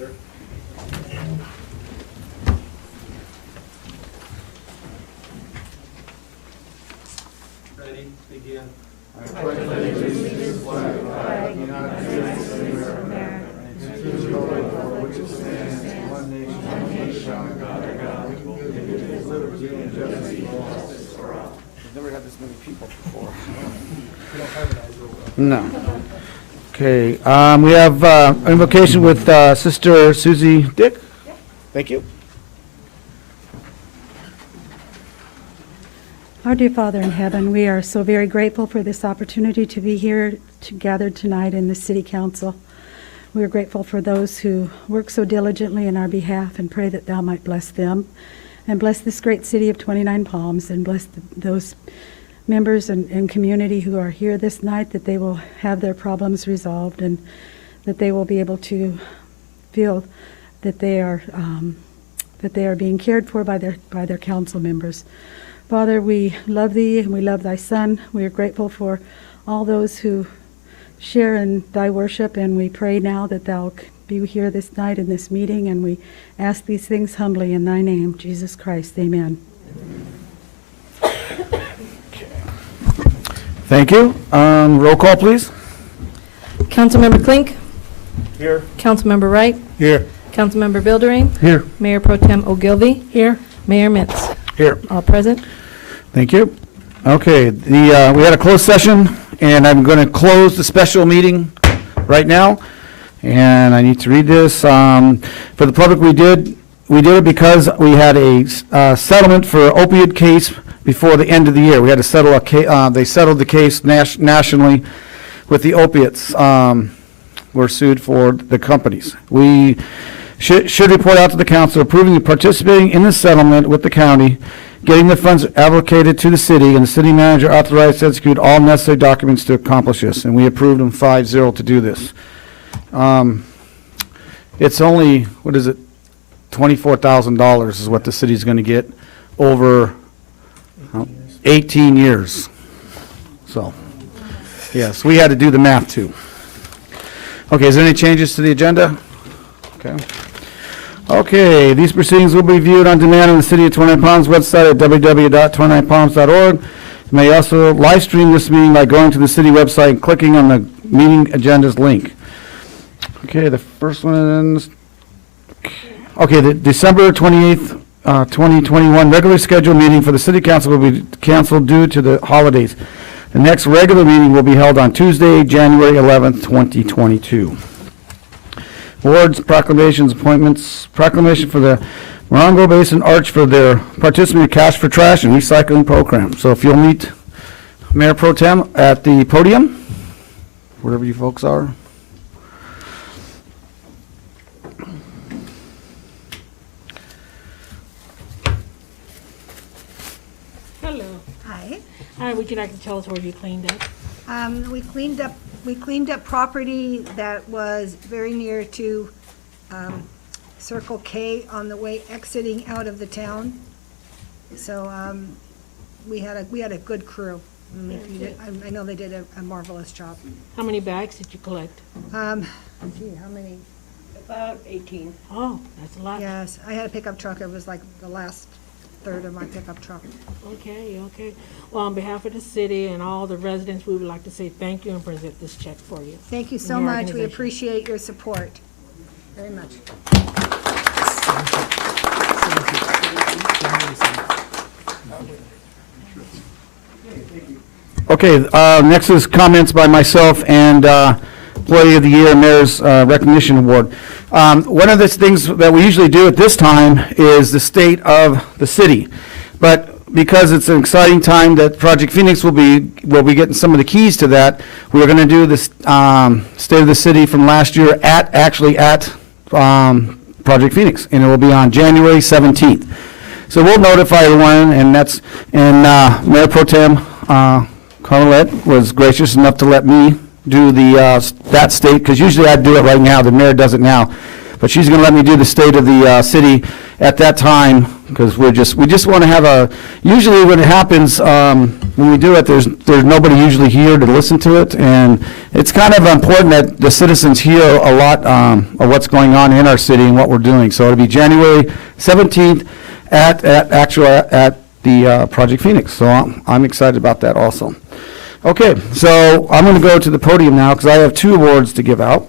sir. Ready, begin. I pledge allegiance to the flag of the United States of America and to the republic for which it stands, one nation, under God, with liberty and justice for all. We've never had this many people before. We don't have an eyes over. No. Okay, we have invocation with Sister Susie Dick. Thank you. Our dear Father in heaven, we are so very grateful for this opportunity to be here gathered tonight in the City Council. We are grateful for those who work so diligently in our behalf and pray that Thou might bless them and bless this great city of 29 Palms and bless those members and community who are here this night, that they will have their problems resolved and that they will be able to feel that they are being cared for by their council members. Father, we love Thee and we love Thy Son. We are grateful for all those who share in Thy worship, and we pray now that Thou be here this night in this meeting, and we ask these things humbly in Thy name, Jesus Christ. Amen. Thank you. Roll call, please. Councilmember Klink, Here. Councilmember Wright, Here. Councilmember Bildering, Here. Mayor Pro Tem Ogilvy, here, Mayor Mintz, Here. all present. Thank you. Okay, we had a closed session, and I'm going to close the special meeting right now. And I need to read this. For the public, we did it because we had a settlement for opioid case before the end of the year. We had to settle a case. They settled the case nationally with the opiates. Were sued for the companies. We should report out to the council approving and participating in the settlement with the county, getting the funds allocated to the city, and the city manager authorized to execute all necessary documents to accomplish this. And we approved them 5-0 to do this. It's only, what is it, $24,000 is what the city's going to get over 18 years. So, yes, we had to do the math too. Okay, is there any changes to the agenda? Okay. Okay, these proceedings will be viewed on demand on the City of 29 Palms website at www.29palms.org. You may also live stream this meeting by going to the city website and clicking on the meeting agendas link. Okay, the first one is, okay, the December 28th, 2021 regular scheduled meeting for the City Council will be canceled due to the holidays. The next regular meeting will be held on Tuesday, January 11th, 2022. Awards, proclamations, appointments. Proclamation for the Morongo Basin Arch for their participant in Cash for Trash and Recycling Program. So if you'll meet Mayor Pro Tem at the podium, wherever you folks are. Hello. Hi. Hi, would you like to tell us where you cleaned up? We cleaned up property that was very near to Circle K on the way exiting out of the town. So we had a good crew. I know they did a marvelous job. How many bags did you collect? Gee, how many? About 18. Oh, that's a lot. Yes, I had a pickup truck. It was like the last third of my pickup truck. Okay. Well, on behalf of the city and all the residents, we would like to say thank you and present this check for you. Thank you so Your much. We organization. appreciate your support very much. Okay, next is comments by myself and Employee of the Year, Mayor's Recognition Award. One of the things that we usually do at this time is the state of the city. But because it's an exciting time that Project Phoenix will be getting some of the keys to that, we're going to do this State of the City from last year at Project Phoenix, and it will be on January 17th. So we'll notify everyone, and Mayor Pro Tem Carlette was gracious enough to let me do that state, because usually I'd do it right now. The mayor does it now. But she's going to let me do the state of the city at that time because we just want to have usually when it happens, when we do it, there's nobody usually here to listen to it, and it's kind of important that the citizens hear a lot of what's going on in our city and what we're doing. So it'll be January 17th at the Project Phoenix. So I'm excited about that also. Okay, so I'm going to go to the podium now because I have 2 awards to give out.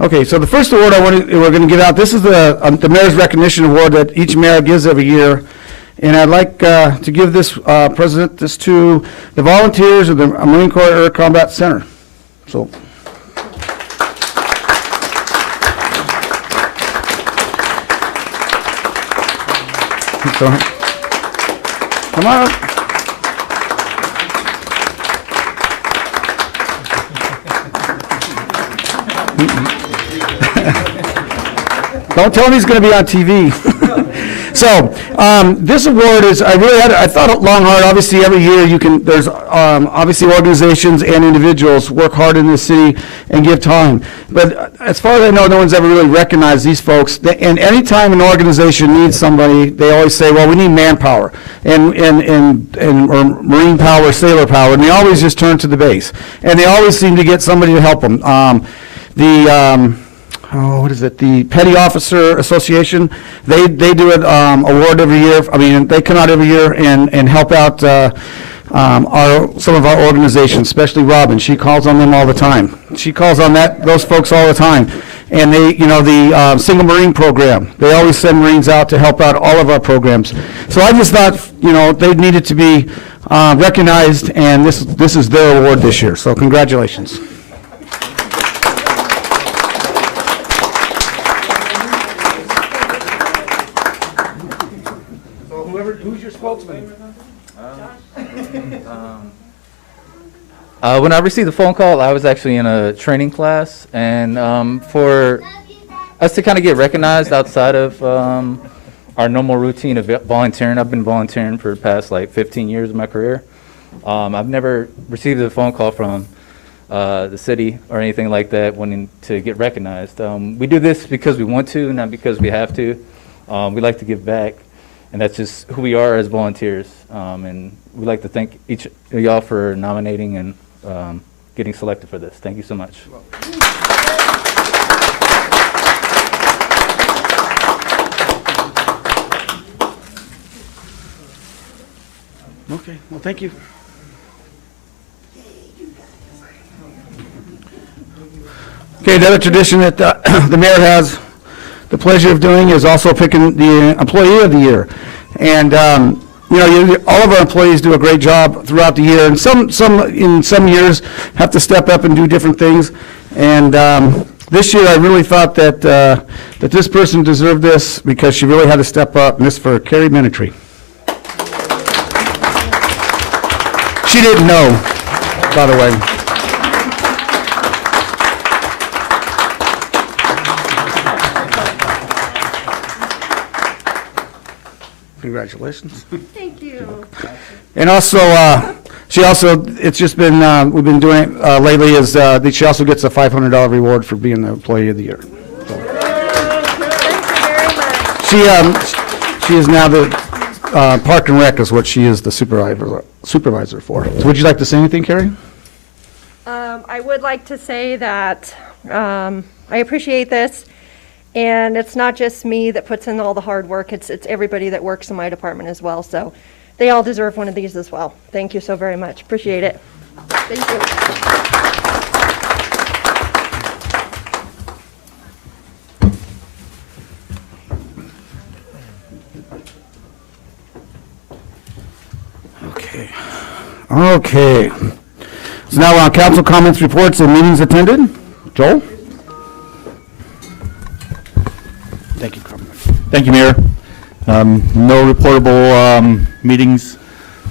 Okay, so the first award we're going to give out, this is the Mayor's Recognition Award that each mayor gives every year. And I'd like to give this, present this to the volunteers of the Marine Corps Air Combat Center. So. Come on. Don't tell him he's going to be on TV. So this award is, I thought long hard. Obviously, every year there's obviously organizations and individuals work hard in this city and give time. But as far as I know, no one's ever really recognized these folks. And any time an organization needs somebody, they always say, well, we need manpower and or marine power, sailor power, and they always just turn to the base. And they always seem to get somebody to help them. The Petty Officer Association, they do an award every year. I mean, they come out every year and help out some of our organizations, especially Robin. She calls on them all the time. She calls on those folks all the time. And the Single Marine Program, they always send Marines out to help out all of our programs. So I just thought, they needed to be recognized, and this is their award this year. So congratulations. Who's your spokesman? When I received the phone call, I was actually in a training class, and for us to kind of get recognized outside of our normal routine of volunteering, I've been volunteering for the past 15 years of my career. I've never received a phone call from the city or anything like that wanting to get recognized. We do this because we want to, not because we have to. We like to give back. And that's just who we are as volunteers. And we'd like to thank each of y'all for nominating and getting selected for this. Thank you so much. Okay, well, thank you. Okay, another tradition that the mayor has the pleasure of doing is also picking the Employee of the Year. And, all of our employees do a great job throughout the year. And some in some years have to step up and do different things. And this year I really thought that this person deserved this because she really had to step up. And this is for Carrie Minitry. She didn't know, by the way. Congratulations. Thank you. And also, it's just been, we've been doing it lately, is that she also gets a $500 reward for being the Employee of the Year. So. Thank you very much. She is now the Park and Rec is what she is the supervisor for. So would you like to say anything, Carrie? I would like to say that I appreciate this. And it's not just me that puts in all the hard work, it's everybody that works in my department as well. So they all deserve one of these as well. Thank you so very much. Appreciate it. Thank you. Okay. So now we're on council comments, reports, and meetings attended. Joel? Thank you, Carmen. Thank you, Mayor. No reportable meetings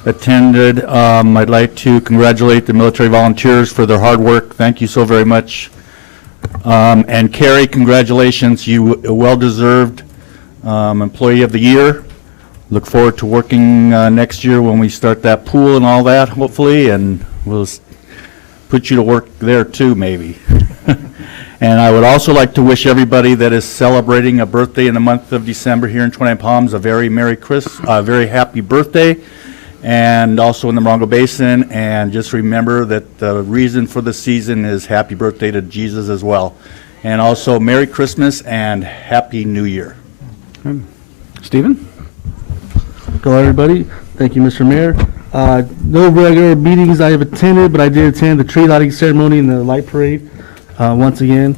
attended. I'd like to congratulate the military volunteers for their hard work. Thank you so very much. And Carrie, congratulations. You a well-deserved Employee of the Year. look forward to working next year when we start that pool and all that, hopefully, and we'll put you to work there too, maybe. And I would also like to wish everybody that is celebrating a birthday in the month of December here in 29 Palms a very very happy birthday, and also in the Morongo Basin. And just remember that the reason for the season is happy birthday to Jesus as well. And also Merry Christmas and Happy New Year. Stephen? Hello, everybody. Thank you, Mr. Mayor. No regular meetings I have attended, but I did attend the tree lighting ceremony and the light parade. Once again,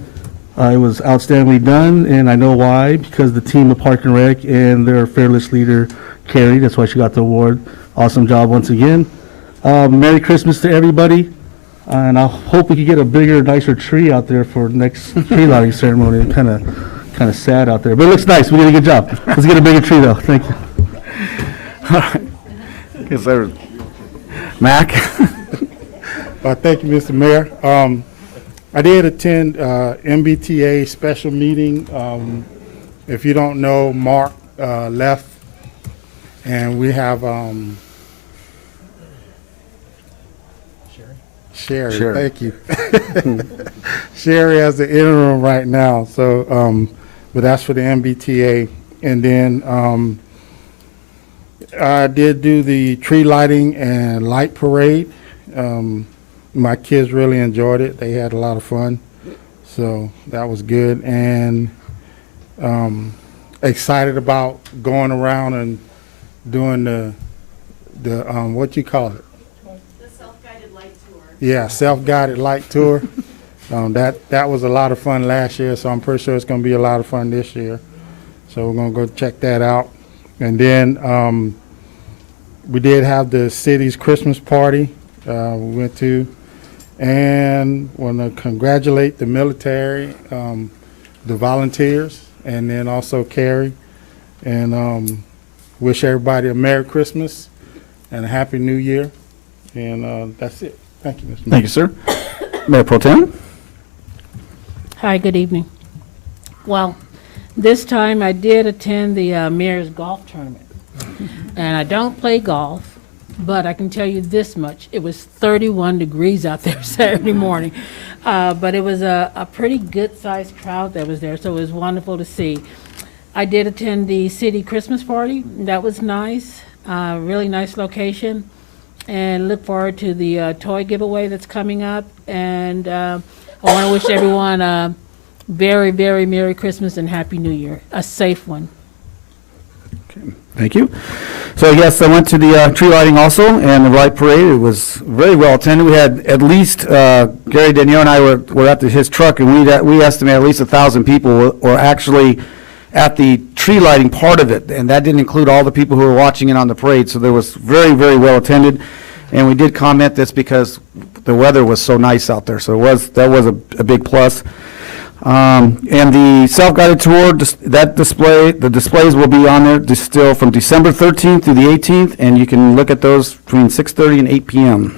it was outstandingly done, and I know why, because the team of Park and Rec and their fearless leader, Carrie, that's why she got the award. Awesome job once again. Merry Christmas to everybody, and I hope we can get a bigger, nicer tree out there for next tree lighting ceremony. It's kind of sad out there, but it looks nice. We did a good job. Let's get a bigger tree, though. Thank you. All right. Is there, Mac? Thank you, Mr. Mayor. I did attend MBTA special meeting. If you don't know, Mark left, and we have Sherry. Thank you. Sherry as the interim right now. So, but that's for the MBTA, and then I did do the tree lighting and light parade. My kids really enjoyed it. They had a lot of fun. So that was good. And excited about going around and doing the what you call it? The self-guided light tour. Yeah, self-guided light tour. That was a lot of fun last year, so I'm pretty sure it's going to be a lot of fun this year. So we're going to go check that out. And then we did have the city's Christmas party we went to, and want to congratulate the military, the volunteers, and then also Carrie, and wish everybody a Merry Christmas and a Happy New Year. And that's it. Thank you, Mr. Mayor. Thank you, sir. Mayor Pro Tem? Hi, good evening. Well, this time I did attend the mayor's golf tournament. And I don't play golf, but I can tell you this much. It was 31 degrees out there Saturday morning. But it was a pretty good-sized crowd that was there, so it was wonderful to see. I did attend the city Christmas party. That was nice, really nice location. And look forward to the toy giveaway that's coming up. And I want to wish everyone a very, very Merry Christmas and Happy New Year. A safe one. Okay, thank you. So yes, I went to the tree lighting also and the light parade. It was very well attended. We had at least, Gary Danielle and I were at his truck, and we estimate at least 1,000 people were actually at the tree lighting part of it, and that didn't include all the people who were watching it on the parade. So there was very, very well attended, and we did comment this because the weather was so nice out there. So that was a big plus. And the self-guided tour, the displays will be on there still from December 13th through the 18th, and you can look at those between 6:30 and 8 p.m.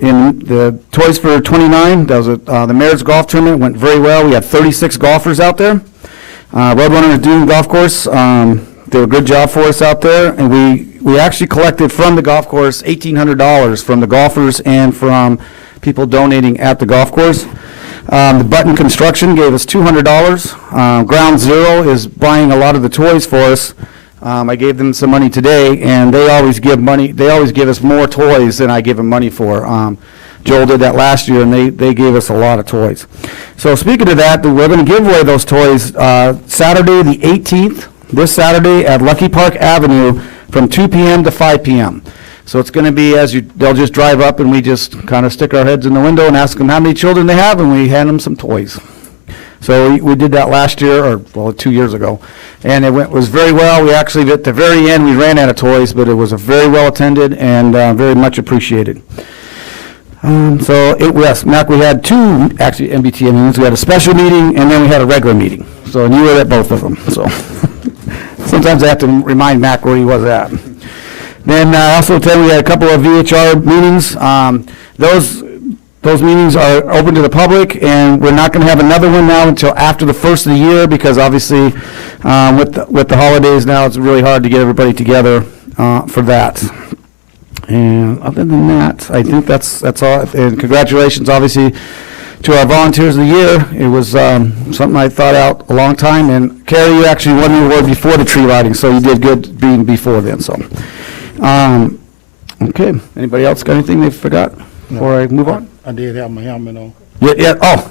In the Toys for 29, that was the Mayor's Golf Tournament, went very well. We had 36 golfers out there. Roadrunner Dune Golf Course did a good job for us out there, and we actually collected from the golf course $1,800 from the golfers and from people donating at the golf course. The Button Construction gave us $200. Ground Zero is buying a lot of the toys for us. I gave them some money today, and they always give money. They always give us more toys than I give them money for. Joel did that last year, and they gave us a lot of toys. So speaking of that, we're going to give away those toys Saturday the 18th, this Saturday at Lucky Park Avenue from 2 p.m. to 5 p.m. So it's going to be they'll just drive up, and we just kind of stick our heads in the window and ask them how many children they have, and we hand them some toys. So we did that last year, 2 years ago, and it was very well. We actually, at the very end, we ran out of toys, but it was a very well attended and very much appreciated. Yes, Mac, we had two actually MBTA meetings. We had a special meeting, and then we had a regular meeting. So, and you were at both of them. So sometimes I have to remind Mac where he was at. Then also we had a couple of VHR meetings. Those Those meetings are open to the public, and we're not going to have another one now until after the first of the year, because obviously, with the holidays now, it's really hard to get everybody together for that. And other than that, I think that's all. And congratulations, obviously, to our volunteers of the year. It was something I thought out a long time. And Carrie, you actually won the award before the tree lighting, so you did good being before then. So, okay. Anybody else got anything they forgot before I move on? I did have my helmet on. Yeah. Oh,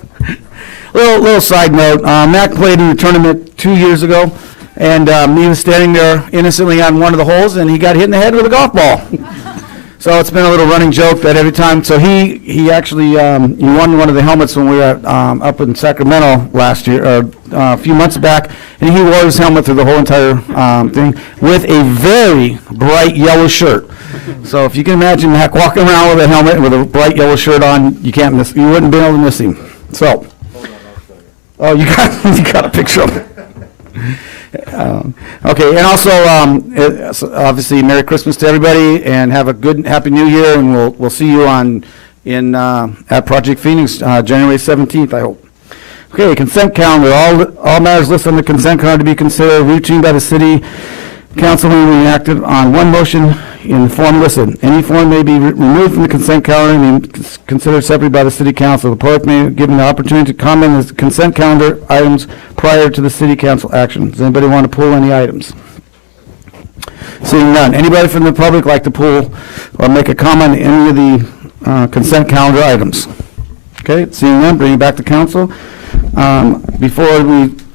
little side note. Mac played in the tournament 2 years ago, and he was standing there innocently on one of the holes, and he got hit in the head with a golf ball. So it's been a little running joke that every time. So he actually he won one of the helmets when we were up in Sacramento last year, or a few months back, and he wore his helmet through the whole entire thing with a very bright yellow shirt. So if you can imagine Mac walking around with a helmet with a bright yellow shirt on, you can't miss. You wouldn't be able to miss him. So, oh, you got a picture of him. Okay, and also obviously Merry Christmas to everybody, and have a good Happy New Year, and we'll see you at Project Phoenix January 17th, I hope. Okay, consent calendar. All matters listed on the consent calendar to be considered routine by the city council when we acted on one motion in the form listed. Any form may be removed from the consent calendar and be considered separately by the city council. The public may be given the opportunity to comment on the consent calendar items prior to the city council action. Does anybody want to pull any items? Seeing none. Anybody from the public like to pull or make a comment on any of the consent calendar items? Okay, seeing none, bring it back to council.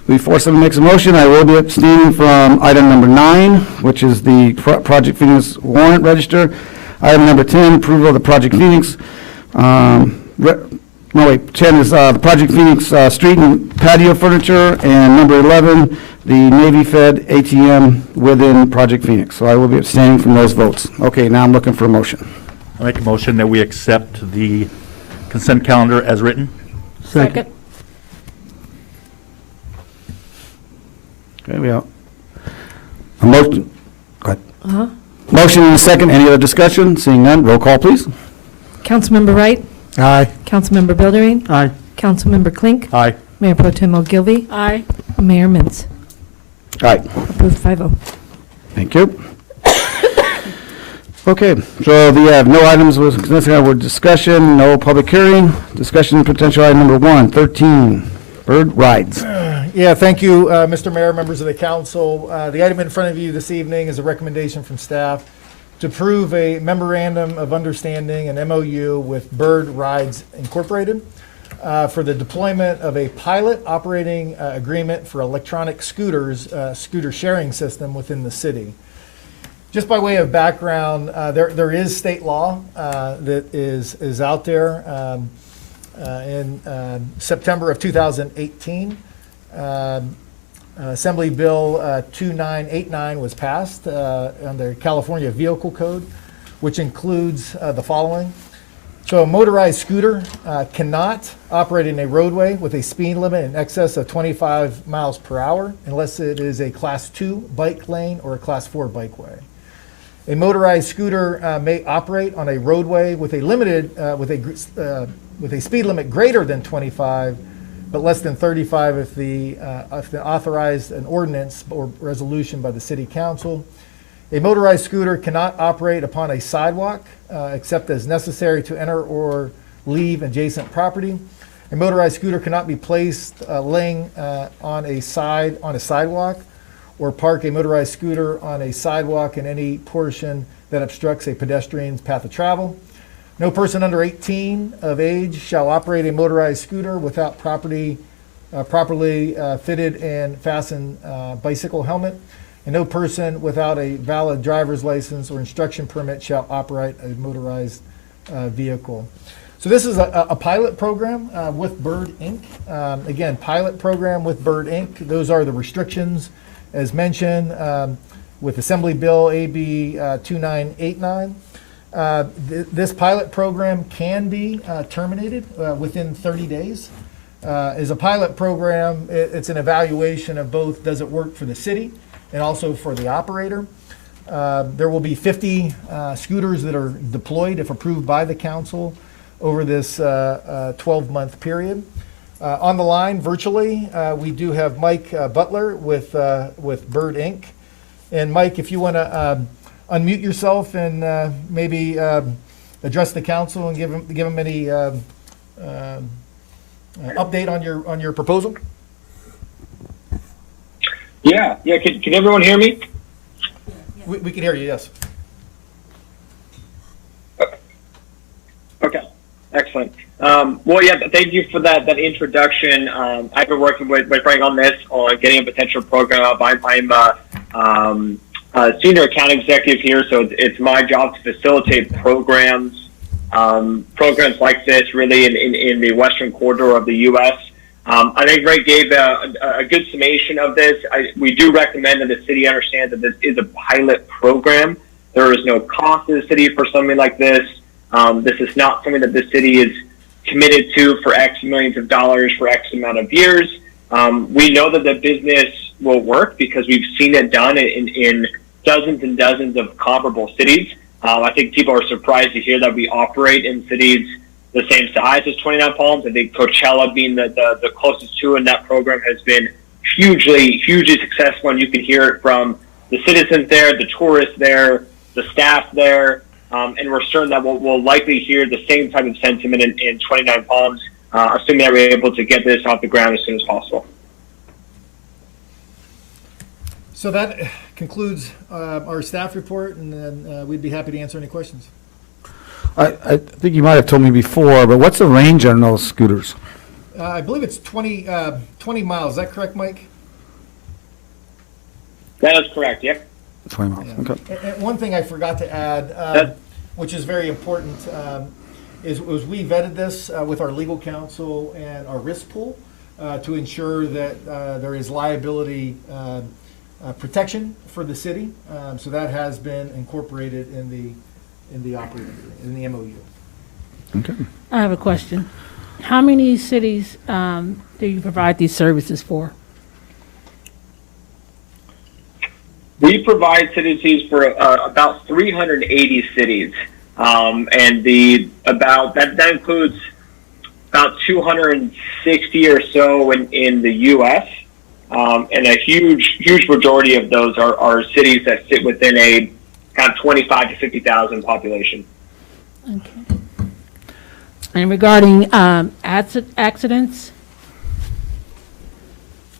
Before someone makes a motion, I will be abstaining from item number 9, which is the Project Phoenix warrant register. Item number 10, approval of the Project Phoenix. 10 is the Project Phoenix street and patio furniture, and number 11, the Navy Fed ATM within Project Phoenix. So I will be abstaining from those votes. Okay, now I'm looking for a motion. I make a motion that we accept the consent calendar as written. Second. Okay, we have a motion. Go ahead. Motion and a second. Any other discussion? Seeing none, roll call, please. Councilmember Wright? Aye. Councilmember Buildering? Aye. Councilmember Klink? Aye. Mayor Pro Tem Ogilvy? Aye. Mayor Mintz? Aye. Approved 5-0. Thank you. Okay, so we have no items with discussion, no public hearing. Discussion and potential item number 1, 13, bird rides. Yeah, thank you, Mr. Mayor, members of the council. The item in front of you this evening is a recommendation from staff to approve a memorandum of understanding, an MOU, with Bird Rides Incorporated for the deployment of a pilot operating agreement for electronic scooters, scooter sharing system within the city. Just by way of background, there is state law that is out there. In September of 2018, Assembly Bill 2989 was passed under California Vehicle Code, which includes the following. So a motorized scooter cannot operate in a roadway with a speed limit in excess of 25 miles per hour unless it is a Class 2 bike lane or a Class 4 bikeway. A motorized scooter may operate on a roadway with a with a speed limit greater than 25, but less than 35 if the authorized an ordinance or resolution by the city council. A motorized scooter cannot operate upon a sidewalk except as necessary to enter or leave adjacent property. A motorized scooter cannot be placed laying on a sidewalk, or park a motorized scooter on a sidewalk in any portion that obstructs a pedestrian's path of travel. No person under 18 of age shall operate a motorized scooter without properly fitted and fastened bicycle helmet. And no person without a valid driver's license or instruction permit shall operate a motorized vehicle. So this is a pilot program with Bird Inc. Again, pilot program with Bird Inc. Those are the restrictions as mentioned with Assembly Bill AB 2989. This pilot program can be terminated within 30 days. As a pilot program, it's an evaluation of both, does it work for the city and also for the operator. There will be 50 scooters that are deployed if approved by the council over this 12-month period. On the line virtually, we do have Mike Butler with Bird Inc. And Mike, if you want to unmute yourself and maybe address the council and give them any update on your proposal. Yeah. Can everyone hear me? We can hear you. Yes. Okay. Excellent. Well, yeah. Thank you for that introduction. I've been working with Frank on this, on getting a potential program up. I'm a senior account executive here, so it's my job to facilitate programs like this, really in the western corridor of the U.S. I think Ray gave a good summation of this. We do recommend that the city understands that this is a pilot program. There is no cost to the city for something like this. This is not something that the city is committed to for X millions of dollars for X amount of years. We know that the business will work because we've seen it done in dozens and dozens of comparable cities. I think people are surprised to hear that we operate in cities the same size as 29 Palms. I think Coachella being the closest to, and that program has been hugely successful, and you can hear it from the citizens there, the tourists there, the staff there, and we're certain that we'll likely hear the same type of sentiment in 29 Palms, assuming that we're able to get this off the ground as soon as possible. So that concludes our staff report, and then we'd be happy to answer any questions. I think you might have told me before, but what's the range on those scooters? I believe it's 20 miles. Is that correct, Mike? That is correct, yep. 20 miles, Yeah. okay. And one thing I forgot to add, which is very important, is we vetted this with our legal counsel and our risk pool to ensure that there is liability protection for the city. So that has been incorporated in the operating agreement, in the MOU. Okay. I have a question. How many cities do you provide these services for? We provide cities for about 380 cities, and that includes about 260 or so in the U.S. And a huge majority of those are cities that sit within a kind of 25 to 50,000 population. Okay. And regarding accidents,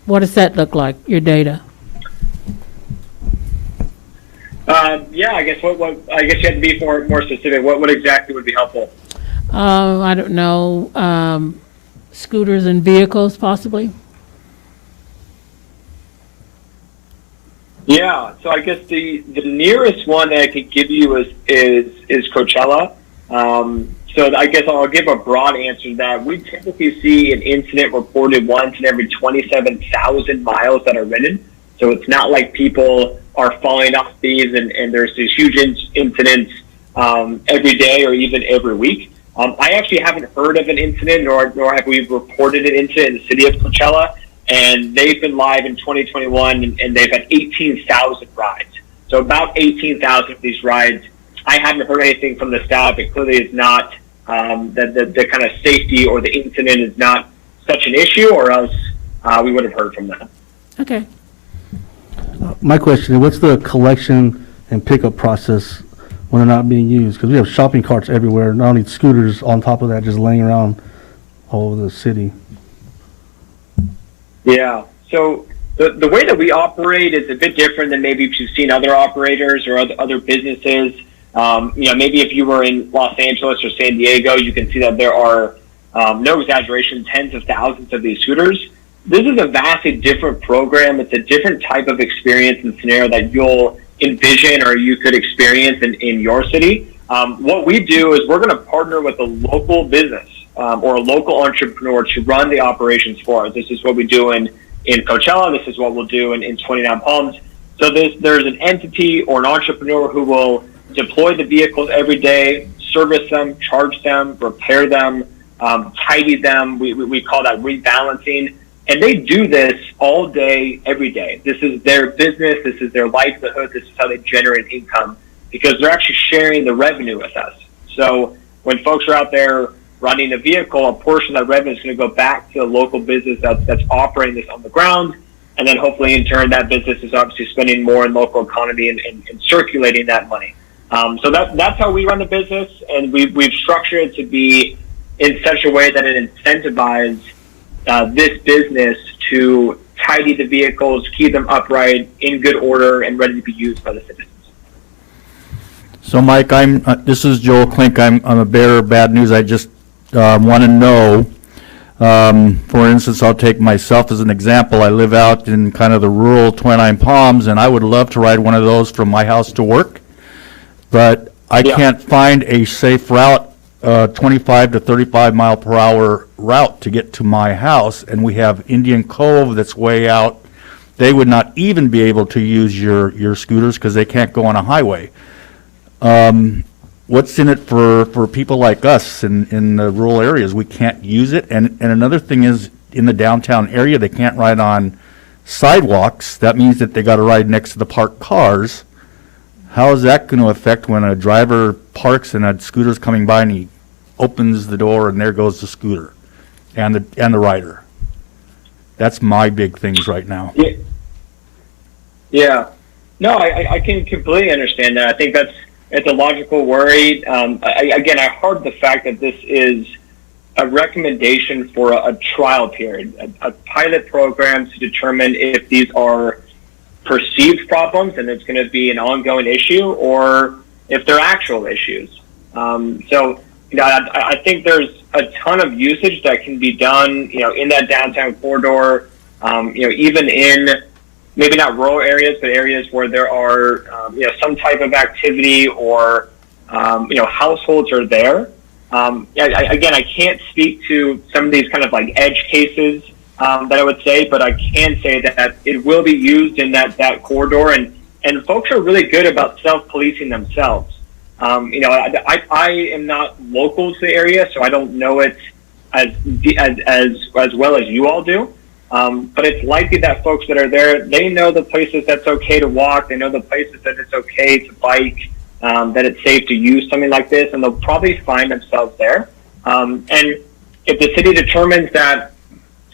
what does that look like, your data? Yeah, I guess I guess you have to be more specific. What exactly would be helpful? I don't know, scooters and vehicles possibly? Yeah, so I guess the nearest one that I could give you is Coachella. So I guess I'll give a broad answer to that. We typically see an incident reported once in every 27,000 miles that are ridden. So it's not like people are falling off these and there's these huge incidents every day or even every week. I actually haven't heard of an incident, nor have we reported an incident in the city of Coachella. And they've been live in 2021, and they've had 18,000 rides. So about 18,000 of these rides. I haven't heard anything from the staff. It clearly is not the kind of safety or the incident is not such an issue, or else we would have heard from them. Okay. My question is, what's the collection and pickup process when they're not being used? Because we have shopping carts everywhere, not only scooters on top of that, just laying around all over the city. Yeah. So the way that we operate is a bit different than maybe if you've seen other operators or other businesses. Maybe if you were in Los Angeles or San Diego, you can see that there are, no exaggeration, tens of thousands of these scooters. This is a vastly different program. It's a different type of experience and scenario that you'll envision or you could experience in your city. What we do is we're going to partner with a local business or a local entrepreneur to run the operations for us. This is what we do in Coachella. This is what we'll do in 29 Palms. So there's an entity or an entrepreneur who will deploy the vehicles every day, service them, charge them, repair them, tidy them. We call that rebalancing. And they do this all day, every day. This is their business. This is their livelihood. This is how they generate income because they're actually sharing the revenue with us. So when folks are out there running a vehicle, a portion of that revenue is going to go back to the local business that's operating this on the ground. And then hopefully in turn, that business is obviously spending more in local economy and circulating that money. So that's how we run the business. And we've structured it to be in such a way that it incentivizes this business to tidy the vehicles, keep them upright, in good order, and ready to be used by the citizens. So Mike, this is Joel Klink. I'm a bearer of bad news. I just want to know, for instance, I'll take myself as an example. I live out in kind of the rural 29 Palms, and I would love to ride one of those from my house to work, but I can't find a safe route, 25 to 35 mile per hour route to get to my house, and we have Indian Cove that's way out. They would not even be able to use your scooters because they can't go on a highway. What's in it for people like us in the rural areas? We can't use it. And another thing is, in the downtown area, they can't ride on sidewalks. That means that they got to ride next to the parked cars. How is that going to affect when a driver parks and a scooter's coming by and he opens the door and there goes the scooter and the rider? That's my big things right now. Yeah. No, I can completely understand that. I think it's a logical worry. Again, I heard the fact that this is a recommendation for a trial period, a pilot program to determine if these are perceived problems and it's going to be an ongoing issue, or if they're actual issues. So, I think there's a ton of usage that can be done, in that downtown corridor, even in maybe not rural areas, but areas where there are, some type of activity or, households are there. Again, I can't speak to some of these kind of like edge cases that I would say, but I can say that it will be used in that corridor, and folks are really good about self-policing themselves. I am not local to the area, so I don't know it as well as you all do. But it's likely that folks that are there, they know the places that's okay to walk, they know the places that it's okay to bike, that it's safe to use something like this, and they'll probably find themselves there. And if the city determines that,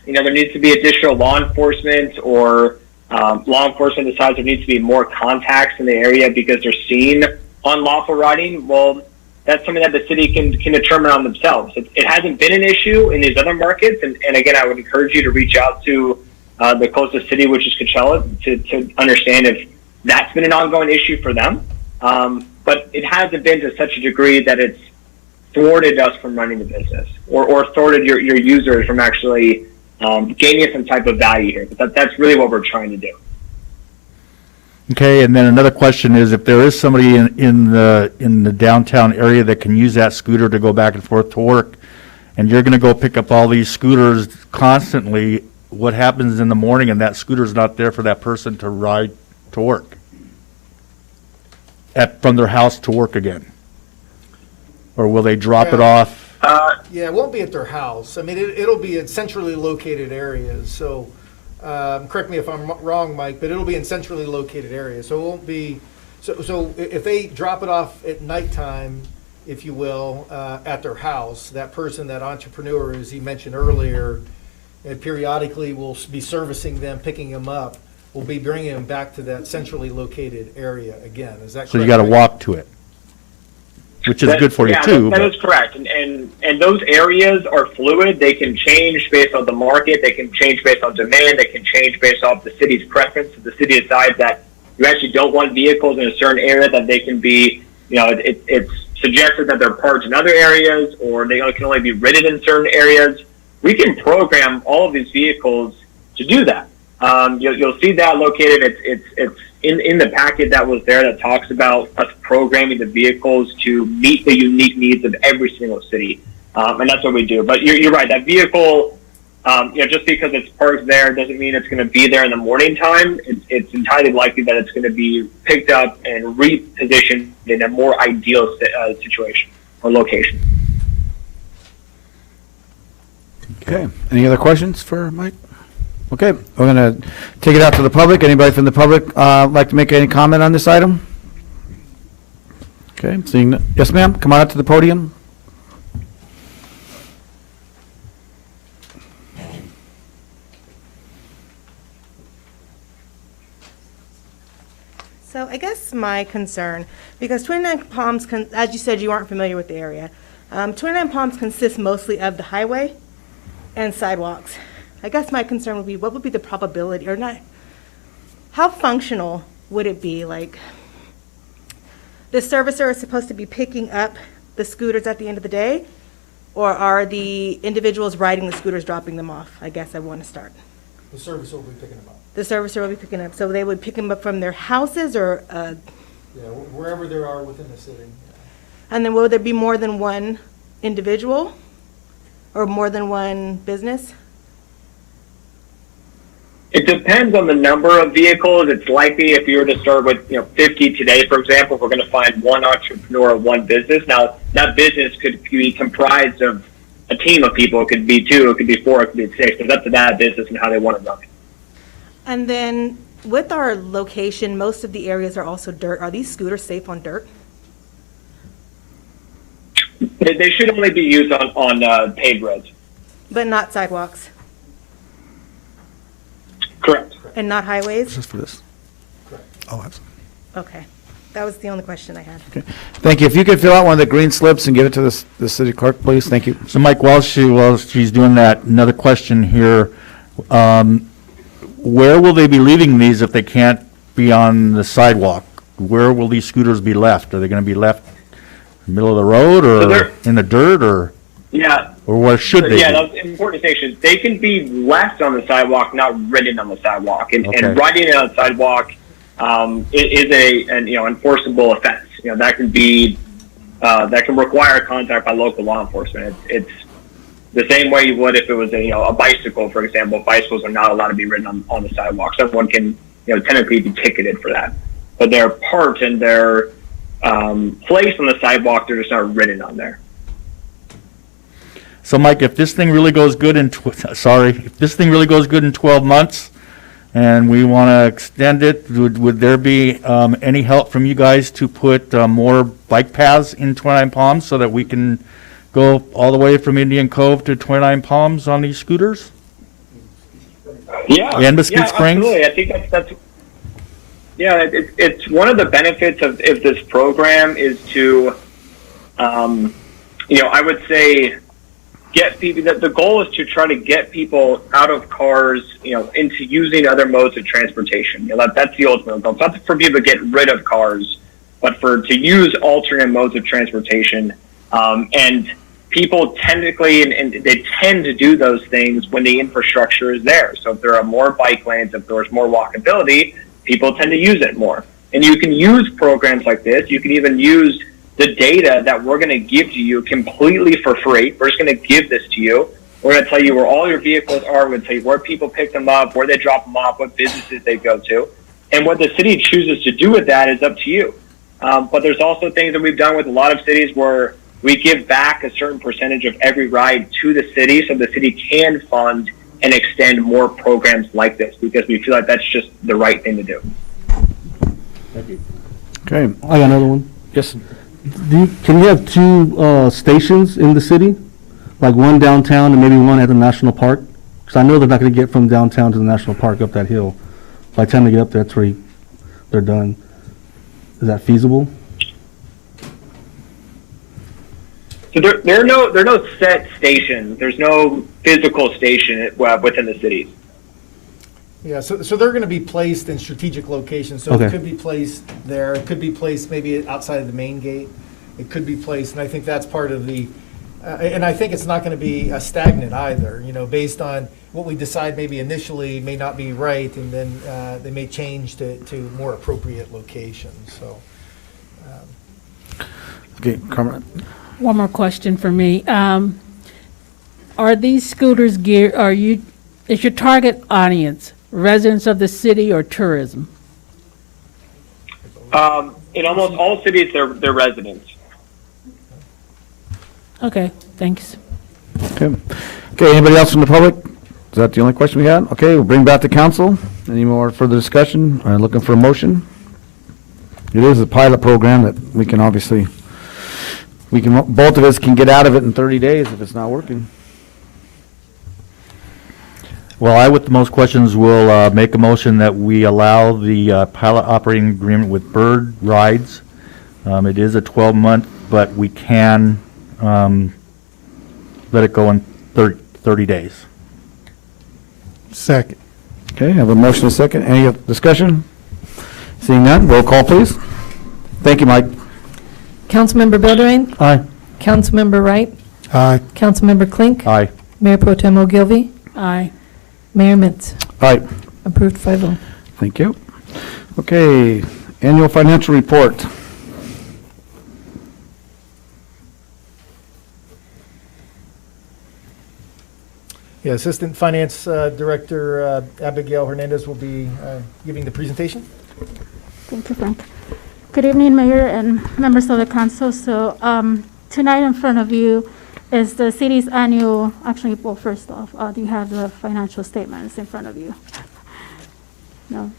there needs to be additional law enforcement, or law enforcement decides there needs to be more contacts in the area because they're seeing unlawful riding, well, that's something that the city can determine on themselves. It hasn't been an issue in these other markets, and again, I would encourage you to reach out to the closest city, which is Coachella, to understand if that's been an ongoing issue for them. But it hasn't been to such a degree that it's thwarted us from running the business, or thwarted your users from actually gaining some type of value here. But that's really what we're trying to do. Okay, and then another question is, if there is somebody in the downtown area that can use that scooter to go back and forth to work, and you're going to go pick up all these scooters constantly, what happens in the morning and that scooter's not there for that person to ride to work? From their house to work again? Or will they drop it off? Yeah, it won't be at their house. I mean, it'll be in centrally located areas. So, correct me if I'm wrong, Mike, but it'll be in centrally located areas. So it won't be. So if they drop it off at nighttime, if you will, at their house, that person, that entrepreneur, as he mentioned earlier, periodically will be servicing them, picking them up. We'll be bringing them back to that centrally located area again. Is that correct? So you got to walk to it, which is good for you too. That is correct. And those areas are fluid. They can change based on the market. They can change based on demand. They can change based off the city's preference. If the city decides that you actually don't want vehicles in a certain area, that they can be, it's suggested that they're parked in other areas, or they can only be ridden in certain areas. We can program all of these vehicles to do that. You'll see that located. It's in the packet that was there that talks about us programming the vehicles to meet the unique needs of every single city, and that's what we do. But you're right. That vehicle, just because it's parked there doesn't mean it's going to be there in the morning time. It's entirely likely that it's going to be picked up and repositioned in a more ideal situation or location. Okay. Any other questions for Mike? Okay, we're going to take it out to the public. Anybody from the public like to make any comment on this item? Okay, seeing, yes ma'am, come on up to the podium. So I guess my concern, because 29 Palms, as you said, you aren't familiar with the area. 29 Palms consists mostly of the highway and sidewalks. I guess my concern would be, what would be the probability, or not, how functional would it be? Like, the servicer is supposed to be picking up the scooters at the end of the day, or are the individuals riding the scooters dropping them off? I guess I want to start. The service will be picking them up. The servicer will be picking up, so they would pick them up from their houses, or, Yeah, wherever there are within the city. and then will there be more than one individual, or more than one business? It depends on the number of vehicles. It's likely if you were to start with 50 today, for example, we're going to find one entrepreneur, one business. Now, that business could be comprised of a team of people. It could be 2, it could be 4, it could be 6. It's up to that business and how they want to run it. And then with our location, most of the areas are also dirt. Are these scooters safe on dirt? They should only be used on paved roads. But not sidewalks? Correct. And not highways? Just for this. Oh, absolutely. Okay. That was the only question I had. Okay. Thank you. If you could fill out one of the green slips and give it to the city clerk, please. Thank you. So Mike, while she's doing that, another question here. Where will they be leaving these if they can't be on the sidewalk? Where will these scooters be left? Are they going to be left in the middle of the road, or in the dirt, or? Yeah. Or where should they Yeah, be? that's important distinction. They can be left on the sidewalk, not ridden on the sidewalk. And riding it on the sidewalk is an enforceable offense. That can be that can require contact by local law enforcement. It's the same way you would if it was a bicycle, for example. Bicycles are not allowed to be ridden on the sidewalk. Someone can technically be ticketed for that. But they're parked and they're placed on the sidewalk. They're just not ridden on there. So Mike, if this thing really goes good in 12 months, and we want to extend it, would there be any help from you guys to put more bike paths in 29 Palms so that we can go all the way from Indian Cove to 29 Palms on these scooters? Yeah. And Biscuit Springs? Absolutely. I think that's it's one of the benefits of this program is to, I would say, get people. The goal is to try to get people out of cars, into using other modes of transportation. That's the ultimate goal. It's not for people to get rid of cars, but to use alternate modes of transportation. And people technically, and they tend to do those things when the infrastructure is there. So if there are more bike lanes, if there's more walkability, people tend to use it more. And you can use programs like this. You can even use the data that we're going to give to you completely for free. We're just going to give this to you. We're going to tell you where all your vehicles are. We're going to tell you where people pick them up, where they drop them off, what businesses they go to. And what the city chooses to do with that is up to you. But there's also things that we've done with a lot of cities where we give back a certain percentage of every ride to the city so the city can fund and extend more programs like this because we feel like that's just the right thing to do. Thank you. Okay. I got another one. Yes. Can you have 2 stations in the city? Like one downtown and maybe one at the national park? Because I know they're not going to get from downtown to the national park up that hill. By the time they get up there, that's where they're done. Is that feasible? So there are no set stations. There's no physical station within the cities. Yeah, so they're going to be placed in strategic locations. So Okay. it could be placed there. It could be placed maybe outside of the main gate. It could be placed, and I think that's part of the. And I think it's not going to be stagnant either. Based on what we decide, maybe initially may not be right, and then they may change to more appropriate locations. So. Okay, Carmen. One more question for me. Are these scooters geared, is your target audience residents of the city or tourism? In almost all cities, they're residents. Okay, thanks. Okay. Okay, anybody else from the public? Is that the only question we had? Okay, we'll bring back to council. Any more further discussion? Looking for a motion? It is a pilot program that we can obviously, both of us can get out of it in 30 days if it's not working. Well, I, with the most questions, will make a motion that we allow the pilot operating agreement with Bird Rides. It is a 12-month, but we can let it go in 30 days. Second. Okay, I have a motion and a second. Any discussion? Seeing none, roll call, please. Thank you, Mike. Councilmember Bilderrain? Aye. Councilmember Wright? Aye. Councilmember Klink? Aye. Mayor Pro Tem Ogilvy? Aye. Mayor Mintz? Aye. Approved 5-0. Thank you. Okay, annual financial report. Yeah, Assistant Finance Director Abigail Hernandez will be giving the presentation. Thank you, Frank. Good evening, Mayor and members of the council. So tonight in front of you is the city's annual, actually, well, first off, do you have the financial statements in front of you? No?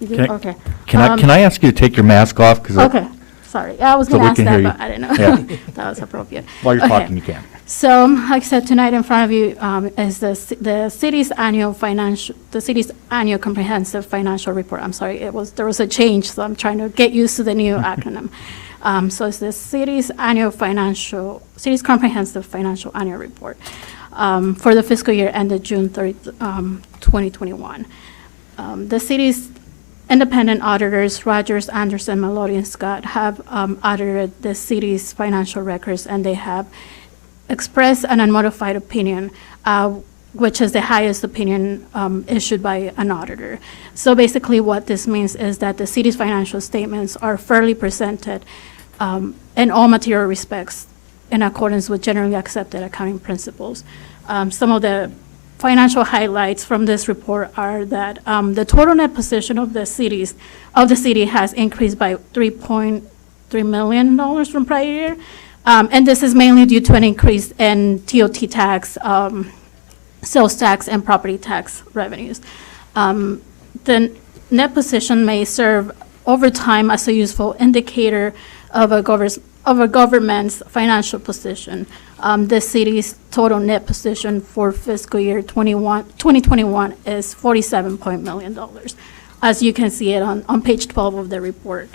You do? Can I- Okay. Can I ask you to take your mask off? 'Cause Okay, sorry. I was so going we to ask can that, hear you. but I didn't know Yeah. that was appropriate. While you're Okay. talking, you can. So, like I said, tonight in front of you is the city's annual comprehensive financial report. I'm sorry, there was a change, so I'm trying to get used to the new acronym. So it's the city's comprehensive financial annual report for the fiscal year ended June 30, 2021. The city's independent auditors, Rogers, Anderson, Mallory, and Scott, have audited the city's financial records, and they have express an unmodified opinion, which is the highest opinion issued by an auditor. So basically what this means is that the city's financial statements are fairly presented in all material respects in accordance with generally accepted accounting principles. Some of the financial highlights from this report are that the total net position of the city has increased by $3.3 million from prior year. And this is mainly due to an increase in TOT tax, sales tax, and property tax revenues. The net position may serve over time as a useful indicator of a government's financial position. The city's total net position for fiscal year 2021 is $47 million, as you can see it on page 12 of the report.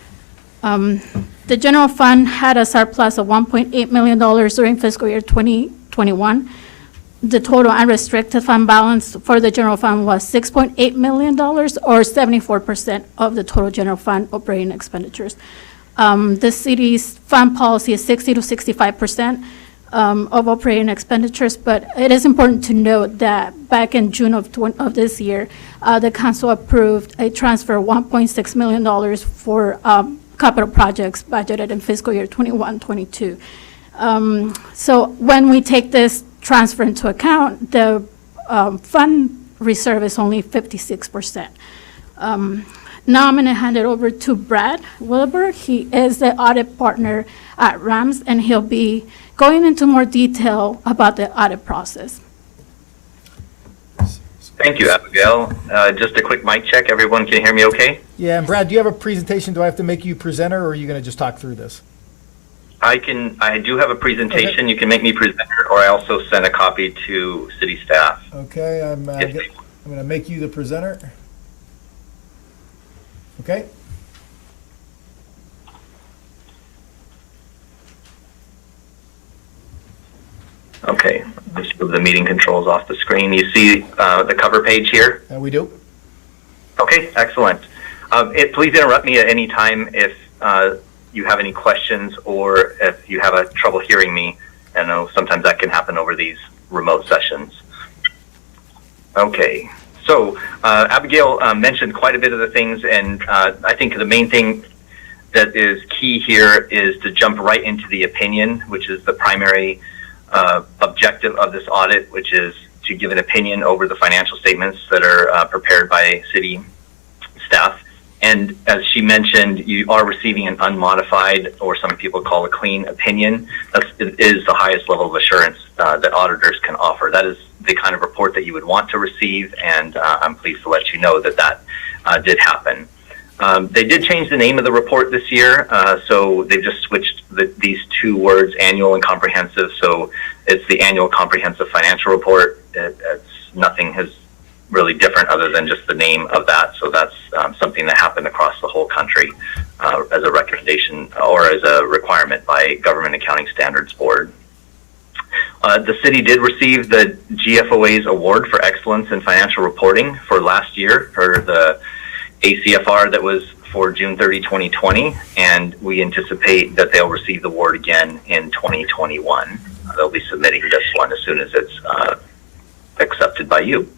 The general fund had a surplus of $1.8 million during fiscal year 2021. The total unrestricted fund balance for the general fund was $6.8 million, or 74% of the total general fund operating expenditures. The city's fund policy is 60 to 65% of operating expenditures, but it is important to note that back in June of this year, the council approved a transfer of $1.6 million for capital projects budgeted in fiscal year 21-22. So when we take this transfer into account, the fund reserve is only 56%. Now I'm going to hand it over to Brad Wilbur. He is the audit partner at RAMS, and he'll be going into more detail about the audit process. Thank you, Abigail. Just a quick mic check. Everyone can hear me okay? Yeah, and Brad, do you have a presentation? Do I have to make you presenter, or are you going to just talk through this? I do have a presentation. Okay. You can make me presenter, or I also send a copy to city staff. Okay, I'm going to make you the presenter. Okay. Okay, just move the meeting controls off the screen. You see the cover page here? We do. Okay, excellent. Please interrupt me at any time if you have any questions or if you have trouble hearing me. I know sometimes that can happen over these remote sessions. Okay, so Abigail mentioned quite a bit of the things, and I think the main thing that is key here is to jump right into the opinion, which is the primary objective of this audit, which is to give an opinion over the financial statements that are prepared by city staff. And as she mentioned, you are receiving an unmodified, or some people call a clean opinion. It is the highest level of assurance that auditors can offer. That is the kind of report that you would want to receive, and I'm pleased to let you know that that did happen. They did change the name of the report this year, so they've just switched these two words, annual and comprehensive. So it's the annual comprehensive financial report. It's nothing has really different other than just the name of that. So that's something that happened across the whole country as a recommendation or as a requirement by Government Accounting Standards Board. The city did receive the GFOA's award for excellence in financial reporting for last year for the ACFR that was for June 30, 2020, and we anticipate that they'll receive the award again in 2021. They'll be submitting this one as soon as it's accepted by you.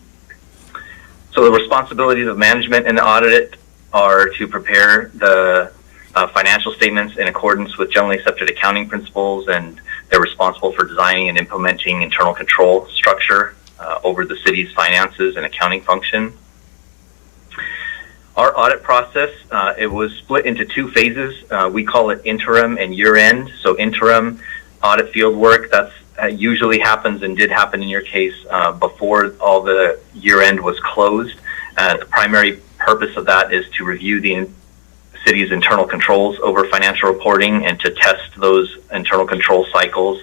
So the responsibilities of management and the audit are to prepare the financial statements in accordance with generally accepted accounting principles, and they're responsible for designing and implementing internal control structure over the city's finances and accounting function. Our audit process, it was split into two phases. We call it interim and year-end. So interim audit field work, that's usually happens and did happen in your case before all the year-end was closed. The primary purpose of that is to review the city's internal controls over financial reporting and to test those internal control cycles.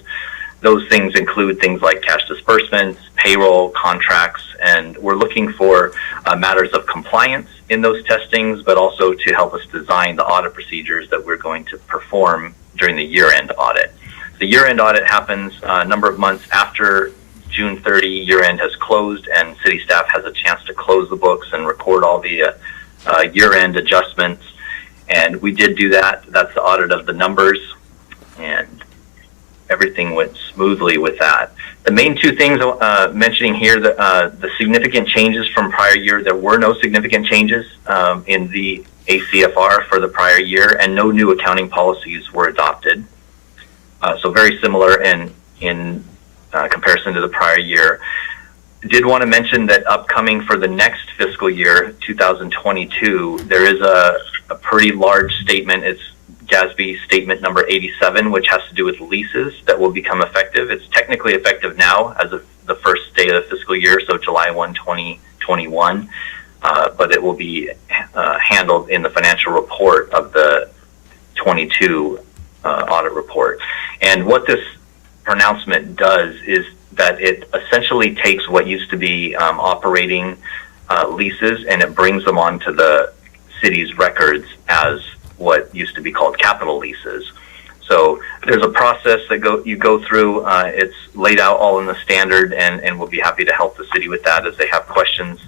Those things include things like cash disbursements, payroll, contracts, and we're looking for matters of compliance in those testings, but also to help us design the audit procedures that we're going to perform during the year-end audit. The year-end audit happens a number of months after June 30 year-end has closed, and city staff has a chance to close the books and record all the year-end adjustments. And we did do that. That's the audit of the numbers, and everything went smoothly with that. The main two things mentioning here, the significant changes from prior year, there were no significant changes in the ACFR for the prior year, and no new accounting policies were adopted. So very similar in comparison to the prior year. Did want to mention that upcoming for the next fiscal year, 2022, there is a pretty large statement. It's GASB statement number 87, which has to do with leases that will become effective. It's technically effective now as of the first day of the fiscal year, so July 1, 2021, but it will be handled in the financial report of the 22 audit report. And what this pronouncement does is that it essentially takes what used to be operating leases and it brings them onto the city's records as what used to be called capital leases. So there's a process that you go through. It's laid out all in the standard, and we'll be happy to help the city with that as they have questions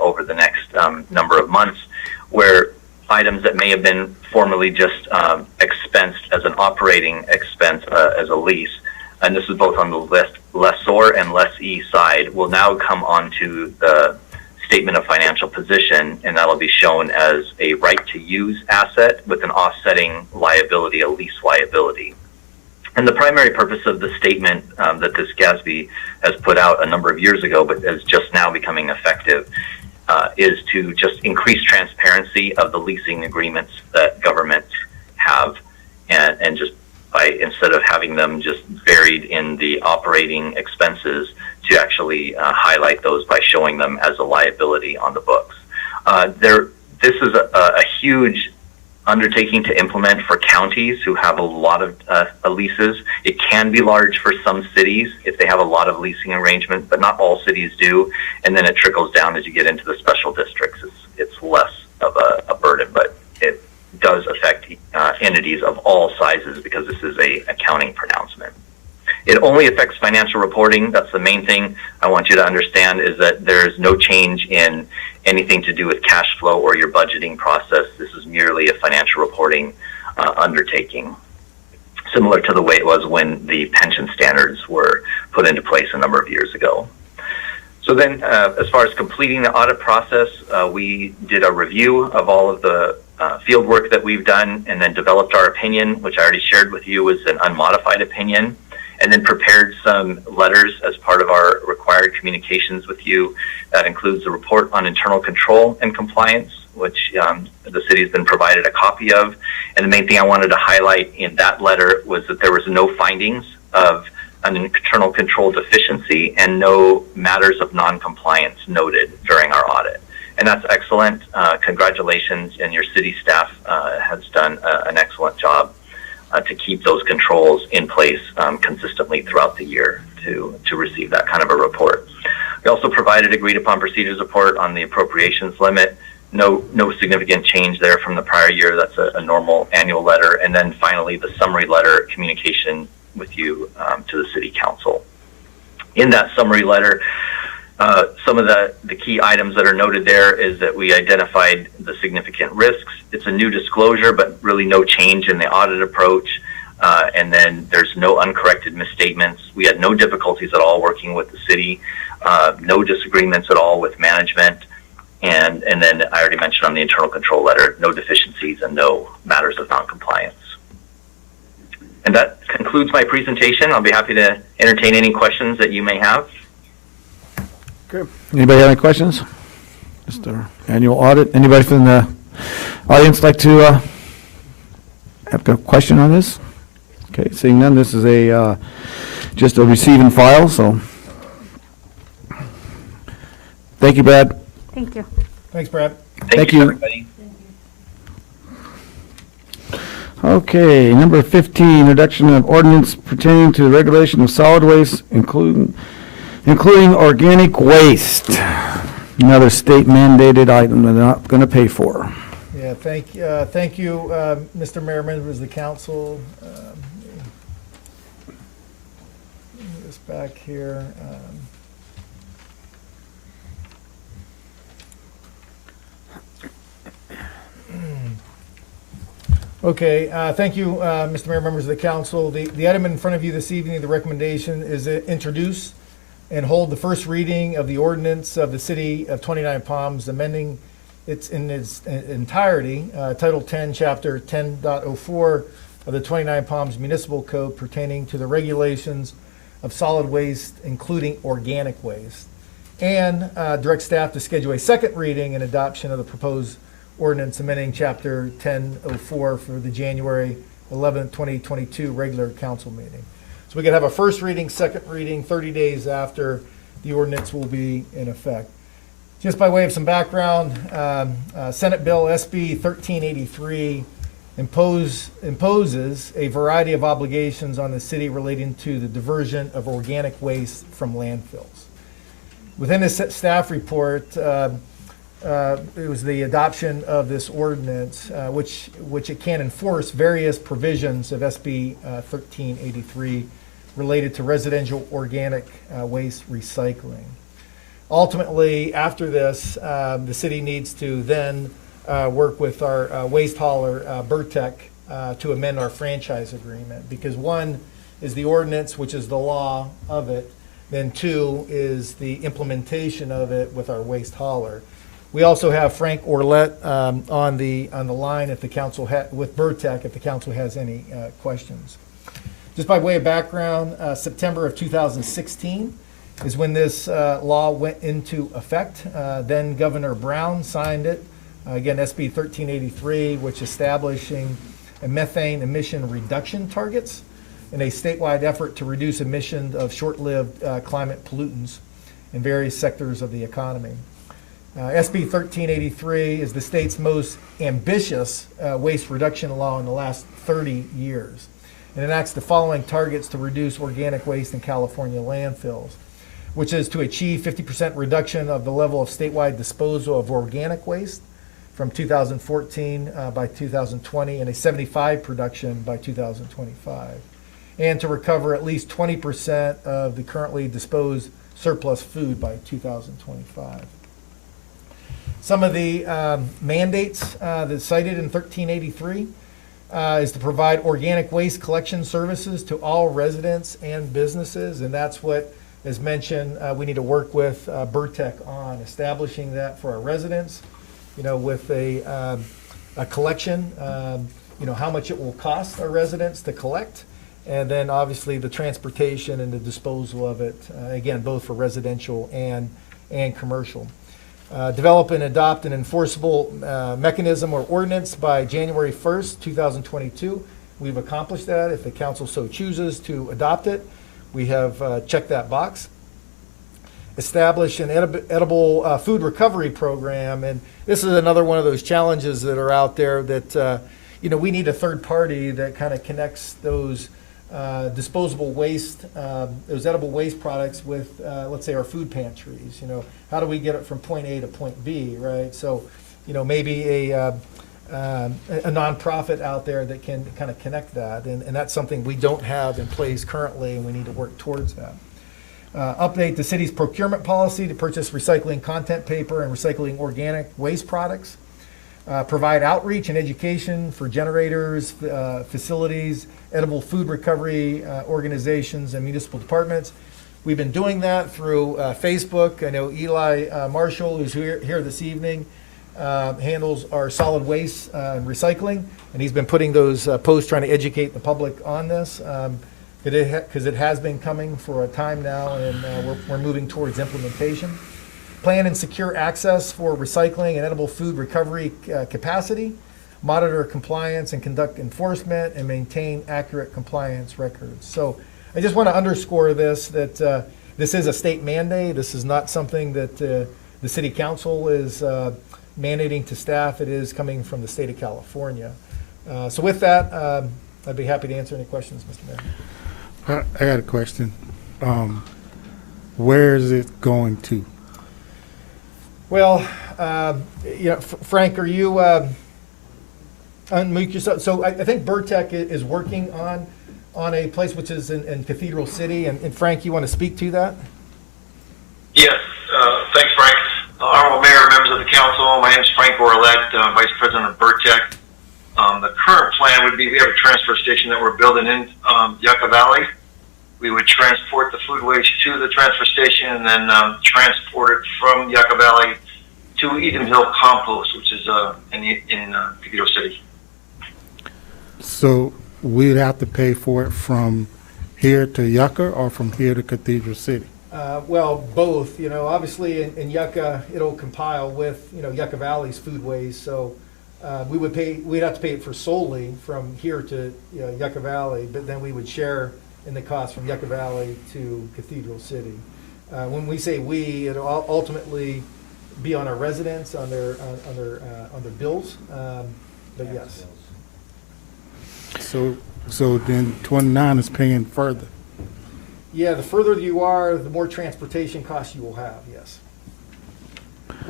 over the next number of months, where items that may have been formerly just expensed as an operating expense as a lease, and this is both on the lessor and lessee side, will now come onto the statement of financial position, and that'll be shown as a right-to-use asset with an offsetting liability, a lease liability. And the primary purpose of the statement that this GASB has put out a number of years ago, but is just now becoming effective, is to just increase transparency of the leasing agreements that governments have, and just by, instead of having them just buried in the operating expenses, to actually highlight those by showing them as a liability on the books. This is a huge undertaking to implement for counties who have a lot of leases. It can be large for some cities if they have a lot of leasing arrangements, but not all cities do. And then it trickles down as you get into the special districts. It's less of a burden, but it does affect entities of all sizes because this is a accounting pronouncement. It only affects financial reporting. That's the main thing I want you to understand, is that there's no change in anything to do with cash flow or your budgeting process. This is merely a financial reporting undertaking, similar to the way it was when the pension standards were put into place a number of years ago. So then, as far as completing the audit process, we did a review of all of the field work that we've done, and then developed our opinion, which I already shared with you was an unmodified opinion, and then prepared some letters as part of our required communications with you. That includes the report on internal control and compliance, which the city has been provided a copy of. And the main thing I wanted to highlight in that letter was that there was no findings of an internal control deficiency and no matters of non-compliance noted during our audit. And that's excellent. Congratulations, and your city staff has done an excellent job to keep those controls in place consistently throughout the year to receive that kind of a report. We also provided agreed upon procedures report on the appropriations limit. No significant change there from the prior year. That's a normal annual letter. And then finally, the summary letter communication with you to the City Council. In that summary letter, some of the key items that are noted there is that we identified the significant risks. It's a new disclosure, but really no change in the audit approach. And then there's no uncorrected misstatements. We had no difficulties at all working with the city, no disagreements at all with management. And then I already mentioned on the internal control letter, no deficiencies and no matters of noncompliance. And that concludes my presentation. I'll be happy to entertain any questions that you may have. Okay. Anybody have any questions? Just our annual audit. Anybody from the audience like to have a question on this? Okay, seeing none, this is a just a receive and file, so thank you, Brad. Thank you. Thanks, Brad. Thank you. Everybody. Okay, number 15, introduction of ordinance pertaining to the regulation of solid waste, including organic waste. Another state mandated item they're not going to pay for. Yeah, thank you, Mr. Mayor, members of the council. This back here. Okay, thank you, Mr. Mayor, members of the council. The item in front of you this evening, the recommendation is to introduce and hold the first reading of the ordinance of the City of 29 Palms, amending it in its entirety, Title 10, Chapter 10.04 of the 29 Palms Municipal Code pertaining to the regulations of solid waste, including organic waste, and direct staff to schedule a second reading and adoption of the proposed ordinance amending Chapter 10.04 for the January 11th, 2022 regular council meeting. So we can have a first reading, second reading, 30 days after the ordinance will be in effect. Just by way of some background, Senate Bill SB 1383 imposes a variety of obligations on the city relating to the diversion of organic waste from landfills. Within the staff report, it was the adoption of this ordinance, which it can enforce various provisions of SB 1383 related to residential organic waste recycling. Ultimately, after this, the city needs to then work with our waste hauler, Burtec, to amend our franchise agreement, because one is the ordinance, which is the law of it, then two is the implementation of it with our waste hauler. We also have Frank Orlett on the line if the council with Burtec if the council has any questions. Just by way of background, September of 2016 is when this law went into effect. Then Governor Brown signed it. Again, SB 1383, which establishing a methane emission reduction targets in a statewide effort to reduce emissions of short-lived climate pollutants in various sectors of the economy. SB 1383 is the state's most ambitious waste reduction law in the last 30 years. It enacts the following targets to reduce organic waste in California landfills, which is to achieve 50% reduction of the level of statewide disposal of organic waste from 2014 by 2020 and a 75% reduction by 2025, and to recover at least 20% of the currently disposed surplus food by 2025. Some of the mandates that's cited in 1383 is to provide organic waste collection services to all residents and businesses, and that's what, as mentioned, we need to work with Burtec on establishing that for our residents, with a collection, how much it will cost our residents to collect, and then obviously the transportation and the disposal of it, again, both for residential and commercial. Develop and adopt an enforceable mechanism or ordinance by January 1st, 2022. We've accomplished that. If the council so chooses to adopt it, we have checked that box. Establish an edible food recovery program, and this is another one of those challenges that are out there that we need a third party that kind of connects those disposable waste, those edible waste products with, let's say, our food pantries. How do we get it from point A to point B, right? So, maybe a nonprofit out there that can kind of connect that, and that's something we don't have in place currently, and we need to work towards that. Update the city's procurement policy to purchase recycling content paper and recycling organic waste products. Provide outreach and education for generators, facilities, edible food recovery organizations, and municipal departments. We've been doing that through Facebook. I know Eli Marshall, who's here this evening, handles our solid waste and recycling, and he's been putting those posts trying to educate the public on this, because it has been coming for a time now, and we're moving towards implementation. Plan and secure access for recycling and edible food recovery capacity, monitor compliance and conduct enforcement, and maintain accurate compliance records. So I just want to underscore this, that this is a state mandate. This is not something that the city council is mandating to staff. It is coming from the state of California. So with that, I'd be happy to answer any questions, Mr. Mayor. I got a question. Where is it going to? Well, Frank, are you unmute yourself? So I think Burtech is working on a place which is in Cathedral City, and Frank, you want to speak to that? Yes, thanks, Frank. Honorable Mayor, members of the council, my name is Frank Orlett, Vice President of Burtech. The current plan would be, we have a transfer station that we're building in Yucca Valley. We would transport the food waste to the transfer station and then transport it from Yucca Valley to Eden Hill Compost, which is in Cathedral City. So we'd have to pay for it from here to Yucca or from here to Cathedral City? Well, both. Obviously in Yucca, it'll compile with, Yucca Valley's food waste. So we'd have to pay it for solely from here to Yucca Valley, but then we would share in the cost from Yucca Valley to Cathedral City. When we say we, it'll ultimately be on our residents, on their bills, but yes. So then 29 is paying further? Yeah, the further you are, the more transportation costs you will have, yes.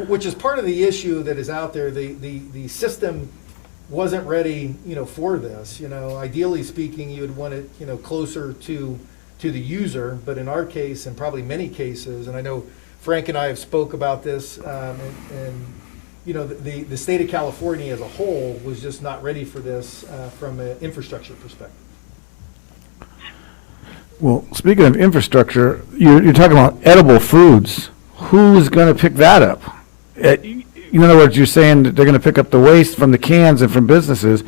Which is part of the issue that is out there. The system wasn't ready, for this. Ideally speaking, you would want it, closer to the user. But in our case, and probably many cases, and I know Frank and I have spoke about this, and the state of California as a whole was just not ready for this from an infrastructure perspective. Well, speaking of infrastructure, you're talking about edible foods. Who's going to pick that up? In other words, you're saying that they're going to pick up the waste from the cans and from businesses,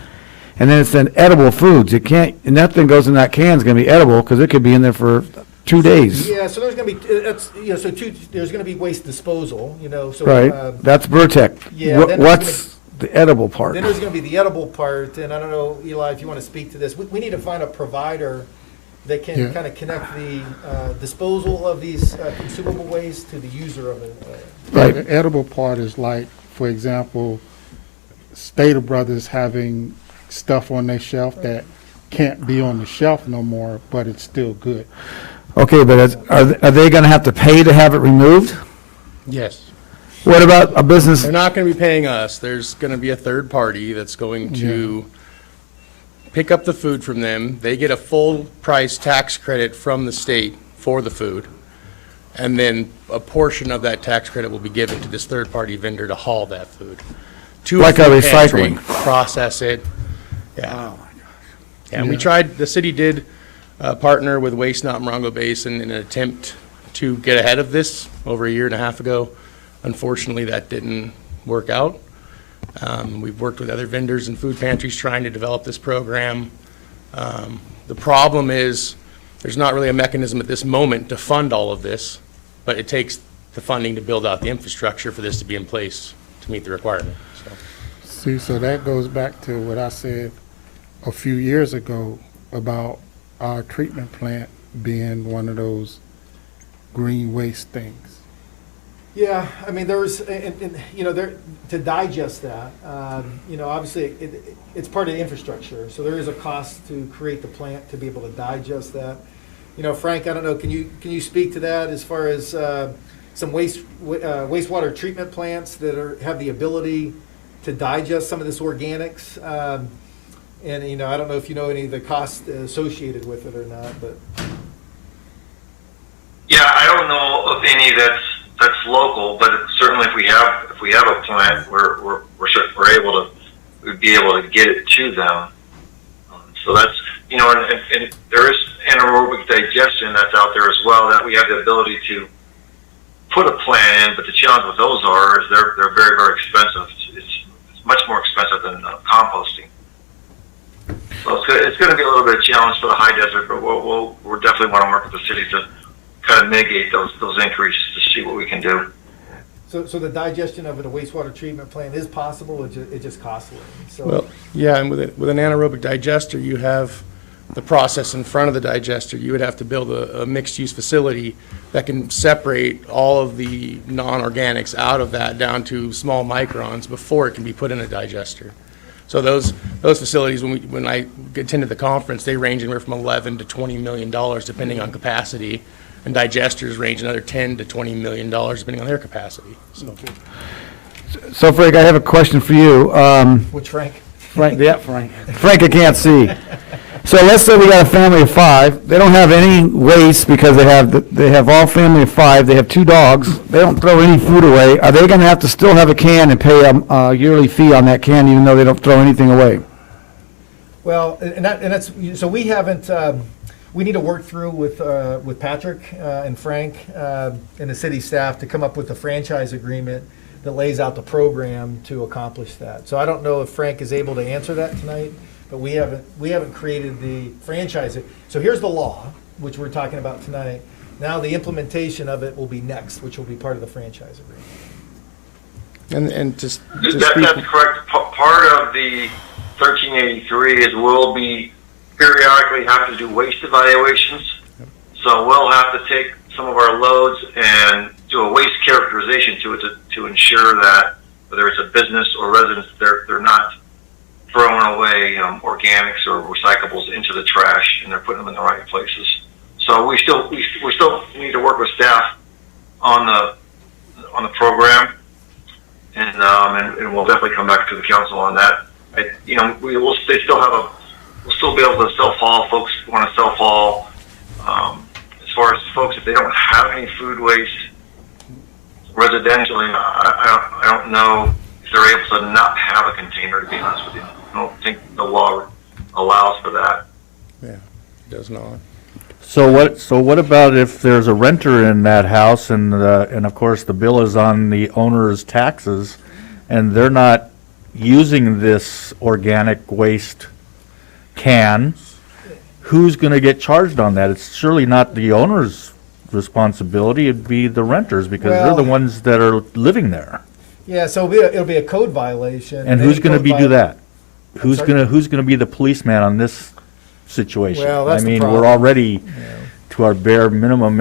and then it's then edible foods. You can't, and nothing goes in that can is going to be edible because it could be in there for 2 days. Yeah, so there's going to be there's going to be waste disposal. So right. That's Burtech. Yeah. What's the edible part? Then there's going to be the edible part, and I don't know, Eli, if you want to speak to this. We need to find a provider that can kind of connect the disposal of these consumable waste to the user of it. Right. The edible part is like, for example, Stater Brothers having stuff on their shelf that can't be on the shelf no more, but it's still good. Okay, but are they going to have to pay to have it removed? Yes. What about a business? They're not going to be paying us. There's going to be a third party that's going to pick up the food from them. They get a full price tax credit from the state for the food. And then a portion of that tax credit will be given to this third party vendor to haul that food. To like a pantry, recycling. Process it. Yeah. Oh my gosh. Yeah, and we tried, the city did partner with Waste Not Morongo Basin in an attempt to get ahead of this over a year and a half ago. Unfortunately, that didn't work out. We've worked with other vendors and food pantries trying to develop this program. The problem is there's not really a mechanism at this moment to fund all of this, but it takes the funding to build out the infrastructure for this to be in place to meet the requirement. See, so that goes back to what I said a few years ago about our treatment plant being one of those green waste things. Yeah, I mean, there's, you know, there, to digest that, you know, obviously, it's part of the infrastructure, so there is a cost to create the plant to be able to digest that. You know, Frank, I don't know, can you speak to that as far as some wastewater treatment plants that have the ability to digest some of this organics? And, you know, I don't know if you know any of the costs associated with it or not, but. Yeah, I don't know of any that's local, but certainly if we have a plant, we're able to, we'd be able to get it to them. So that's, you know, and there is anaerobic digestion that's out there as well that we have the ability to put a plant in, but the challenge with those is they're very, very expensive. It's much more expensive than composting. So it's going to be a little bit of a challenge for the high desert, but we'll definitely want to work with the city to kind of mitigate those increases to see what we can do. So the digestion of a wastewater treatment plant is possible, it just costly. So. Well, yeah, and with an anaerobic digester, you have the process in front of the digester. You would have to build a mixed-use facility that can separate all of the non-organics out of that down to small microns before it can be put in a digester. So those facilities, when I attended the conference, they range anywhere from $11 to $20 million depending on capacity, and digesters range another $10 to $20 million depending on their capacity. So Frank, I have a question for you. Which Frank? Frank, yeah, Frank. Frank, I can't see. So let's say we got a family of 5. They don't have any waste because they have all family of 5. They have 2 dogs. They don't throw any food away. Are they going to have to still have a can and pay a yearly fee on that can even though they don't throw anything away? Well, and that's, so we haven't, we need to work through with Patrick and Frank and the city staff to come up with a franchise agreement that lays out the program to accomplish that. So I don't know if Frank is able to answer that tonight, but we haven't created the franchise. So here's the law, which we're talking about tonight. Now the implementation of it will be next, which will be part of the franchise agreement. And just that's correct. Part of the 1383 is we'll be periodically have to do waste evaluations. So we'll have to take some of our loads and do a waste characterization to ensure that whether it's a business or residents, they're not throwing away organics or recyclables into the trash, and they're putting them in the right places. So we still need to work with staff on the program, and we'll definitely come back to the council on that. We'll still be able to self-haul. Folks want to self-haul. As far as folks, if they don't have any food waste residentially, I don't know if they're able to not have a container, to be honest with you. I don't think the law allows for that. Yeah, it does not. So what about if there's a renter in that house and of course the bill is on the owner's taxes and they're not using this organic waste can? Who's going to get charged on that? It's surely not the owner's responsibility. It'd be the renters because they're the ones that are living there. Yeah, so it'll be a code violation. And who's going to do that? Who's going to be the policeman on this situation? Well, that's the we're problem. already to our bare minimum.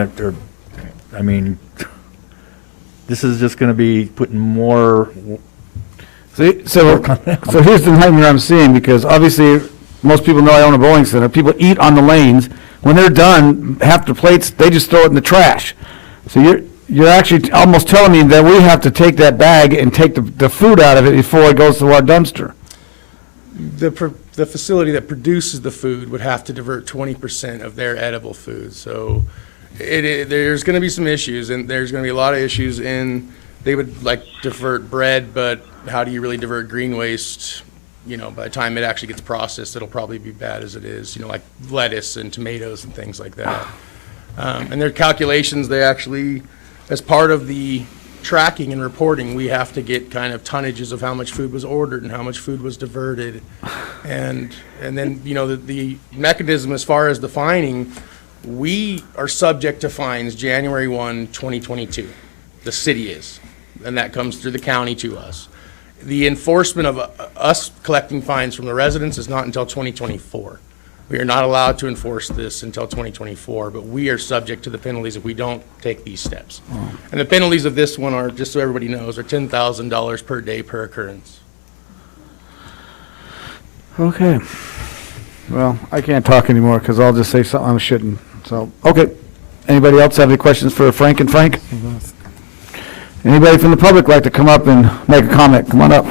This is just going to be putting more. So here's the nightmare I'm seeing, because obviously most people know I own a bowling center. People eat on the lanes. When they're done, half the plates, they just throw it in the trash. So you're actually almost telling me that we have to take that bag and take the food out of it before it goes to our dumpster. The facility that produces the food would have to divert 20% of their edible food. So there's going to be some issues, and there's going to be a lot of issues in, they would divert bread, but how do you really divert green waste? By the time it actually gets processed, it'll probably be bad as it is, like lettuce and tomatoes and things like that. And their calculations, they actually, as part of the tracking and reporting, we have to get kind of tonnages of how much food was ordered and how much food was diverted. And then, the mechanism as far as the fining, we are subject to fines January 1, 2022. The city is, and that comes through the county to us. The enforcement of us collecting fines from the residents is not until 2024. We are not allowed to enforce this until 2024, but we are subject to the penalties if we don't take these steps. And the penalties of this one are, just so everybody knows, are $10,000 per day per occurrence. Okay. Well, I can't talk anymore because I'll just say something I shouldn't. So, okay. Anybody else have any questions for Frank and Frank? Anybody from the public like to come up and make a comment? Come on up.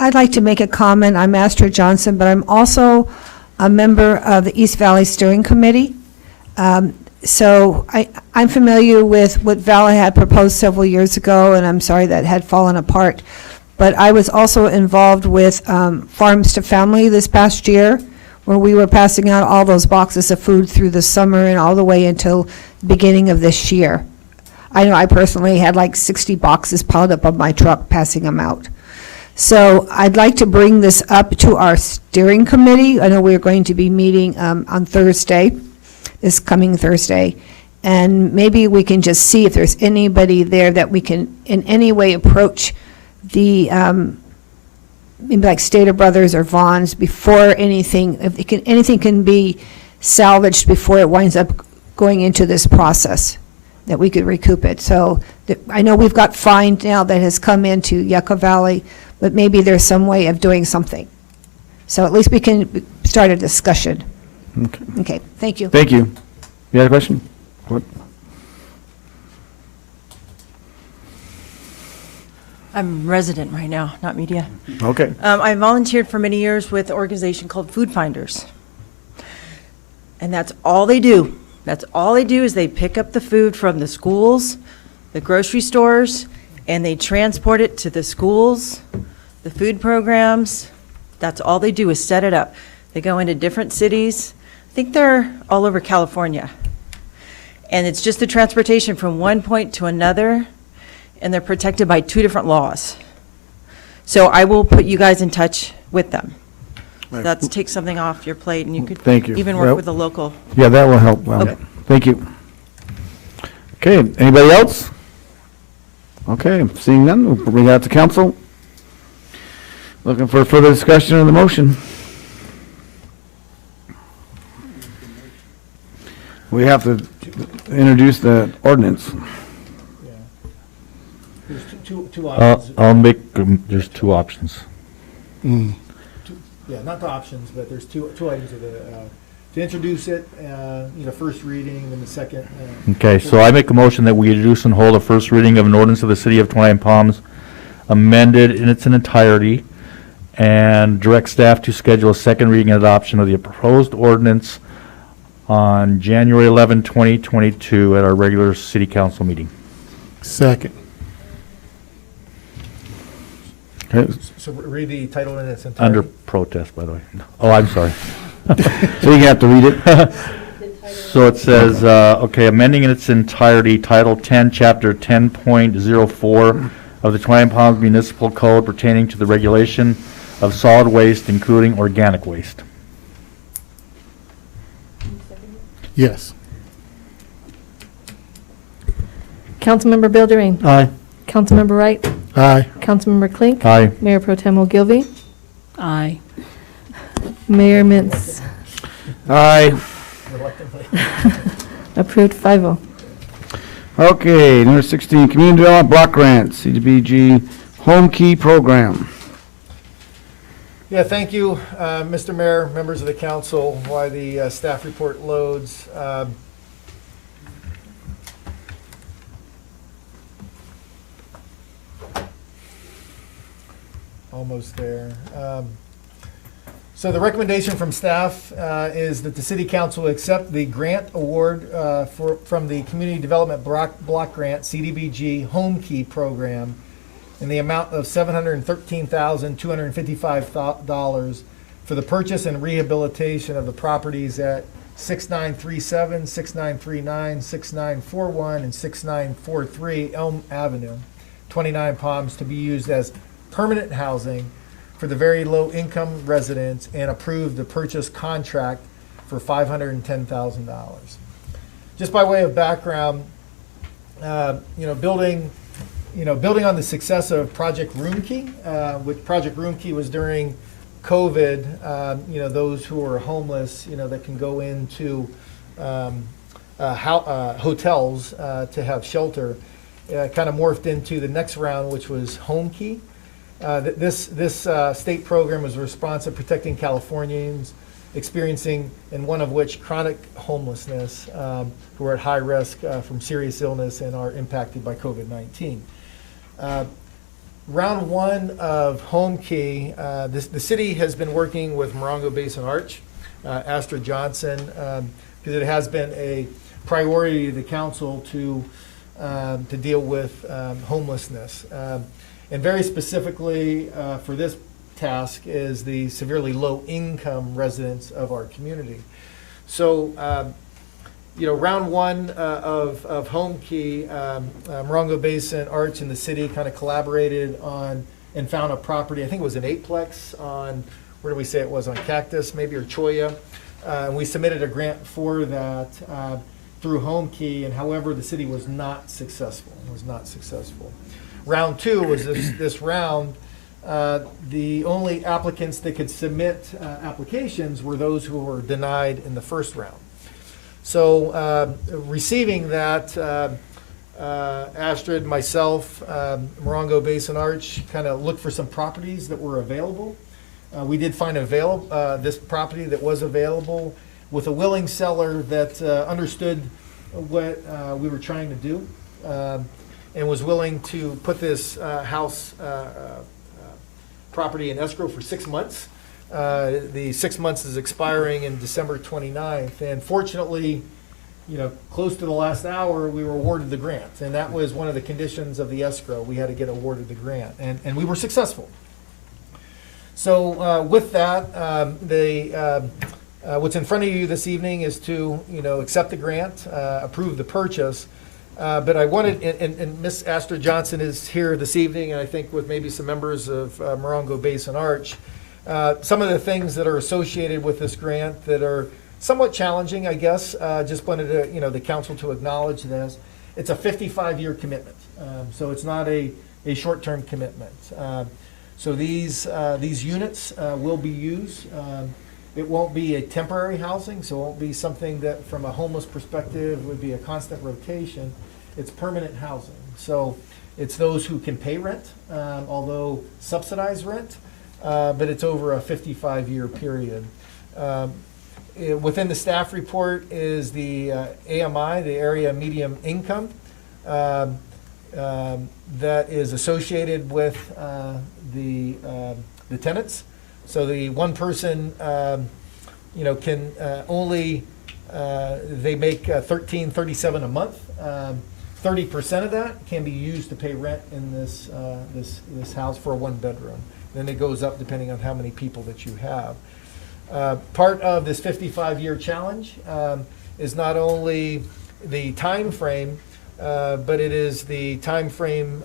I'd like to make a comment. I'm Astrid Johnson, but I'm also a member of the East Valley Steering Committee. So I'm familiar with what Valley had proposed several years ago, and I'm sorry that had fallen apart. But I was also involved with Farms to Family this past year, where we were passing out all those boxes of food through the summer and all the way until the beginning of this year. I know I personally had like 60 boxes piled up on my truck passing them out. So I'd like to bring this up to our steering committee. I know we're going to be meeting on Thursday, this coming Thursday. And maybe we can just see if there's anybody there that we can in any way approach the, maybe like Stater Brothers or Vaughn's before anything, if it can, anything can be salvaged before it winds up going into this process, that we could recoup it. So I know we've got fine now that has come into Yucca Valley, but maybe there's some way of doing something. So at least we can start a discussion. Okay, thank you. Thank you. You had a question? What? I'm resident right now, not media. Okay. I volunteered for many years with an organization called Food Finders. And that's all they do. That's all they do is they pick up the food from the schools, the grocery stores, and they transport it to the schools, the food programs. That's all they do is set it up. They go into different cities. I think they're all over California. And it's just the transportation from one point to another, and they're protected by 2 different laws. So I will put you guys in touch with them. Right. That's take something off your plate, and you could Thank you. even work Well, with the local. Yeah, that will help. Well, Okay. Thank you. Okay, anybody else? Okay, seeing none, we'll bring that to council. Looking for further discussion on the motion. We have to introduce the ordinance. There's two options. I'll make, there's 2 options. Yeah, not the options, but there's two items of the, to introduce it, first reading, and then the second. Okay, so I make a motion that we introduce and hold a first reading of an ordinance of the City of Twin Palms, amended in its entirety, and direct staff to schedule a second reading and adoption of the proposed ordinance on January 11, 2022 at our regular city council meeting. Second. Okay. So read the title in its entirety. Under protest, by the way. Oh, I'm sorry. So you have to read it. So it says, amending in its entirety, Title 10, Chapter 10.04 of the Twin Palms Municipal Code pertaining to the regulation of solid waste, including organic waste. Yes. Councilmember Bilderine. Aye. Councilmember Wright. Aye. Councilmember Klink. Aye. Mayor Pro Tem Ogilvy. Aye. Mayor Mintz. Aye. Approved 5-0. Okay, number 16, Community Development Block Grant, CDBG Home Key Program. Yeah, thank you, Mr. Mayor, members of the council. While the staff report loads, almost there. So the recommendation from staff is that the city council accept the grant award from the Community Development Block Grant, CDBG Home Key Program, in the amount of $713,255 for the purchase and rehabilitation of the properties at 6937, 6939, 6941, and 6943 Elm Avenue, 29 Palms, to be used as permanent housing for the very low-income residents, and approve the purchase contract for $510,000. Just by way of background, building building on the success of Project Roomkey, which Project Roomkey was during COVID, those who are homeless, that can go into hotels to have shelter, kind of morphed into the next round, which was Home Key. This state program was responsive protecting Californians experiencing, and one of which chronic homelessness, who are at high risk from serious illness and are impacted by COVID-19. Round one of Home Key, the city has been working with Morongo Basin Arch, Astra Johnson, because it has been a priority of the council to deal with homelessness. And very specifically for this task is the severely low income residents of our community. So, round one of Home Key, Morongo Basin Arch and the city kind of collaborated on and found a property, I think it was an 8-plex on, where do we say it was, on Cactus maybe, or Choya. And we submitted a grant for that through Home Key, and however, the city was not successful. Round two was this round. The only applicants that could submit applications were those who were denied in the first round. So receiving that, Astrid, myself, Morongo Basin Arch kind of looked for some properties that were available. We did find this property that was available with a willing seller that understood what we were trying to do and was willing to put this house property in escrow for 6 months. The 6 months is expiring in December 29th, and fortunately, close to the last hour, we were awarded the grant, and that was one of the conditions of the escrow. We had to get awarded the grant, and we were successful. So with that, what's in front of you this evening is to accept the grant, approve the purchase. But I wanted, and Miss Astra Johnson is here this evening, and I think with maybe some members of Morongo Basin Arch. Some of the things that are associated with this grant that are somewhat challenging, I guess, just wanted to, the council to acknowledge this. It's a 55-year commitment, so it's not a short-term commitment. So these units will be used. It won't be a temporary housing, so it won't be something that from a homeless perspective would be a constant rotation. It's permanent housing. So it's those who can pay rent, although subsidized rent, but it's over a 55-year period. Within the staff report is the AMI, the Area Medium Income, that is associated with the tenants. So the one person, can only, they make $13.37 a month. 30% of that can be used to pay rent in this house for a 1-bedroom. Then it goes up depending on how many people that you have. Part of this 55-year challenge is not only the time frame, but it is the time frame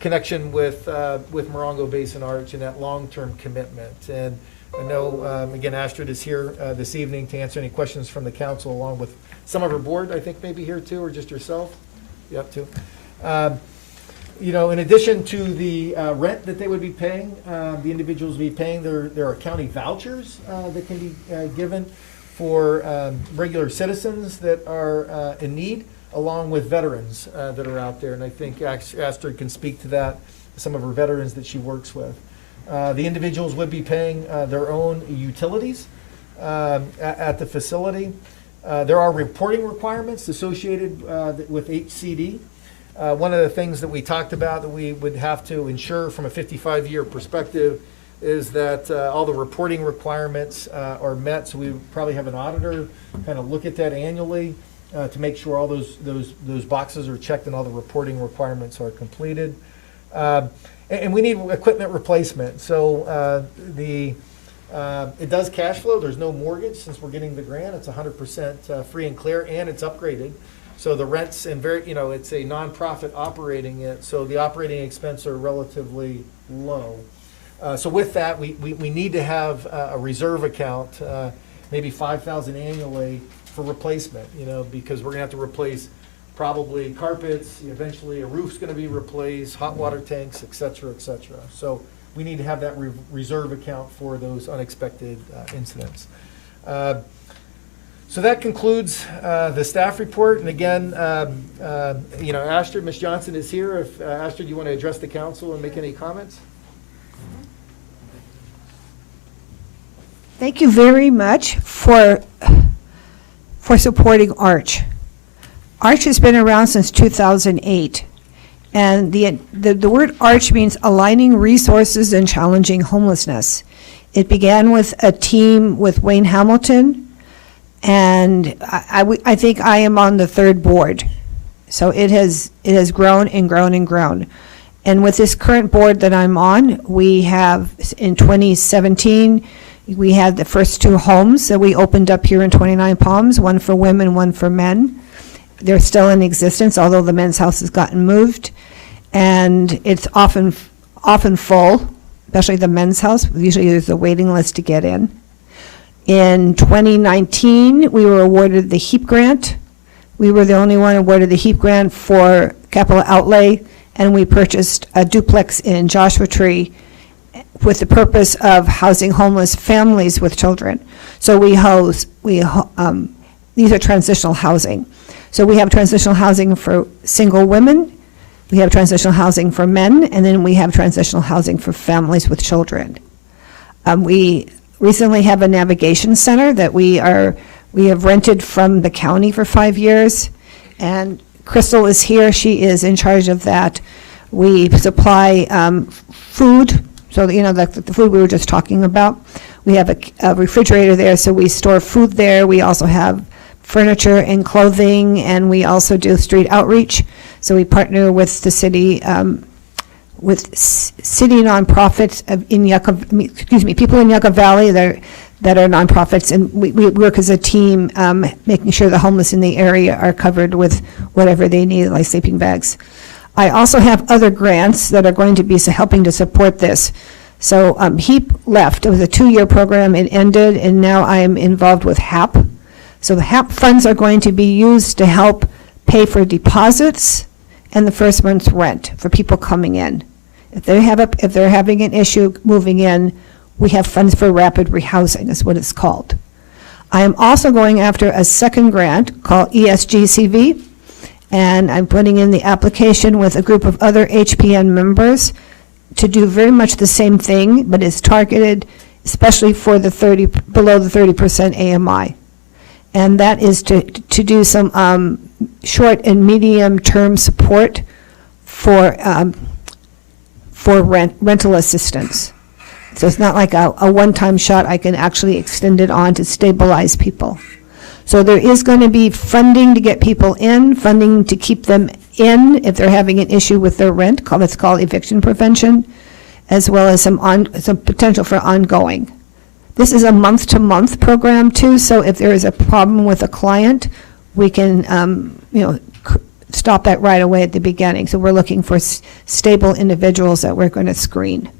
connection with Morongo Basin Arch and that long-term commitment. And I know, again, Astrid is here this evening to answer any questions from the council, along with some of her board, I think maybe here too, or just yourself? Yep, too. In addition to the rent that they would be paying, the individuals will be paying, there are county vouchers that can be given for regular citizens that are in need, along with veterans that are out there. And I think Astrid can speak to that, some of her veterans that she works with. The individuals would be paying their own utilities at the facility. There are reporting requirements associated with HCD. One of the things that we talked about that we would have to ensure from a 55-year perspective is that all the reporting requirements are met. So we probably have an auditor kind of look at that annually to make sure all those boxes are checked and all the reporting requirements are completed. And we need equipment replacement. So it does cash flow. There's no mortgage since we're getting the grant. It's 100% free and clear, and it's upgraded. So the rents and it's a nonprofit operating it. So the operating expenses are relatively low. So with that, we need to have a reserve account, maybe $5,000 annually for replacement. Because we're gonna have to replace probably carpets, eventually a roof's gonna be replaced, hot water tanks, et cetera, et cetera. So we need to have that reserve account for those unexpected incidents. So that concludes the staff report. And again, Astrid, Ms. Johnson is here. If Astrid, you want to address the council and make any comments? Thank you very much for supporting ARCH. ARCH has been around since 2008. And the word ARCH means aligning resources and challenging homelessness. It began with a team with Wayne Hamilton, and I think I am on the third board. So it has grown and grown and grown. And with this current board that I'm on, we have, in 2017, we had the first 2 homes that we opened up here in 29 Palms, one for women, one for men. They're still in existence, although the men's house has gotten moved. And it's often full, especially the men's house. Usually there's a waiting list to get in. In 2019, we were awarded the HEAP grant. We were the only one awarded the HEAP grant for capital outlay, and we purchased a duplex in Joshua Tree with the purpose of housing homeless families with children. So these are transitional housing. So we have transitional housing for single women, we have transitional housing for men, and then we have transitional housing for families with children. We recently have a navigation center that we have rented from the county for 5 years, and Crystal is here. She is in charge of that. We supply food, so the food we were just talking about. We have a refrigerator there, so we store food there. We also have furniture and clothing, and we also do street outreach. So we partner with the city, with city nonprofits people in Yucca Valley that are nonprofits, and we work as a team, making sure the homeless in the area are covered with whatever they need, like sleeping bags. I also have other grants that are going to be helping to support this. So HEAP left. It was a 2-year program. It ended, and now I am involved with Hap. So the Hap funds are going to be used to help pay for deposits and the first month's rent for people coming in. If they're having an issue moving in, we have funds for rapid rehousing, is what it's called. I am also going after a second grant called ESGCV, and I'm putting in the application with a group of other HPN members to do very much the same thing, but it's targeted especially for below the 30% AMI. And that is to do some short and medium term support for rental assistance. So it's not like a one-time shot. I can actually extend it on to stabilize people. So there is going to be funding to get people in, funding to keep them in if they're having an issue with their rent, it's called eviction prevention, as well as some potential for ongoing. This is a month-to-month program too, so if there is a problem with a client, we can stop that right away at the beginning. So we're looking for stable individuals that we're going to screen.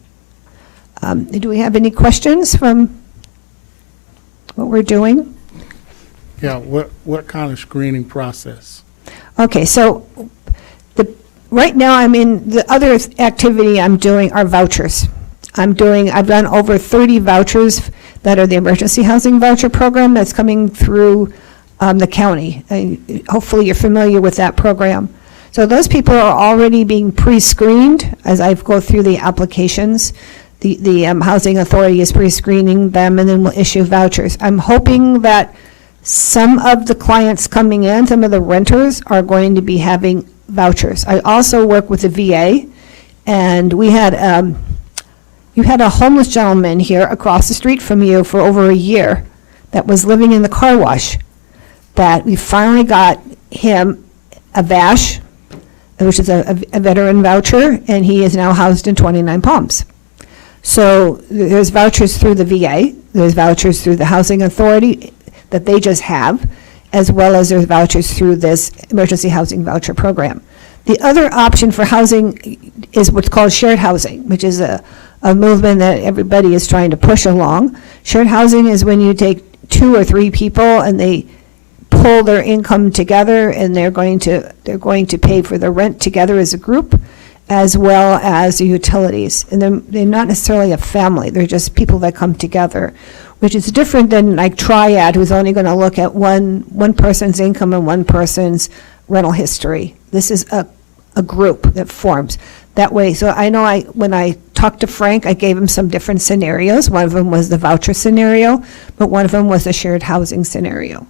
Do we have any questions from what we're doing? Yeah, what kind of screening process? Okay, so right now the other activity I'm doing are vouchers. I've done over 30 vouchers that are the emergency housing voucher program that's coming through the county. Hopefully you're familiar with that program. So those people are already being pre-screened as I go through the applications. The housing authority is pre-screening them, and then we'll issue vouchers. I'm hoping that some of the clients coming in, some of the renters are going to be having vouchers. I also work with the VA, and you had a homeless gentleman here across the street from you for over a year that was living in the car wash, that we finally got him a VASH, which is a veteran voucher, and he is now housed in 29 Palms. So there's vouchers through the VA, there's vouchers through the housing authority that they just have, as well as there's vouchers through this emergency housing voucher program. The other option for housing is what's called shared housing, which is a movement that everybody is trying to push along. Shared housing is when you take 2 or 3 people and they pull their income together, and they're going to pay for the rent together as a group, as well as the utilities. And they're not necessarily a family, they're just people that come together, which is different than like Triad, who's only going to look at one person's income and one person's rental history. This is a group that forms that way. So I know when I talked to Frank, I gave him some different scenarios. One of them was the voucher scenario, but one of them was the shared housing scenario.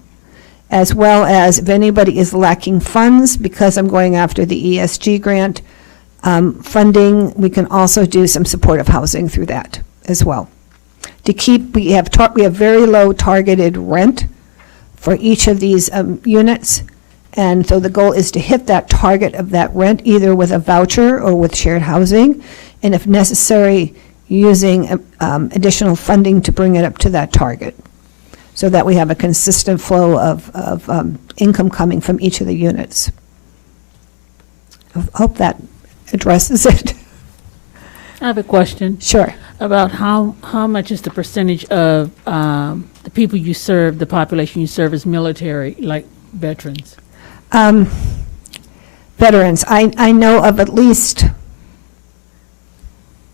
As well as if anybody is lacking funds, because I'm going after the ESG grant funding, we can also do some supportive housing through that as well. We have very low targeted rent for each of these units. And so the goal is to hit that target of that rent, either with a voucher or with shared housing, and if necessary, using additional funding to bring it up to that target, so that we have a consistent flow of income coming from each of the units. I hope that addresses it. I have a question. Sure. About how much is the percentage of the people you serve, the population you serve as military, like veterans? Veterans, I know of at least,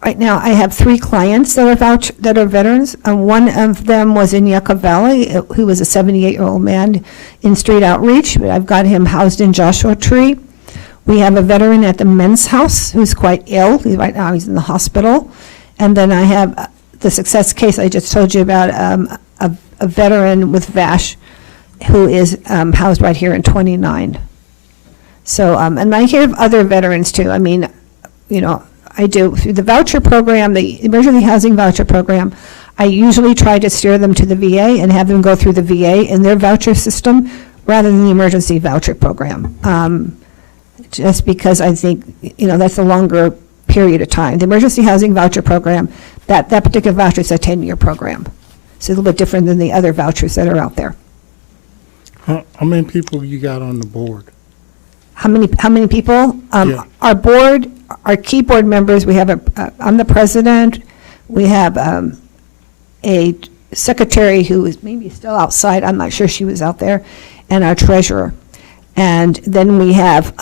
right now, I have 3 clients that are veterans. One of them was in Yucca Valley, who was a 78-year-old man in street outreach. I've got him housed in Joshua Tree. We have a veteran at the Mintz house who's quite ill. Right now he's in the hospital. And then I have the success case I just told you about, a veteran with VASH who is housed right here in 29. So, and I hear of other veterans too. I mean, I do, through the voucher program, the emergency housing voucher program, I usually try to steer them to the VA and have them go through the VA in their voucher system rather than the emergency voucher program. Just because I think, that's a longer period of time. The emergency housing voucher program, that particular voucher is a 10-year program. It's a little bit different than the other vouchers that are out there. How many people you got on the board? How many people? Yeah. Our board, our key board members, we have I'm the president. We have a secretary who is maybe still outside. I'm not sure she was out there, and our treasurer. And then we have,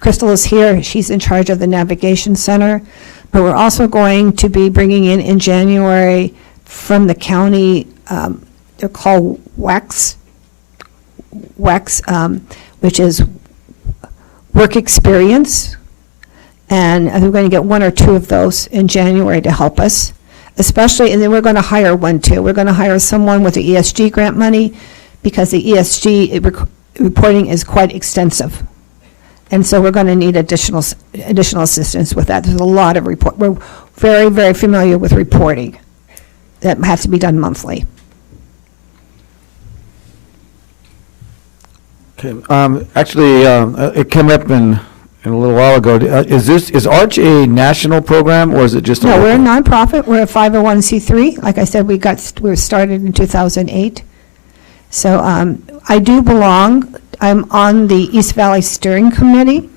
Crystal is here. She's in charge of the navigation center. But we're also going to be bringing in January from the county, they're called WACs, which is work experience. And I think we're going to get 1 or 2 of those in January to help us, especially, and then we're going to hire one too. We're going to hire someone with the ESG grant money, because the ESG reporting is quite extensive. And so we're going to need additional assistance with that. There's a lot of report. We're very, very familiar with reporting that has to be done monthly. Okay. Actually, it came up in a little while ago. Is ARCH a national program, or is it just a No, local? we're a nonprofit. We're a 501c3. Like I said, we were started in 2008. So I do belong. I'm on the East Valley Steering Committee,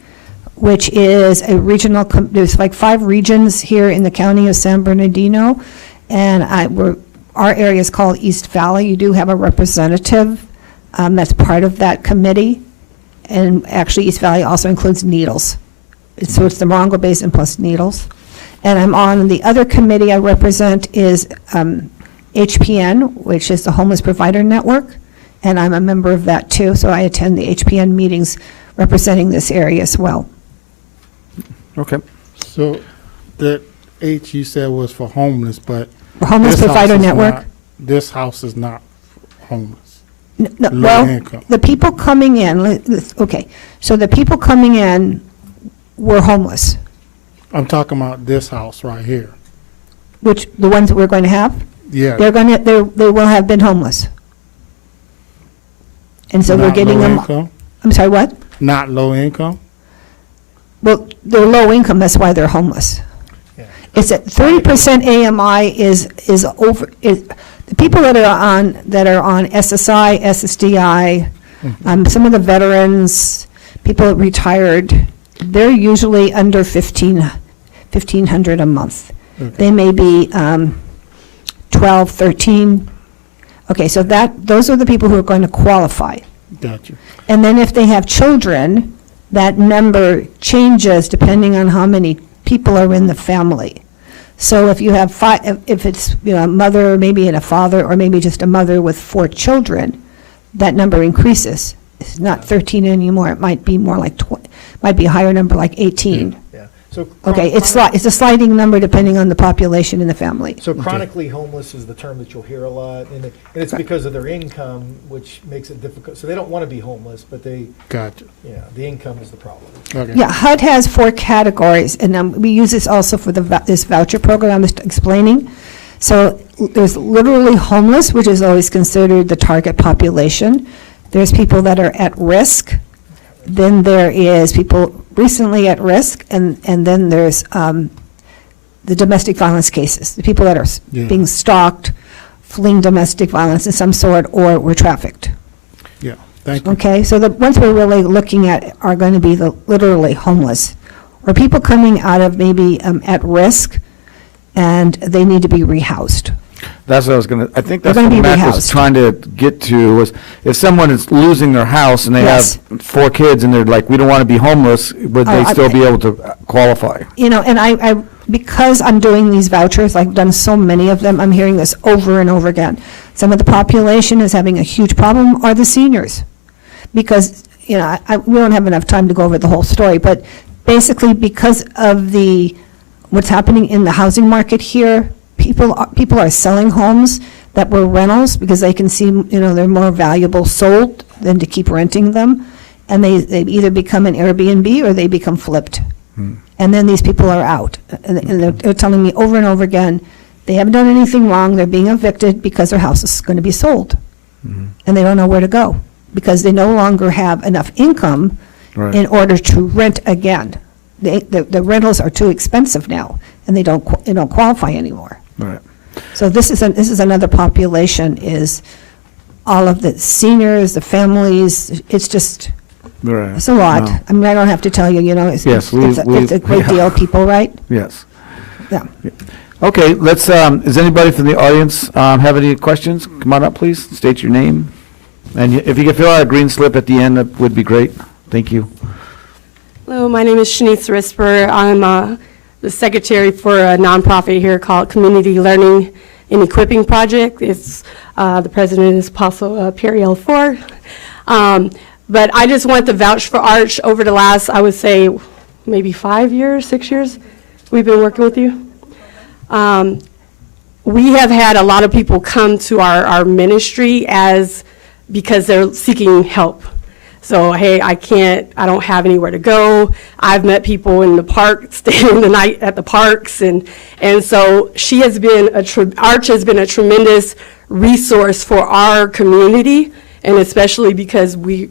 which is a regional. There's like 5 regions here in the county of San Bernardino, and our area is called East Valley. You do have a representative that's part of that committee, and actually East Valley also includes Needles. So it's the Morongo Basin plus Needles. And I'm on the other committee I represent is HPN, which is the Homeless Provider Network, and I'm a member of that too, so I attend the HPN meetings representing this area as well. Okay. So the H you said was for homeless, but Homeless this Provider house is Network? not- This house is not homeless. No, Low well, income. the people coming in, okay, so the people coming in were homeless, I'm talking about this house right here. which, the ones that we're going to have? Yeah. They will have been homeless. And so we're Not getting low them. income? I'm sorry, what? Not low income? Well, they're low income, that's why they're homeless. It's at 30% AMI is over, the people that are on SSI, SSDI, some of the veterans, people that retired, they're usually under $1,500 a month. Okay. They may be 12, 13. Okay, so those are the people who are going to qualify. Gotcha. And then if they have children, that number changes depending on how many people are in the family. So if you have if it's, a mother, maybe and a father, or maybe just a mother with 4 children, that number increases. It's not 13 anymore. It might be more like, might be a higher number, like 18. Yeah. So Okay, it's a sliding number depending on the population in the family. So chronically homeless is the term that you'll hear a lot, and it's because of their income, which makes it difficult. So they don't want to be homeless, but the income is the problem. Okay. Yeah, HUD has 4 categories, and we use this also for this voucher program I'm just explaining. So there's literally homeless, which is always considered the target population. There's people that are at risk. Then there is people recently at risk, and then there's the domestic violence cases, the people that are being stalked, fleeing domestic violence of some sort, or were trafficked. Yeah, thank you. Okay, so the ones we're really looking at are going to be the literally homeless, or people coming out of maybe at risk, and they need to be rehoused. That's what I was going to, I think that's They're what gonna be Matt was rehoused. trying to get to, was if someone is losing their house and they Yes. have 4 kids and they're like, we don't want to be homeless, would they still be able to qualify? And I, because I'm doing these vouchers, I've done so many of them, I'm hearing this over and over again. Some of the population is having a huge problem are the seniors. Because, we don't have enough time to go over the whole story, but basically because of what's happening in the housing market here, people are selling homes that were rentals because they can see, they're more valuable sold than to keep renting them. And they either become an Airbnb or they become flipped. And then these people are out. And they're telling me over and over again, they haven't done anything wrong, they're being evicted because their house is going to be sold. And they don't know where to go because they no longer have enough income in order to rent again. The rentals are too expensive now, and they don't qualify anymore. Right. So this is another population, is all of the seniors, the families. It's just Right. it's a lot. No. I mean, I don't have to tell you. It's Yes, a great deal of people, right? Yes. Yeah. Okay, let's, does anybody from the audience have any questions? Come on up, please, state your name. And if you could fill out a green slip at the end, that would be great. Thank you. Hello, my name is Shanice Risper. I'm the secretary for a nonprofit here called Community Learning and Equipping Project. It's the president is Apostle Perry L4. But I just want to vouch for Arch over the last, I would say, maybe 5 years, 6 years we've been working with you. We have had a lot of people come to our ministry because they're seeking help. So, hey, I don't have anywhere to go. I've met people in the park, staying the night at the parks. And so Arch has been a tremendous resource for our community, and especially because we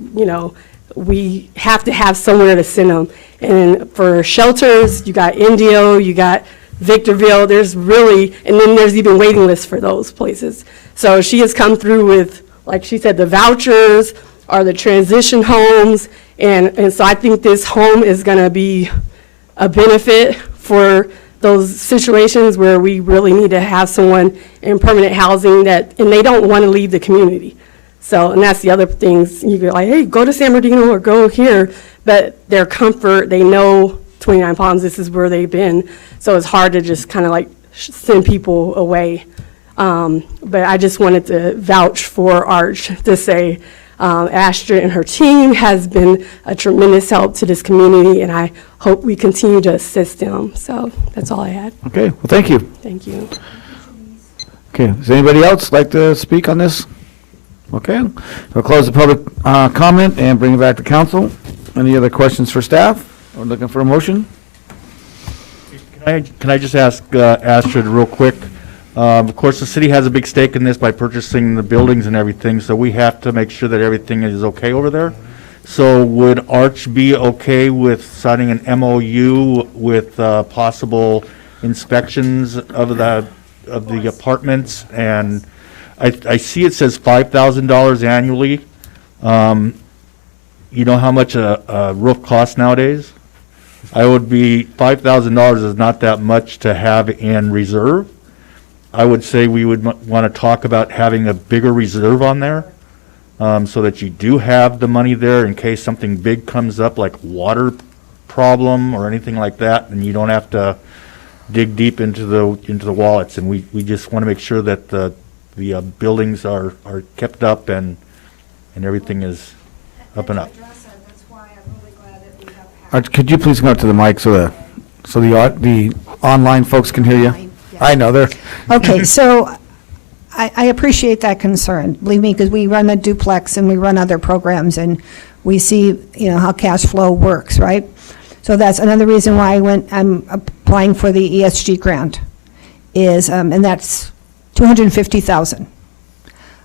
have to have somewhere to send them. And for shelters, you got Indio, you got Victorville, and then there's even waiting lists for those places. So she has come through with, like she said, the vouchers, or the transition homes, and so I think this home is going to be a benefit for those situations where we really need to have someone in permanent housing and they don't want to leave the community. So, and that's the other things, you go like, hey, go to San Bernardino or go here, but their comfort, they know 29 Palms, this is where they've been, so it's hard to just kind of like send people away. But I just wanted to vouch for Arch to say, Astrid and her team has been a tremendous help to this community, and I hope we continue to assist them. So that's all I had. Okay, well, thank you. Thank you. Okay, does anybody else like to speak on this? Okay, we'll close the public comment and bring it back to council. Any other questions for staff? We're looking for a motion. Can I just ask Astrid real quick? Of course, the city has a big stake in this by purchasing the buildings and everything, so we have to make sure that everything is okay over there. So would Arch be okay with signing an MOU with possible inspections of the apartments? And I see it says $5,000 annually. You know how much a roof costs nowadays? $5,000 is not that much to have in reserve. I would say we would want to talk about having a bigger reserve on there so that you do have the money there in case something big comes up, like water problem or anything like that, and you don't have to dig deep into the wallets. And we just want to make sure that the buildings are kept up and everything is up and up. Could you please go to the mic so the online folks can hear you? I know they're. Okay, so I appreciate that concern, believe me, because we run a duplex and we run other programs and we see, how cash flow works, right? So that's another reason why I'm applying for the ESG grant is, and that's $250,000.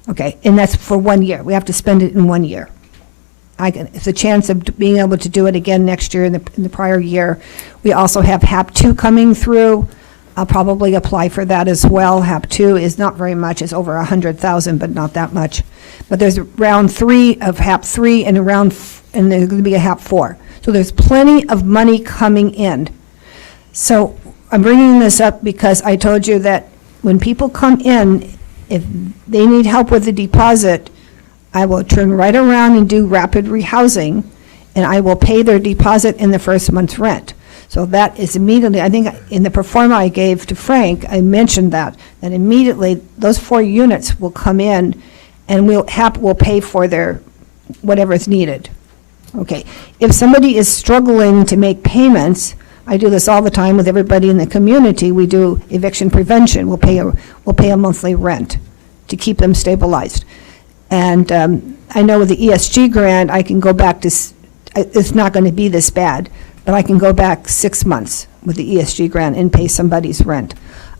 Okay, and that's for 1 year. We have to spend it in 1 year. It's a chance of being able to do it again next year in the prior year. We also have HAP 2 coming through. I'll probably apply for that as well. HAP 2 is not very much. It's over 100,000, but not that much. But there's round 3 of HAP 3 and and there's going to be a HAP 4. So there's plenty of money coming in. So I'm bringing this up because I told you that when people come in, if they need help with the deposit, I will turn right around and do rapid rehousing, and I will pay their deposit in the first month's rent. So that is immediately, I think in the pro forma I gave to Frank, I mentioned that immediately those 4 units will come in and HAP will pay for their, whatever is needed. Okay, if somebody is struggling to make payments, I do this all the time with everybody in the community, we do eviction prevention. We'll pay a monthly rent to keep them stabilized. And I know with the ESG grant, I can go back to, it's not going to be this bad, but I can go back 6 months with the ESG grant and pay somebody's rent.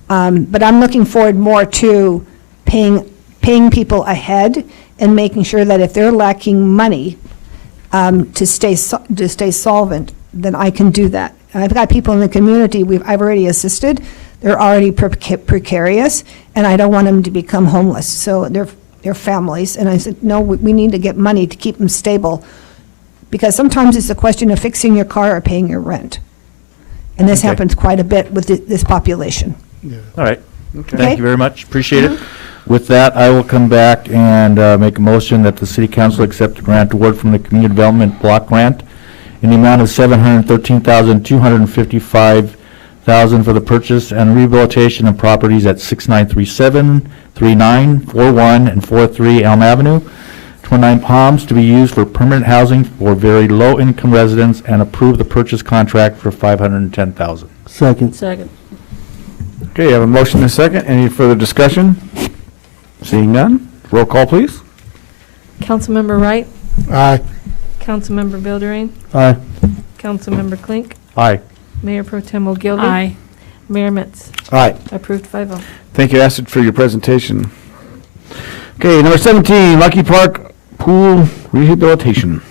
But I'm looking forward more to paying people ahead and making sure that if they're lacking money to stay solvent, then I can do that. I've got people in the community I've already assisted. They're already precarious, and I don't want them to become homeless. So their families, and I said, no, we need to get money to keep them stable, because sometimes it's a question of fixing your car or paying your rent. And this happens quite a bit with this population. All right. Okay. Thank you very much. Appreciate it. With that, I will come back and make a motion that the City Council accept the grant award from the Community Development Block Grant in the amount of $713,255 for the purchase and rehabilitation of properties at 6937, 39, 41, and 43 Elm Avenue, 29 Palms, to be used for permanent housing for very low-income residents, and approve the purchase contract for $510,000. Second. Second. Okay, you have a motion and a second. Any further discussion? Seeing none, roll call, please. Councilmember Wright, Aye. Councilmember Bilderain, Aye. Councilmember Klink, Aye. Mayor Pro Tem Ogilvy. Aye. Mayor Mintz. Aye. Approved 5-0. Thank you, Astrid, for your presentation. Okay, number 17, Lucky Park Pool Rehabilitation.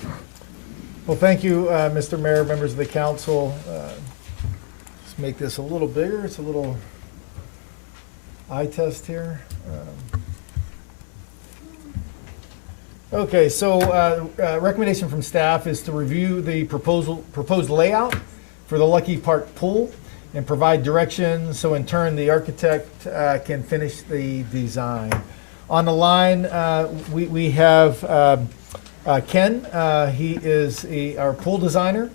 Well, thank you, Mr. Mayor, members of the council. Let's make this a little bigger. It's a little eye test here. Okay, so recommendation from staff is to review the proposed layout for the Lucky Park Pool and provide direction, so in turn the architect can finish the design. On the line, we have Ken. He is our pool designer,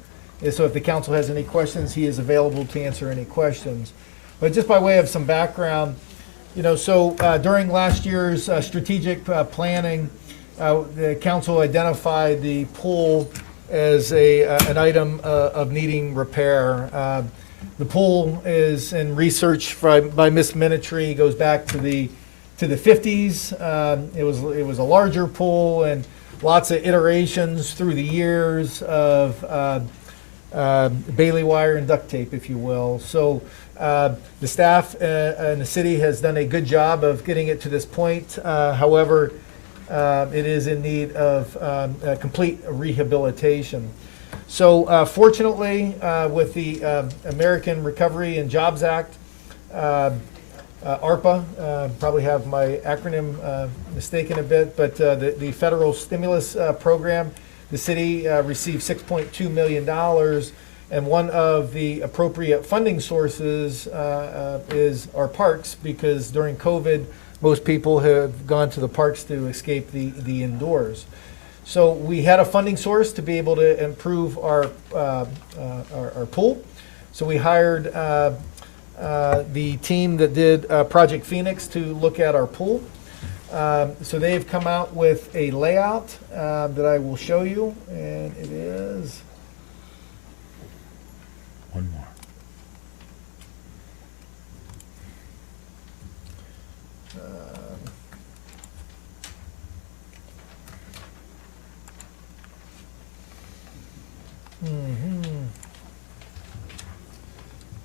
so if the council has any questions, he is available to answer any questions. But just by way of some background, during last year's strategic planning, the council identified the pool as an item of needing repair. The pool is in research by Ms. Minitry, goes back to the 50s. It was a larger pool and lots of iterations through the years of bailey wire and duct tape, if you will. So the staff and the city has done a good job of getting it to this point. However, it is in need of complete rehabilitation. So fortunately, with the American Recovery and Jobs Act, ARPA, probably have my acronym mistaken a bit, but the federal stimulus program, the city received $6.2 million, and one of the appropriate funding sources is our parks, because during COVID, most people have gone to the parks to escape the indoors. So we had a funding source to be able to improve our pool. So we hired the team that did Project Phoenix to look at our pool. So they've come out with a layout that I will show you, and it is. One more.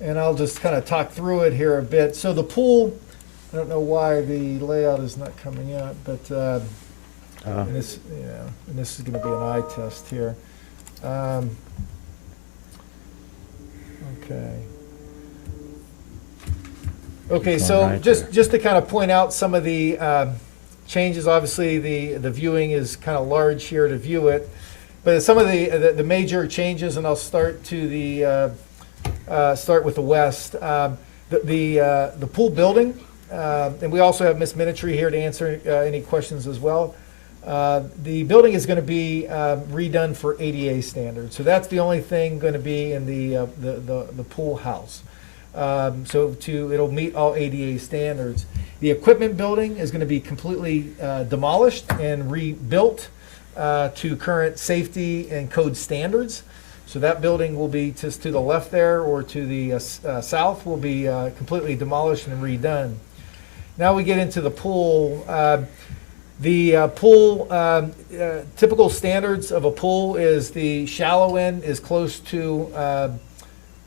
And I'll just kind of talk through it here a bit. So the pool, I don't know why the layout is not coming out, but and this is going to be an eye test here. Okay, so just to kind of point out some of the changes. Obviously, the viewing is kind of large here to view it, but some of the major changes, and I'll start to the start with the west. The pool building, and we also have Ms. Minitry here to answer any questions as well. The building is going to be redone for ADA standards, so that's the only thing going to be in the pool house. So it'll meet all ADA standards. The equipment building is going to be completely demolished and rebuilt to current safety and code standards. So that building will be just to the left there, or to the south, will be completely demolished and redone. Now we get into the pool. The pool, typical standards of a pool is the shallow end is close to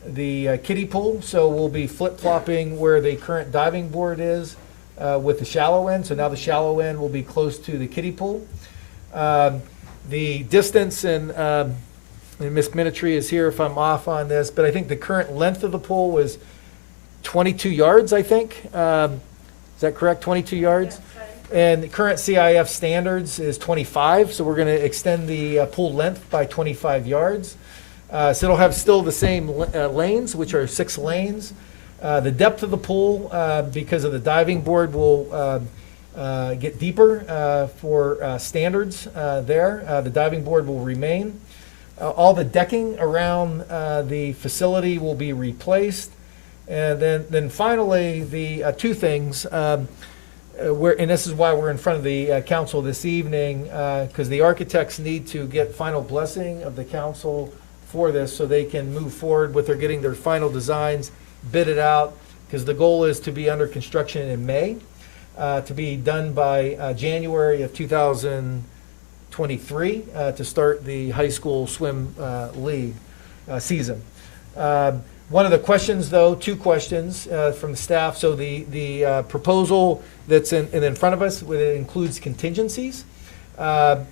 the kiddie pool, so we'll be flip-flopping where the current diving board is with the shallow end. So now the shallow end will be close to the kiddie pool. The distance, and Ms. Minitry is here if I'm off on this, but I think the current length of the pool was 22 yards, I think. Is that correct, 22 yards? And the current CIF standards is 25, so we're going to extend the pool length by 25 yards. So it'll have still the same lanes, which are 6 lanes. The depth of the pool, because of the diving board, will get deeper for standards there. The diving board will remain. All the decking around the facility will be replaced. And then finally, the two things, and this is why we're in front of the council this evening, because the architects need to get final blessing of the council for this so they can move forward with getting their final designs bidded out, because the goal is to be under construction in May, to be done by January of 2023 to start the high school swim league season. One of the questions, though, 2 questions from the staff. So the proposal that's in front of us, it includes contingencies, does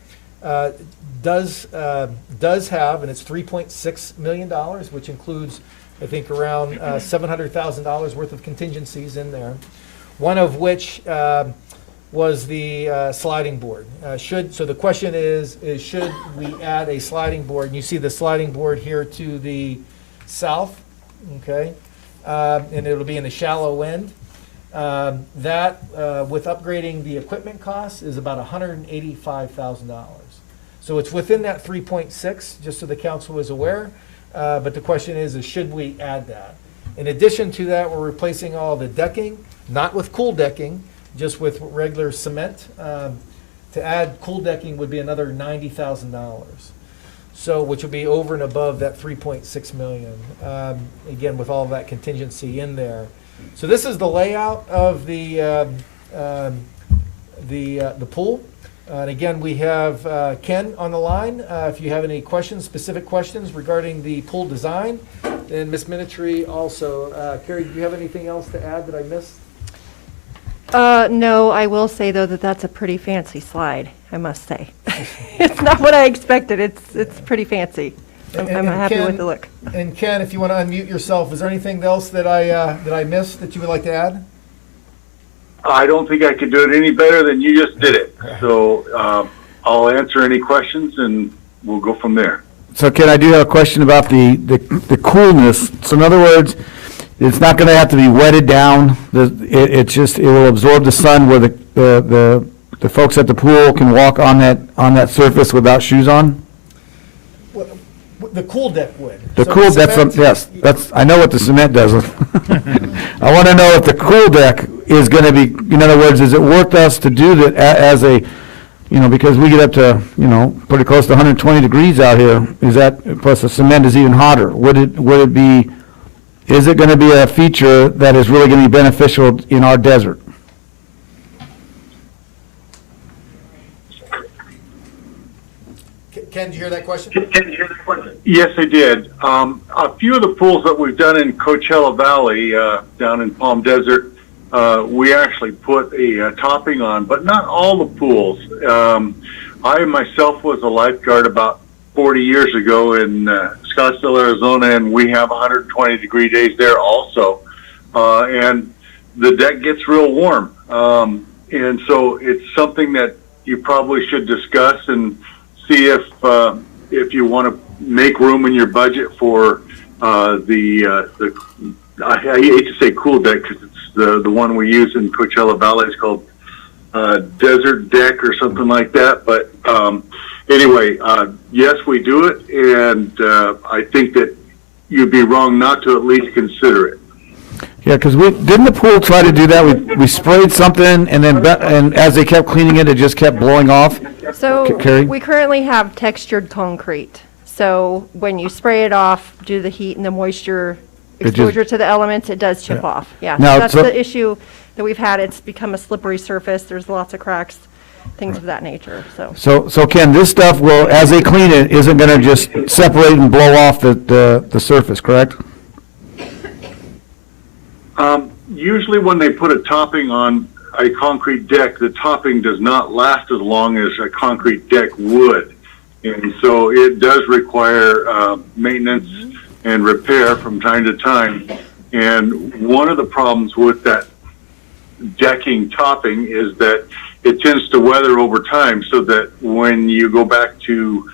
have, and it's $3.6 million, which includes, I think, around $700,000 worth of contingencies in there. One of which was the sliding board. So the question is should we add a sliding board? And you see the sliding board here to the south. Okay, and it'll be in the shallow end. That, with upgrading the equipment costs, is about $185,000. So it's within that 3.6, just so the council is aware. But the question is should we add that? In addition to that, we're replacing all the decking, not with cool decking, just with regular cement. To add cool decking would be another $90,000. So, which would be over and above that 3.6 million. Again, with all of that contingency in there. So this is the layout of the pool. And again, we have Ken on the line. If you have any questions, specific questions regarding the pool design, and Ms. Minitry also. Carrie, do you have anything else to add that I missed? No, I will say, though, that that's a pretty fancy slide, I must say. It's not what I expected. It's pretty fancy. I'm happy with the look. And Ken, if you want to unmute yourself, is there anything else that I missed that you would like to add? I don't think I could do it any better than you just did it. So I'll answer any questions and we'll go from there. So Ken, I do have a question about the coolness. So in other words, it's not gonna have to be wetted down. It's just, it will absorb the sun where the folks at the pool can walk on that surface without shoes on? The cool deck would. The So cool, cement- that's, I know what the cement does. I want to know if the cool deck is going to be, in other words, is it worth us to do that as a, because we get up to, pretty close to 120 degrees out here, is that, plus the cement is even hotter. Would it be, is it going to be a feature that is really going to be beneficial in our desert? Ken, did you hear that question? Yes, I did. A few of the pools that we've done in Coachella Valley, down in Palm Desert, we actually put a topping on, but not all the pools. I myself was a lifeguard about 40 years ago in Scottsdale, Arizona, and we have 120-degree days there also. And the deck gets real warm. And so it's something that you probably should discuss and see if you want to make room in your budget for the I hate to say cool deck because it's the one we use in Coachella Valley. It's called Desert Deck or something like that. But anyway, yes, we do it, and I think that you'd be wrong not to at least consider it. Yeah, because didn't the pool try to do that? We sprayed something, and then and as they kept cleaning it, it just kept blowing off. So Carrie? we currently have textured concrete. So when you spray it off, due to the heat and the moisture It just- exposure to the elements, it does chip Yeah. off. Yeah, Now, that's so- the issue that we've had. It's become a slippery surface. There's lots of cracks, things of that nature, so. So Ken, this stuff will, as they clean it, isn't going to just separate and blow off the surface, correct? Usually when they put a topping on a concrete deck, the topping does not last as long as a concrete deck would. And so it does require maintenance and repair from time to time. And one of the problems with that decking topping is that it tends to weather over time, so that when you go back to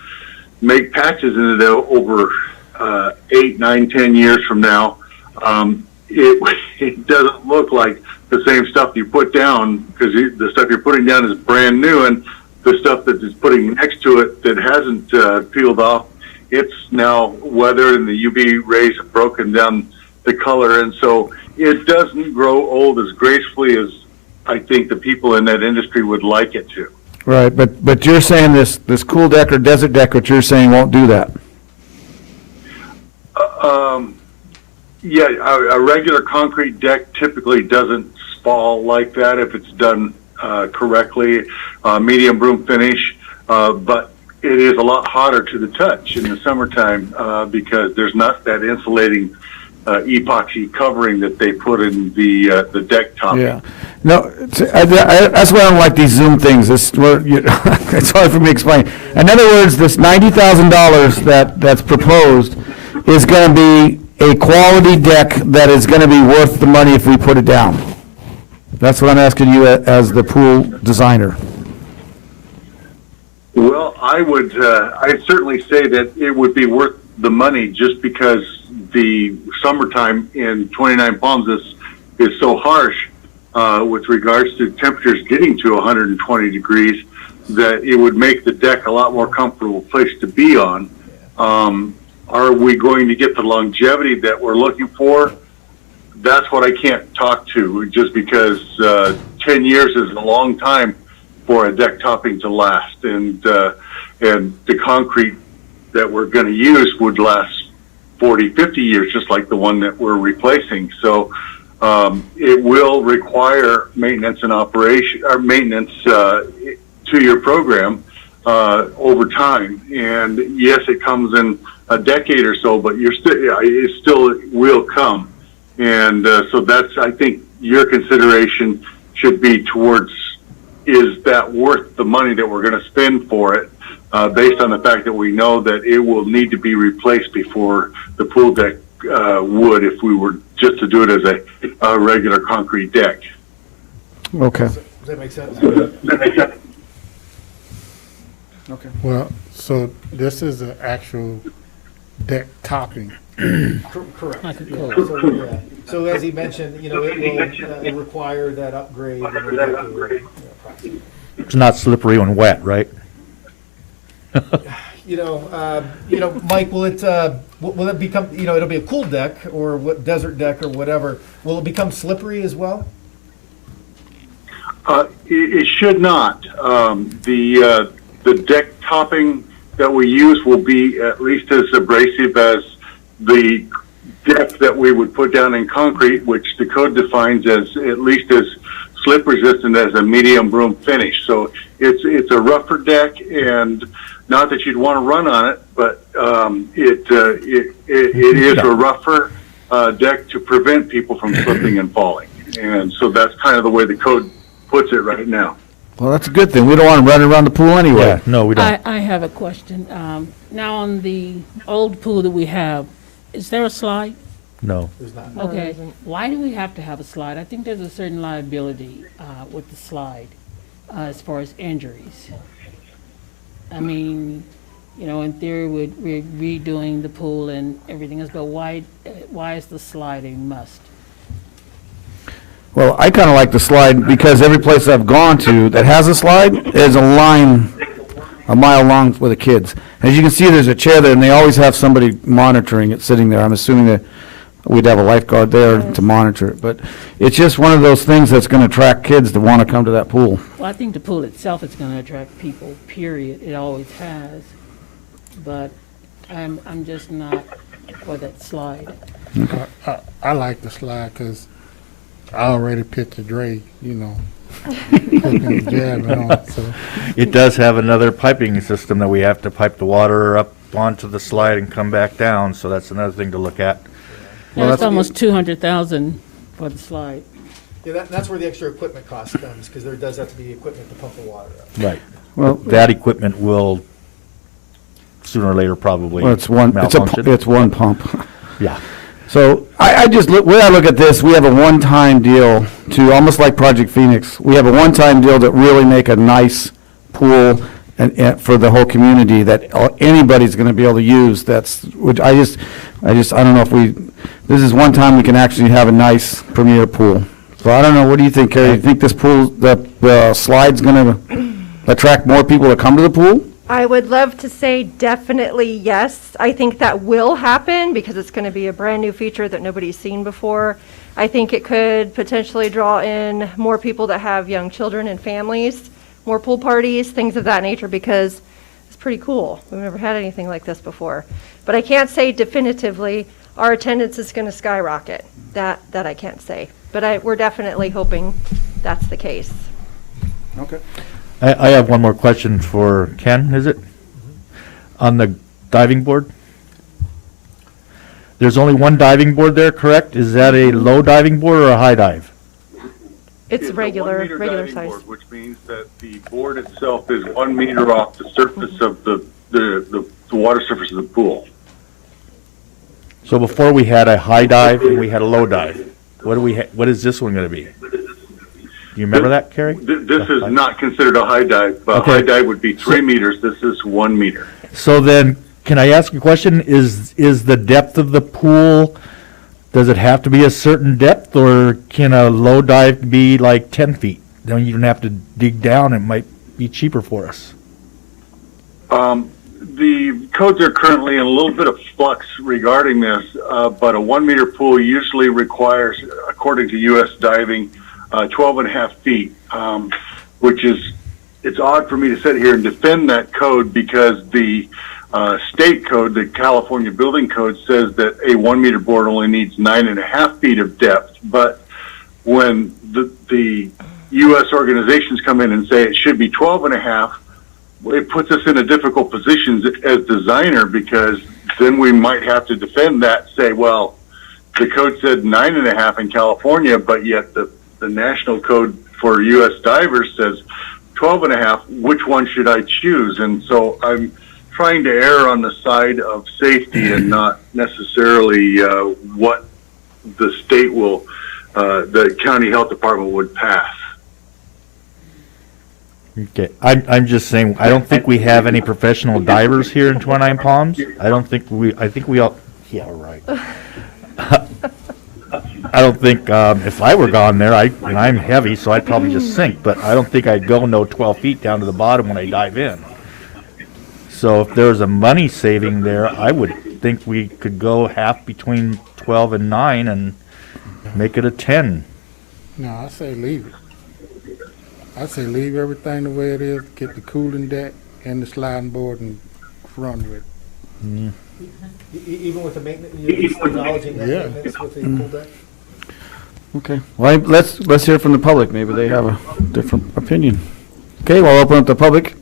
make patches in it over 8, 9, 10 years from now, it doesn't look like the same stuff you put down, because the stuff you're putting down is brand new, and the stuff that is putting next to it that hasn't peeled off, it's now weathered and the UV rays have broken down the color, and so it doesn't grow old as gracefully as I think the people in that industry would like it to. Right, but you're saying this cool deck or desert deck, what you're saying won't do that? Yeah, a regular concrete deck typically doesn't spall like that if it's done correctly, medium broom finish, but it is a lot hotter to the touch in the summertime because there's not that insulating epoxy covering that they put in the deck topping. Yeah. No, that's why I don't like these Zoom things. It's hard for me to explain. In other words, this $90,000 that's proposed is going to be a quality deck that is going to be worth the money if we put it down. That's what I'm asking you as the pool designer. Well, I'd certainly say that it would be worth the money just because the summertime in 29 Palms is so harsh with regards to temperatures getting to 120 degrees that it would make the deck a lot more comfortable place to be on. Are we going to get the longevity that we're looking for? That's what I can't talk to, just because 10 years is a long time for a deck topping to last, and the concrete that we're going to use would last 40, 50 years, just like the one that we're replacing. So it will require maintenance and operation, or maintenance to your program over time. And yes, it comes in a decade or so, but it still will come. And so that's, I think, your consideration should be towards, is that worth the money that we're going to spend for it, based on the fact that we know that it will need to be replaced before the pool deck would, if we were just to do it as a regular concrete deck. Okay. Does that make sense? Okay. Well, so this is the actual deck topping. Correct. Yeah. So as he mentioned, it will require that upgrade. It's not slippery when wet, right? Mike, will it become, it'll be a cool deck or what, desert deck or whatever. Will it become slippery as well? It should not. The deck topping that we use will be at least as abrasive as the deck that we would put down in concrete, which the code defines as at least as slip resistant as a medium broom finish. So it's a rougher deck, and not that you'd want to run on it, but it is a rougher deck to prevent people from slipping and falling. And so that's kind of the way the code puts it right now. Well, that's a good thing. We don't want to run around the pool anyway. Yeah, no, we don't. I have a question. Now, on the old pool that we have, is there a slide? No. There's not. Okay. Why do we have to have a slide? I think there's a certain liability with the slide as far as injuries. I mean, in theory, we're redoing the pool and everything else, but why is the slide a must? Well, I kind of like the slide because every place I've gone to that has a slide is a line a mile long for the kids. As you can see, there's a chair there, and they always have somebody monitoring it sitting there. I'm assuming that we'd have a lifeguard there to monitor it. But it's just one of those things that's going to attract kids to want to come to that pool. Well, I think the pool itself is going to attract people, period. It always has. But I'm just not for that slide. I like the slide because I already pictured Dre, jabbing on. So. It does have another piping system that we have to pipe the water up onto the slide and come back down, so that's another thing to look at. Well, that's almost $200,000 for the slide. Yeah, that's where the extra equipment cost comes, because there does have to be equipment to pump the water up. Right. Well, that equipment will sooner or later probably Well, it's one pump. Yeah. So I just look, when I look at this, we have a one-time deal to, almost like Project Phoenix, we have a one-time deal that really make a nice pool and for the whole community that anybody's going to be able to use. Which I don't know if this is one time we can actually have a nice premier pool. So I don't know, what do you think, Carrie? You think this pool, the slide's going to attract more people to come to the pool? I would love to say definitely yes. I think that will happen because it's going to be a brand new feature that nobody's seen before. I think it could potentially draw in more people that have young children and families, more pool parties, things of that nature, because it's pretty cool. We've never had anything like this before. But I can't say definitively our attendance is going to skyrocket. That I can't say. But we're definitely hoping that's the case. Okay. I have one more question for Ken, is it? On the diving board? There's only one diving board there, correct? Is that a low diving board or a high dive? It's regular diving size. board, which means that the board itself is 1 meter off the surface of the water surface of the pool. So before we had a high dive and we had a low dive. What is this one going to be? Do you remember that, Carrie? This is not considered a high dive. A high dive would be 3 meters. This is 1 meter. So then, can I ask a question? Is the depth of the pool, does it have to be a certain depth, or can a low dive be like 10 feet? Then you don't have to dig down. It might be cheaper for us. The codes are currently in a little bit of flux regarding this, but a 1 meter pool usually requires, according to U.S. diving, 12.5 feet, which is, it's odd for me to sit here and defend that code because the state code, the California Building Code, says that a 1 meter board only needs 9.5 feet of depth. But when the U.S. organizations come in and say it should be 12.5, it puts us in a difficult position as designer, because then we might have to defend that, say, well, the code said 9.5 in California, but yet the national code for U.S. divers says 12.5. Which one should I choose? And so I'm trying to err on the side of safety and not necessarily what the state will, the county health department would pass. Okay, I'm just saying, I don't think we have any professional divers here in 29 Palms. I think we all, yeah, right. I don't think, if I were gone there, and I'm heavy, so I'd probably just sink, but I don't think I'd go no 12 feet down to the bottom when I dive in. So if there's a money saving there, I would think we could go half between 12 and 9 and make it a 10. No, I say leave it. I say leave everything the way it is, get the cooling deck and the sliding board and run with it. Mm. Even with the maintenance, you're acknowledging that Yeah. maintenance with the pool deck? Okay, well, let's hear from the public. Maybe they have a different opinion. Okay, we'll open up the public.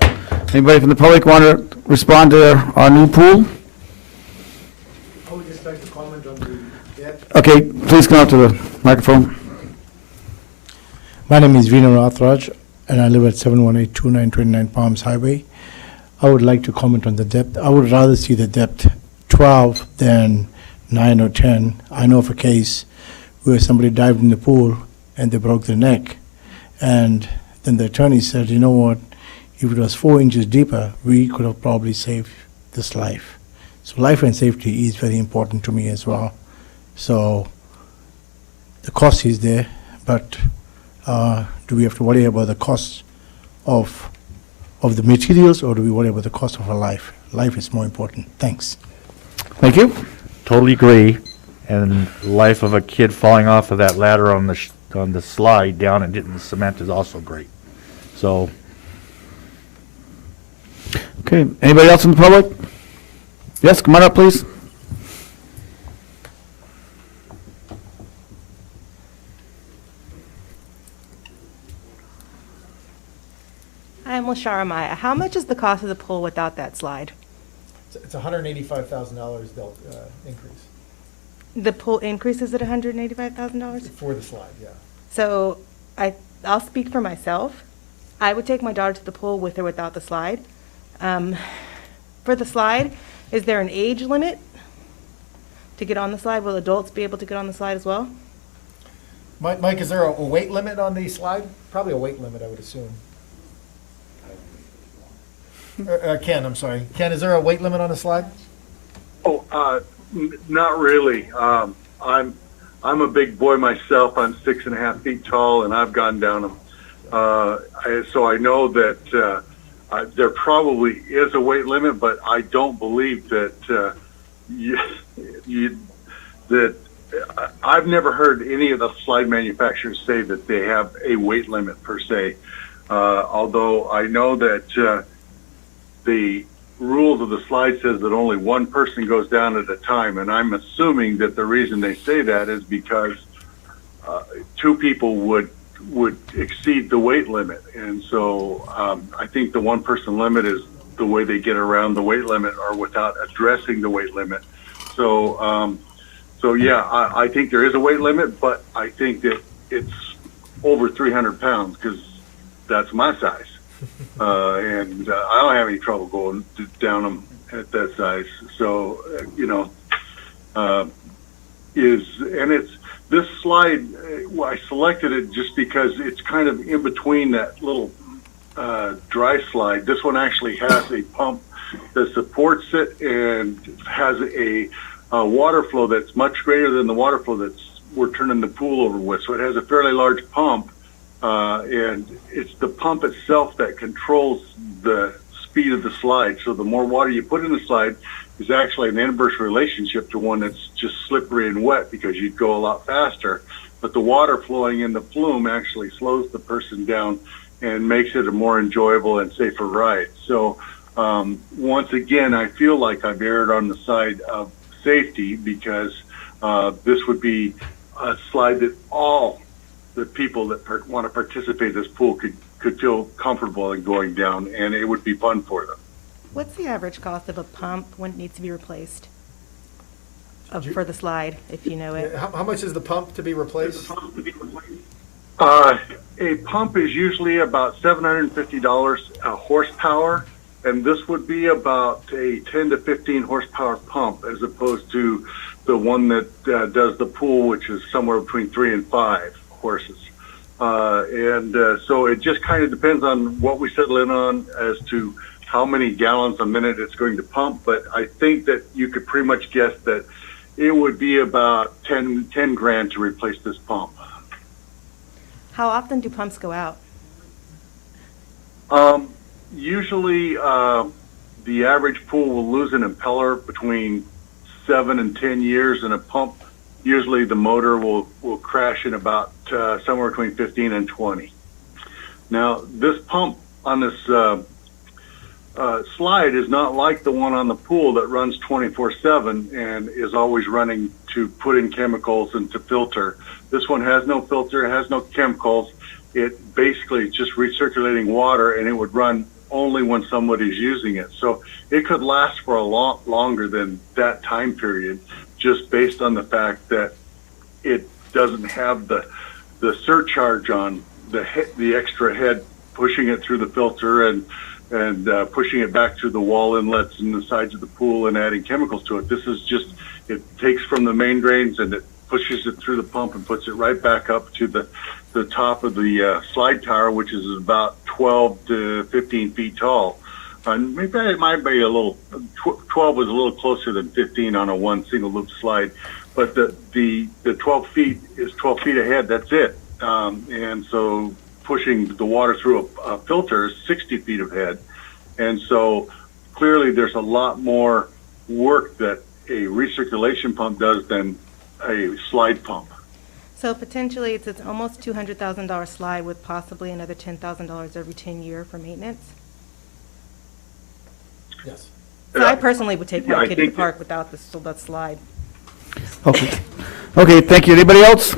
Anybody from the public want to respond to our new pool? I would just like to comment on the deck. Okay, please come up to the microphone. My name is Vino Rathraj, and I live at 7182929 Palms Highway. I would like to comment on the depth. I would rather see the depth 12 than 9 or 10. I know of a case where somebody dived in the pool and they broke their neck. And then the attorney said, you know what, if it was 4 inches deeper, we could have probably saved this life. So life and safety is very important to me as well. So the cost is there, but do we have to worry about the cost of the materials, or do we worry about the cost of our life? Life is more important. Thanks. Thank you. Totally agree. And life of a kid falling off of that ladder on the slide down and hitting the cement is also great. So. Okay, anybody else in the public? Yes, come on up, please. I'm Lashara Maya. How much is the cost of the pool without that slide? It's $185,000 increase The pool increases at $185,000? for the slide, yeah. So I'll speak for myself. I would take my daughter to the pool with or without the slide. For the slide, is there an age limit to get on the slide? Will adults be able to get on the slide as well? Mike, is there a weight limit on the slide? Probably a weight limit, I would assume. Ken, I'm sorry. Ken, is there a weight limit on the slide? Oh, not really. I'm a big boy myself. I'm 6.5 feet tall, and I've gone down them. So I know that there probably is a weight limit, but I don't believe that that I've never heard any of the slide manufacturers say that they have a weight limit per se. Although I know that the rules of the slide says that only one person goes down at a time, and I'm assuming that the reason they say that is because 2 people would exceed the weight limit, and so I think the 1-person limit is the way they get around the weight limit, or without addressing the weight limit. So yeah, I think there is a weight limit, but I think that it's over 300 pounds because that's my size. And I don't have any trouble going down them at that size. So, this slide, I selected it just because it's kind of in between that little dry slide. This one actually has a pump that supports it and has a water flow that's much greater than the water flow we're turning the pool over with. So it has a fairly large pump. And it's the pump itself that controls the speed of the slide. So the more water you put in the slide is actually an inverse relationship to one that's just slippery and wet, because you'd go a lot faster. But the water flowing in the flume actually slows the person down and makes it a more enjoyable and safer ride. So once again, I feel like I've erred on the side of safety, because this would be a slide that all the people that want to participate in this pool could feel comfortable in going down, and it would be fun for them. What's the average cost of a pump when it needs to be replaced for the slide, if you know it? How much is the pump to be replaced? A pump is usually about $750 a horsepower, and this would be about a 10 to 15 horsepower pump, as opposed to the one that does the pool, which is somewhere between 3 and 5 horses. So it just kind of depends on what we settle in on as to how many gallons a minute it's going to pump. But I think that you could pretty much guess that it would be about 10 grand to replace this pump. How often do pumps go out? Usually, the average pool will lose an impeller between 7 and 10 years, and a pump, usually the motor will crash in about somewhere between 15 and 20. Now, this pump on this slide is not like the one on the pool that runs 24/7 and is always running to put in chemicals and to filter. This one has no filter, it has no chemicals. It basically is just recirculating water, and it would run only when somebody's using it. So it could last for a lot longer than that time period, just based on the fact that it doesn't have the surcharge on the extra head pushing it through the filter and pushing it back through the wall inlets and the sides of the pool and adding chemicals to it. This is just, it takes from the main drains and it pushes it through the pump and puts it right back up to the top of the slide tower, which is about 12 to 15 feet tall. And maybe it might be a little, 12 was a little closer than 15 on a one single loop slide, but the 12 feet is 12 feet ahead, that's it. And so pushing the water through a filter is 60 feet ahead. And so clearly there's a lot more work that a recirculation pump does than a slide pump. So potentially it's almost $200,000 slide with possibly another $10,000 every 10 years for maintenance? Yes. So I personally would take my I kid to the think park without that slide. Okay. Okay, thank you. Anybody else?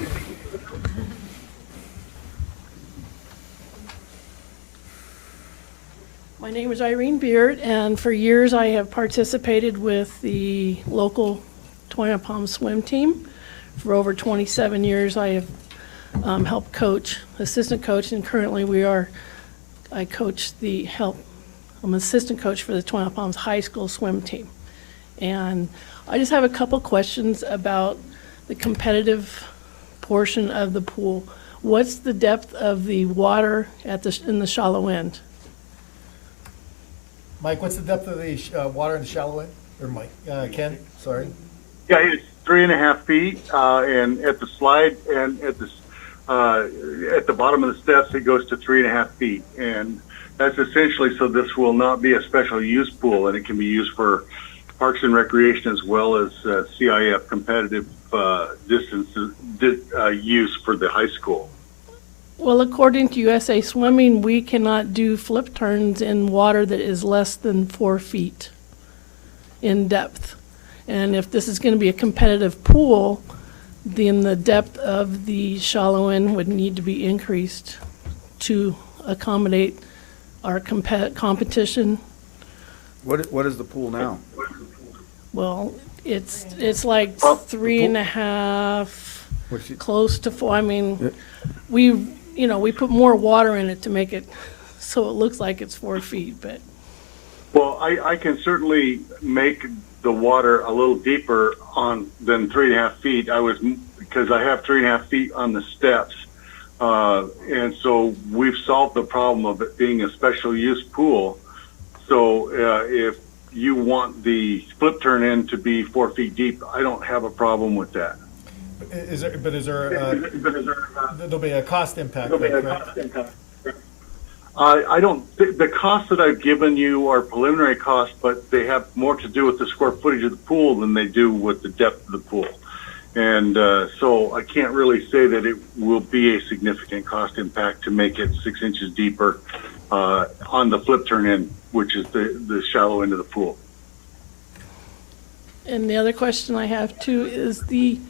My name is Irene Beard, and for years I have participated with the local Twin Palm swim team. For over 27 years, I have helped coach, assistant coach, and currently I'm assistant coach for the Twin Palms High School swim team. And I just have a couple questions about the competitive portion of the pool. What's the depth of the water in the shallow end? Mike, what's the depth of the water in the shallow end? Or Mike, Ken, sorry. Yeah, it's 3.5 feet, and at the slide and at the bottom of the steps, it goes to 3.5 feet. And that's essentially so this will not be a special use pool, and it can be used for Parks and Recreation as well as CIF competitive use for the high school. Well, according to USA Swimming, we cannot do flip turns in water that is less than 4 feet in depth. And if this is going to be a competitive pool, then the depth of the shallow end would need to be increased to accommodate our competition. What is the pool now? Well, it's like 3.5, close to 4. I mean, we put more water in it to make it so it looks like it's 4 feet, but. Well, I can certainly make the water a little deeper than 3.5 feet. Because I have 3.5 feet on the steps. And so we've solved the problem of it being a special use pool. So if you want the flip turn in to be 4 feet deep, I don't have a problem with that. There'll be a cost impact, correct? I don't, the costs that I've given you are preliminary costs, but they have more to do with the square footage of the pool than they do with the depth of the pool. And so I can't really say that it will be a significant cost impact to make it 6 inches deeper on the flip turn end, which is the shallow end of the pool. And the other question I have too is the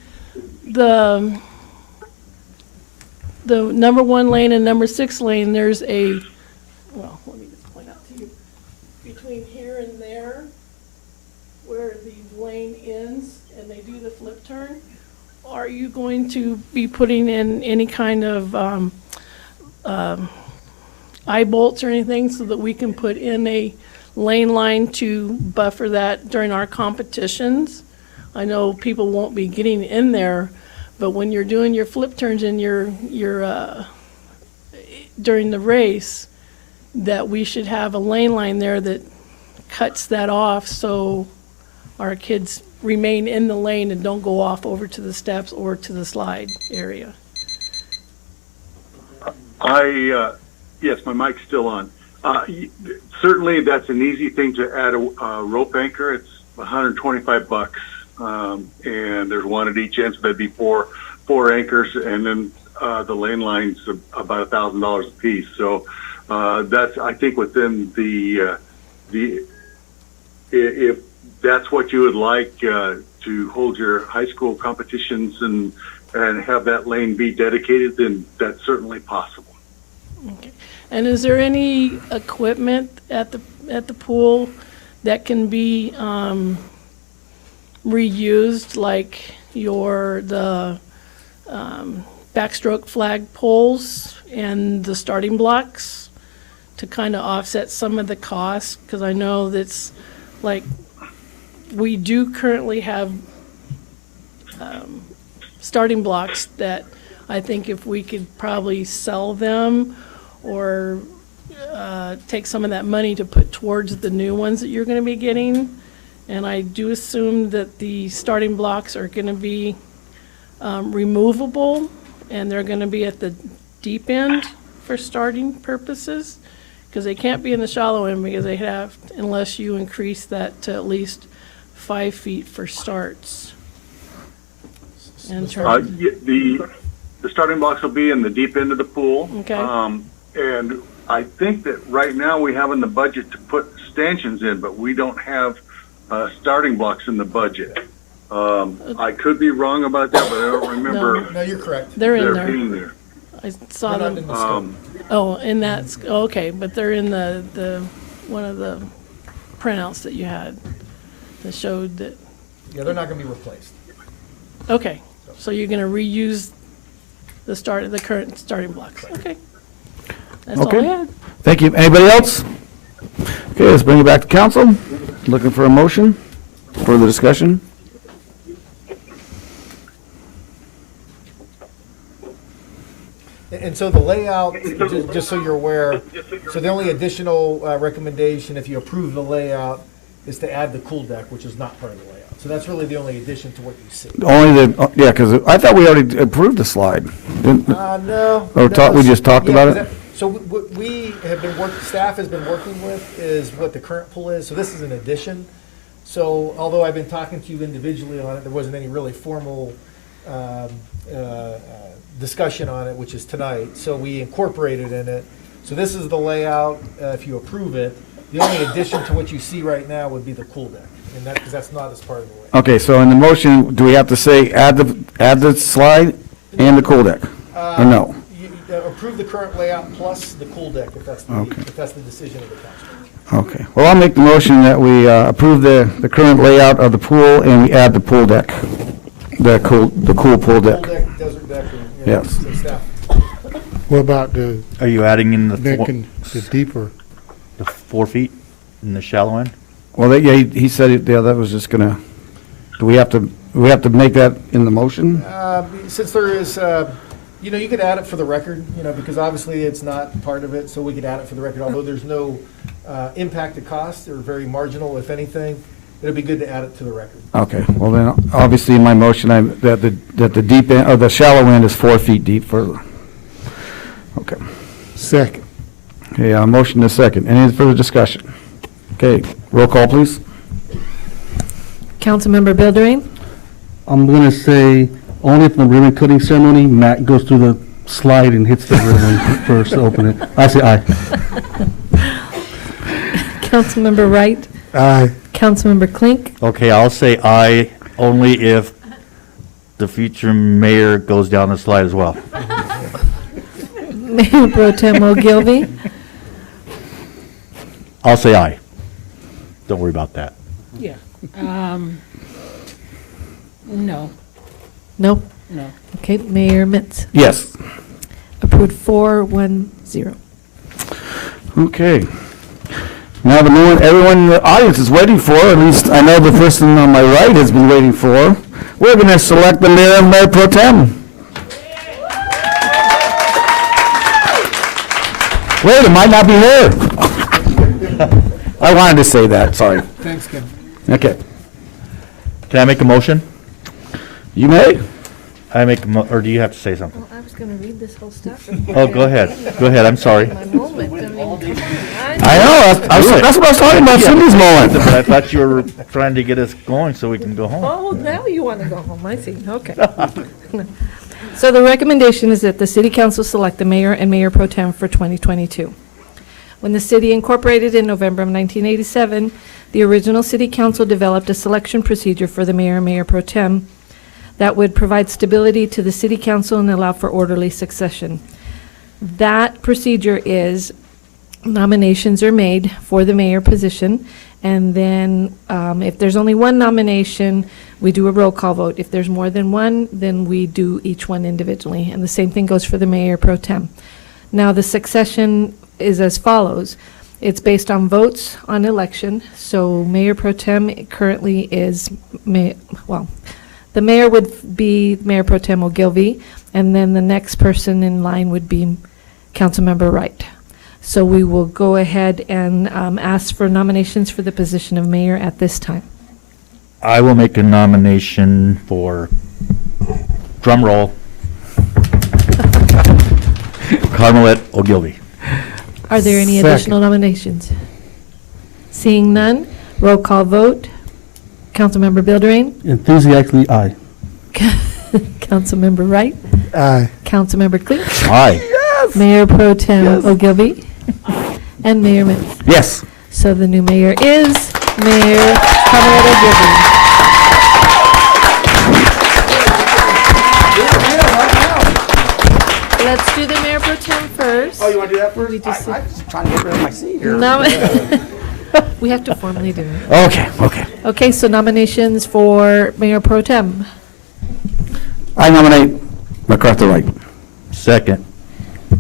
number 1 lane and number 6 lane, there's well, let me just point out to you, between here and there, where the lane ends and they do the flip turn, are you going to be putting in any kind of eye bolts or anything so that we can put in a lane line to buffer that during our competitions? I know people won't be getting in there, but when you're doing your flip turns in your during the race, that we should have a lane line there that cuts that off so our kids remain in the lane and don't go off over to the steps or to the slide area. Yes, my mic's still on. Certainly, that's an easy thing to add a rope anchor. It's $125, and there's one at each end, so that'd be four anchors, and then the lane line's about $1,000 a piece. So that's, I think, within the if that's what you would like to hold your high school competitions and have that lane be dedicated, then that's certainly possible. Okay. And is there any equipment at the pool that can be reused, like the backstroke flag poles and the starting blocks, to kind of offset some of the costs? Because I know that's like, we do currently have starting blocks that I think if we could probably sell them or take some of that money to put towards the new ones that you're going to be getting. And I do assume that the starting blocks are going to be removable, and they're going to be at the deep end for starting purposes, because they can't be in the shallow end, because they have, unless you increase that to at least 5 feet for starts. And The starting blocks will be in the deep end of the pool. Okay. And I think that right now we have in the budget to put stanchions in, but we don't have starting blocks in the budget. I could be wrong about that, but I don't remember. No, you're correct. They're in being there. I saw They're not them. in the scope. Oh, in that, okay, but they're in the one of the printouts that you had that showed that. Yeah, they're not going to be replaced. Okay, so you're going to reuse the current starting blocks. Okay. That's all I Okay. had. Thank you. Anybody else? Okay, let's bring it back to council. Looking for a motion, further discussion. And so the layout, just so you're aware, so the only additional recommendation, if you approve the layout, is to add the cool deck, which is not part of the layout. So that's really the only addition to what you see. Only yeah, because I thought we already approved the slide. No. Or we just talked Yeah, about it? 'cause so what we have been staff has been working with is what the current pool is. So this is an addition. So although I've been talking to you individually on it, there wasn't any really formal discussion on it, which is tonight. So we incorporated in it. So this is the layout, if you approve it. The only addition to what you see right now would be the cool deck, and because that's not as part of the layout. Okay, so in the motion, do we have to say add the slide and the cool deck? Or no? You approve the current layout plus the cool deck, if that's the decision of the council. Okay, well, I'll make the motion that we approve the current layout of the pool and we add the pool deck, the cool pool deck. Pool deck, desert deck, Yes. so staff. What about the Are you adding in the the deeper? the 4 feet in the shallow end? Well, yeah, he said it, yeah, that was just gonna, do we have to make that in the motion? Since there is, you could add it for the record, because obviously it's not part of it, so we could add it for the record, although there's no impact to cost, or very marginal, if anything. It'd be good to add it to the record. Okay, well then, obviously in my motion, that the deep end, or the shallow end is 4 feet deep for, okay. Second. Okay, motion is second. Any further discussion? Okay, roll call, please. Councilmember Bilderine, I'm going to say only if the ribbon cutting ceremony, Matt goes through the slide and hits the ribbon first to open it. I say aye. Councilmember Wright, Aye. Councilmember Klink, Okay, I'll say aye only if the future mayor goes down the slide as well. Mayor Pro Tem Ogilvy, I'll say aye. Don't worry about that. Yeah. No. no? No. Okay, Mayor Mintz, Yes. approved 4-1-0. Okay. Now the moment everyone in the audience is waiting for, at least I know the person on my right has been waiting for, we're going to select the mayor and mayor pro tem. Wait, it might not be her. I wanted to say that, sorry. Thanks, Kim. Okay. Can I make a motion? You may. I make, or do you have to say something? Well, I was going to read this whole stuff. Oh, go ahead. Go ahead, I'm sorry. My moment. I mean, come on. I know, that's what I was talking about, Cindy's moment. But I thought you were trying to get us going so we can go home. Oh, now you want to go home, I see, okay. So the recommendation is that the city council select the mayor and mayor pro tem for 2022. When the city incorporated in November of 1987, the original city council developed a selection procedure for the mayor and mayor pro tem that would provide stability to the city council and allow for orderly succession. That procedure is nominations are made for the mayor position, and then if there's only one nomination, we do a roll call vote. If there's more than one, then we do each one individually, and the same thing goes for the mayor pro tem. Now, the succession is as follows. It's based on votes on election, so mayor pro tem currently is, the mayor would be Mayor Pro Tem Ogilvy, and then the next person in line would be Councilmember Wright. So we will go ahead and ask for nominations for the position of mayor at this time. I will make a nomination for, drum roll, Carmelette Ogilvy. Are there any additional nominations? Seeing none, roll call vote. Councilmember Bilderrain? Enthusiastically, aye. Councilmember Wright? Aye. Councilmember Clink? Aye. Yes. Mayor Pro Tem Ogilvy? And Mayor Mintz? Yes. So the new mayor is Mayor Carmelette Ogilvy. Let's do the Mayor Pro Tem first. Oh, you want to do that first? We just- I'm just trying to get rid of my seat here. No, we have to formally do it. Okay, okay. Okay, so nominations for Mayor Pro Tem. I nominate MacArthur Wright. Second.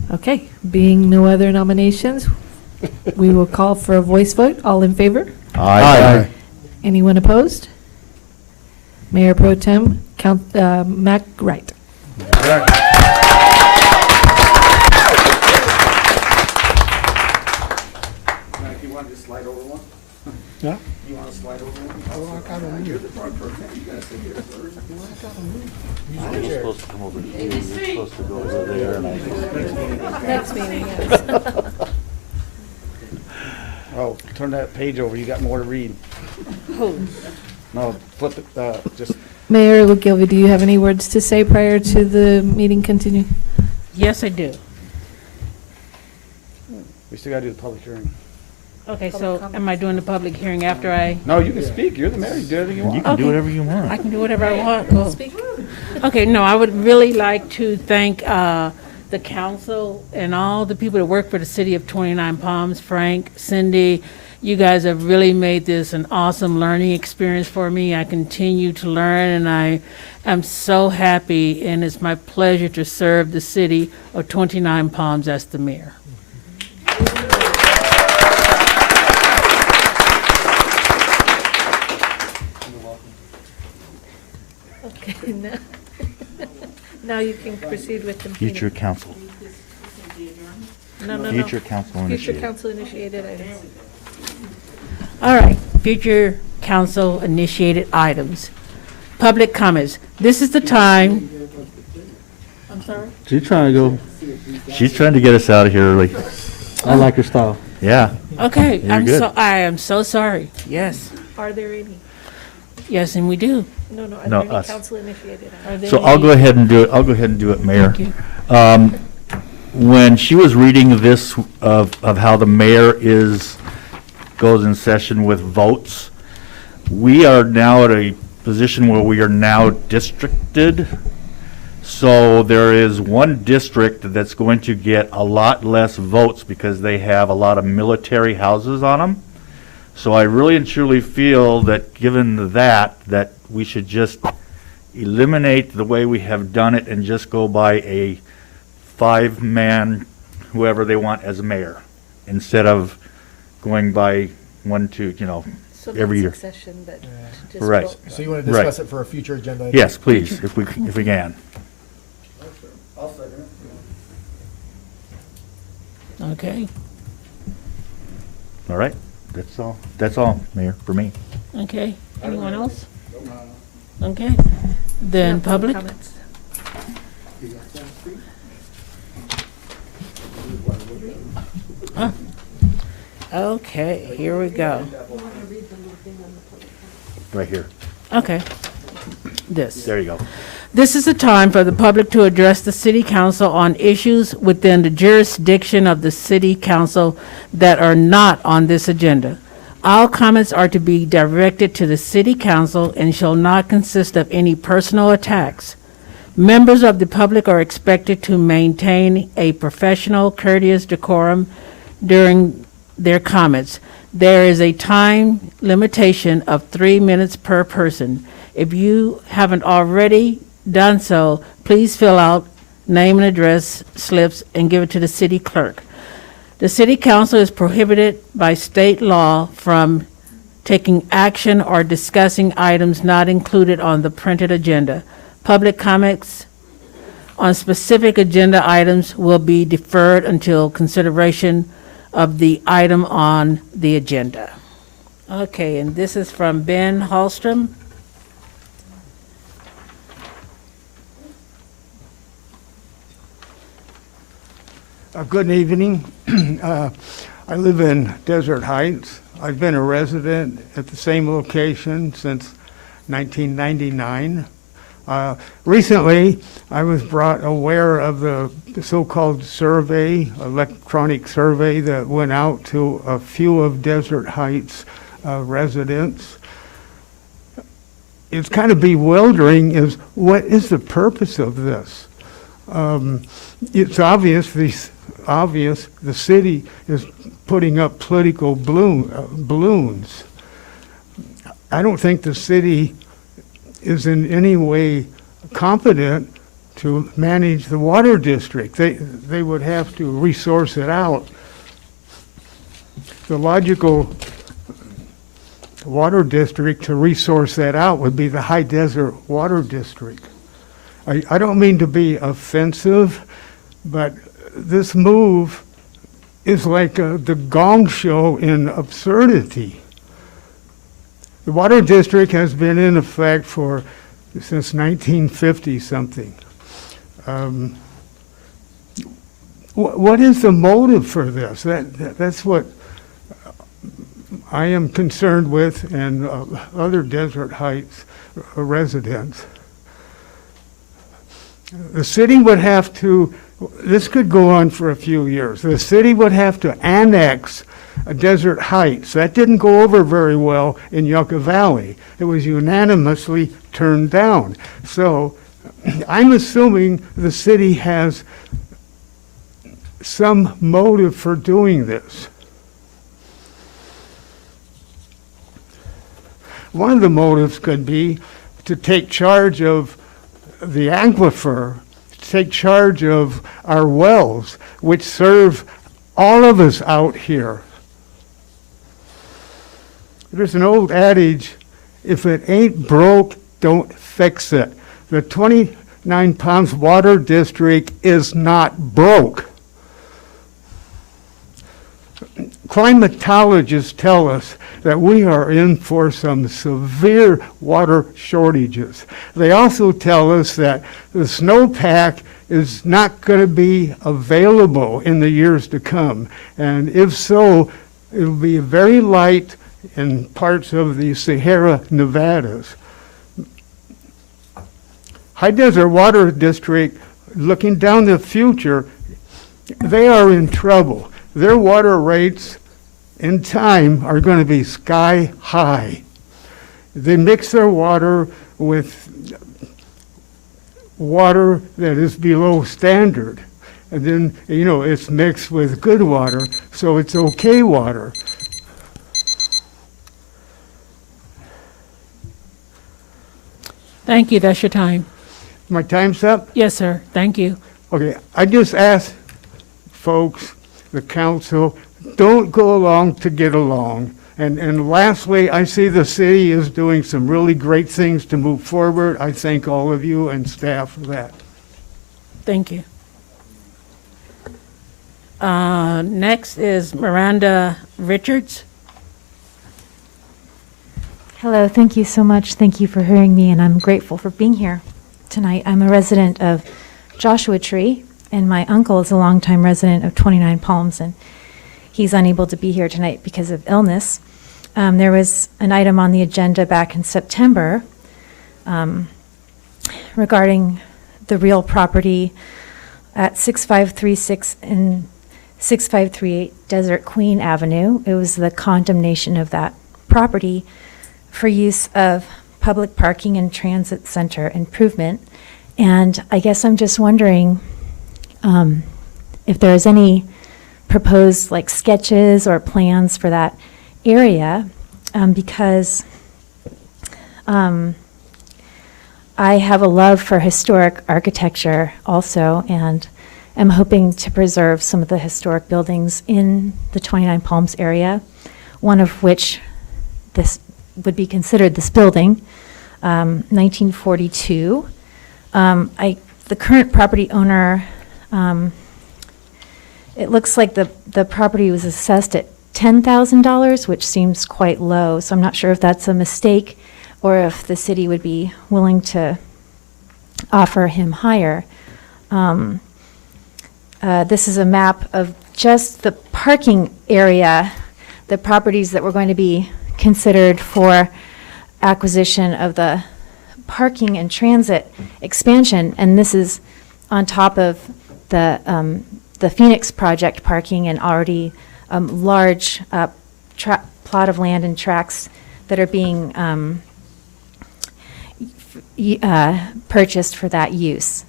Okay, being no other nominations, we will call for a voice vote. All in favor? Aye. Anyone opposed? Mayor Pro Tem, Mac Wright. If you want to just slide over one? Yeah. You want to slide over one? Oh, I got him. You're the front person. You got to sit here first. You're supposed to come over here, you're supposed to go over there, and Next meeting, yes. Oh, turn that page over, you got more to read. No, flip it, just. Mayor Ogilvy, do you have any words to say prior to the meeting continuing? Yes, I do. We still gotta do the public hearing. Okay, so am I doing the public hearing after I? No, you can speak, you're the mayor, you do everything you want. You can do whatever you want. I can do whatever I want. Cool. Okay, no, I would really like to thank the council and all the people that work for the city of 29 Palms, Frank, Cindy. You guys have really made this an awesome learning experience for me. I continue to learn, and I am so happy, and it's my pleasure to serve the city of 29 Palms as the mayor. Okay, now you can proceed with the meeting. Future council. No. Future council Future initiated. council initiated items. All right, future council initiated items. Public comments. This is the time. I'm sorry? She's trying to go. She's trying to get us out of here early. I like her style. Yeah. Okay, You're good. I am so sorry. Yes. Are there any? Yes, and we do. No, are No, there any us. council initiated items? So I'll go ahead and do it, I'll go ahead and do it, Mayor. Thank you. When she was reading this of how the mayor goes in session with votes, we are now at a position where we are now districted. So there is one district that's going to get a lot less votes because they have a lot of military houses on them. So I really and truly feel that given that we should just eliminate the way we have done it and just go by a 5-man, whoever they want as mayor, instead of going by 1, 2, So every not year. succession, but just Right. vote. So you want to discuss it for a future agenda? item? Yes, please, if we can. I'll second it. Okay, All right, that's all, Mayor, for me. okay. Anyone else? Okay, then public? Comments. Okay, here we go. Right here. Okay. This. There you go. This is a time for the public to address the city council on issues within the jurisdiction of the city council that are not on this agenda. All comments are to be directed to the city council and shall not consist of any personal attacks. Members of the public are expected to maintain a professional, courteous decorum during their comments. There is a time limitation of 3 minutes per person. If you haven't already done so, please fill out name and address slips and give it to the city clerk. The city council is prohibited by state law from taking action or discussing items not included on the printed agenda. Public comments on specific agenda items will be deferred until consideration of the item on the agenda. Okay, and this is from Ben Hallstrom. Good evening. I live in Desert Heights. I've been a resident at the same location since 1999. Recently, I was brought aware of the so-called survey, electronic survey that went out to a few of Desert Heights residents. It's kind of bewildering is what is the purpose of this? It's obvious the city is putting up political balloons. I don't think the city is in any way competent to manage the water district. They would have to resource it out. The logical water district to resource that out would be the High Desert Water District. I don't mean to be offensive, but this move is like the Gong Show in absurdity. The water district has been in effect since 1950 something. What is the motive for this? That's what I am concerned with, and other Desert Heights residents. The city would have to, this could go on for a few years. The city would have to annex Desert Heights. That didn't go over very well in Yucca Valley. It was unanimously turned down. So I'm assuming the city has some motive for doing this. One of the motives could be to take charge of the aquifer, take charge of our wells, which serve all of us out here. There's an old adage, if it ain't broke, don't fix it. The 29 Palms Water District is not broke. Climatologists tell us that we are in for some severe water shortages. They also tell us that the snowpack is not going to be available in the years to come. And if so, it'll be very light in parts of the Sierra Nevadas. High Desert Water District, looking down the future, they are in trouble. Their water rates in time are going to be sky high. They mix their water with water that is below standard. And then, it's mixed with good water, so it's okay water. Thank you, that's your time. My time's up? Yes, sir, thank you. Okay, I just ask folks, the council, don't go along to get along. And lastly, I see the city is doing some really great things to move forward. I thank all of you and staff for that. Thank you. Next is Miranda Richards. Hello, thank you so much. Thank you for hearing me, and I'm grateful for being here tonight. I'm a resident of Joshua Tree, and my uncle is a longtime resident of 29 Palms, and he's unable to be here tonight because of illness. There was an item on the agenda back in September regarding the real property at 6536 and 6538 Desert Queen Avenue. It was the condemnation of that property for use of public parking and transit center improvement. And I guess I'm just wondering if there's any proposed like sketches or plans for that area, because I have a love for historic architecture also, and am hoping to preserve some of the historic buildings in the 29 Palms area, one of which this would be considered this building, 1942. The current property owner, it looks like the property was assessed at $10,000, which seems quite low. So I'm not sure if that's a mistake or if the city would be willing to offer him higher. This is a map of just the parking area, the properties that were going to be considered for acquisition of the parking and transit expansion, and this is on top of the Phoenix project parking and already large plot of land and tracts that are being purchased for that use.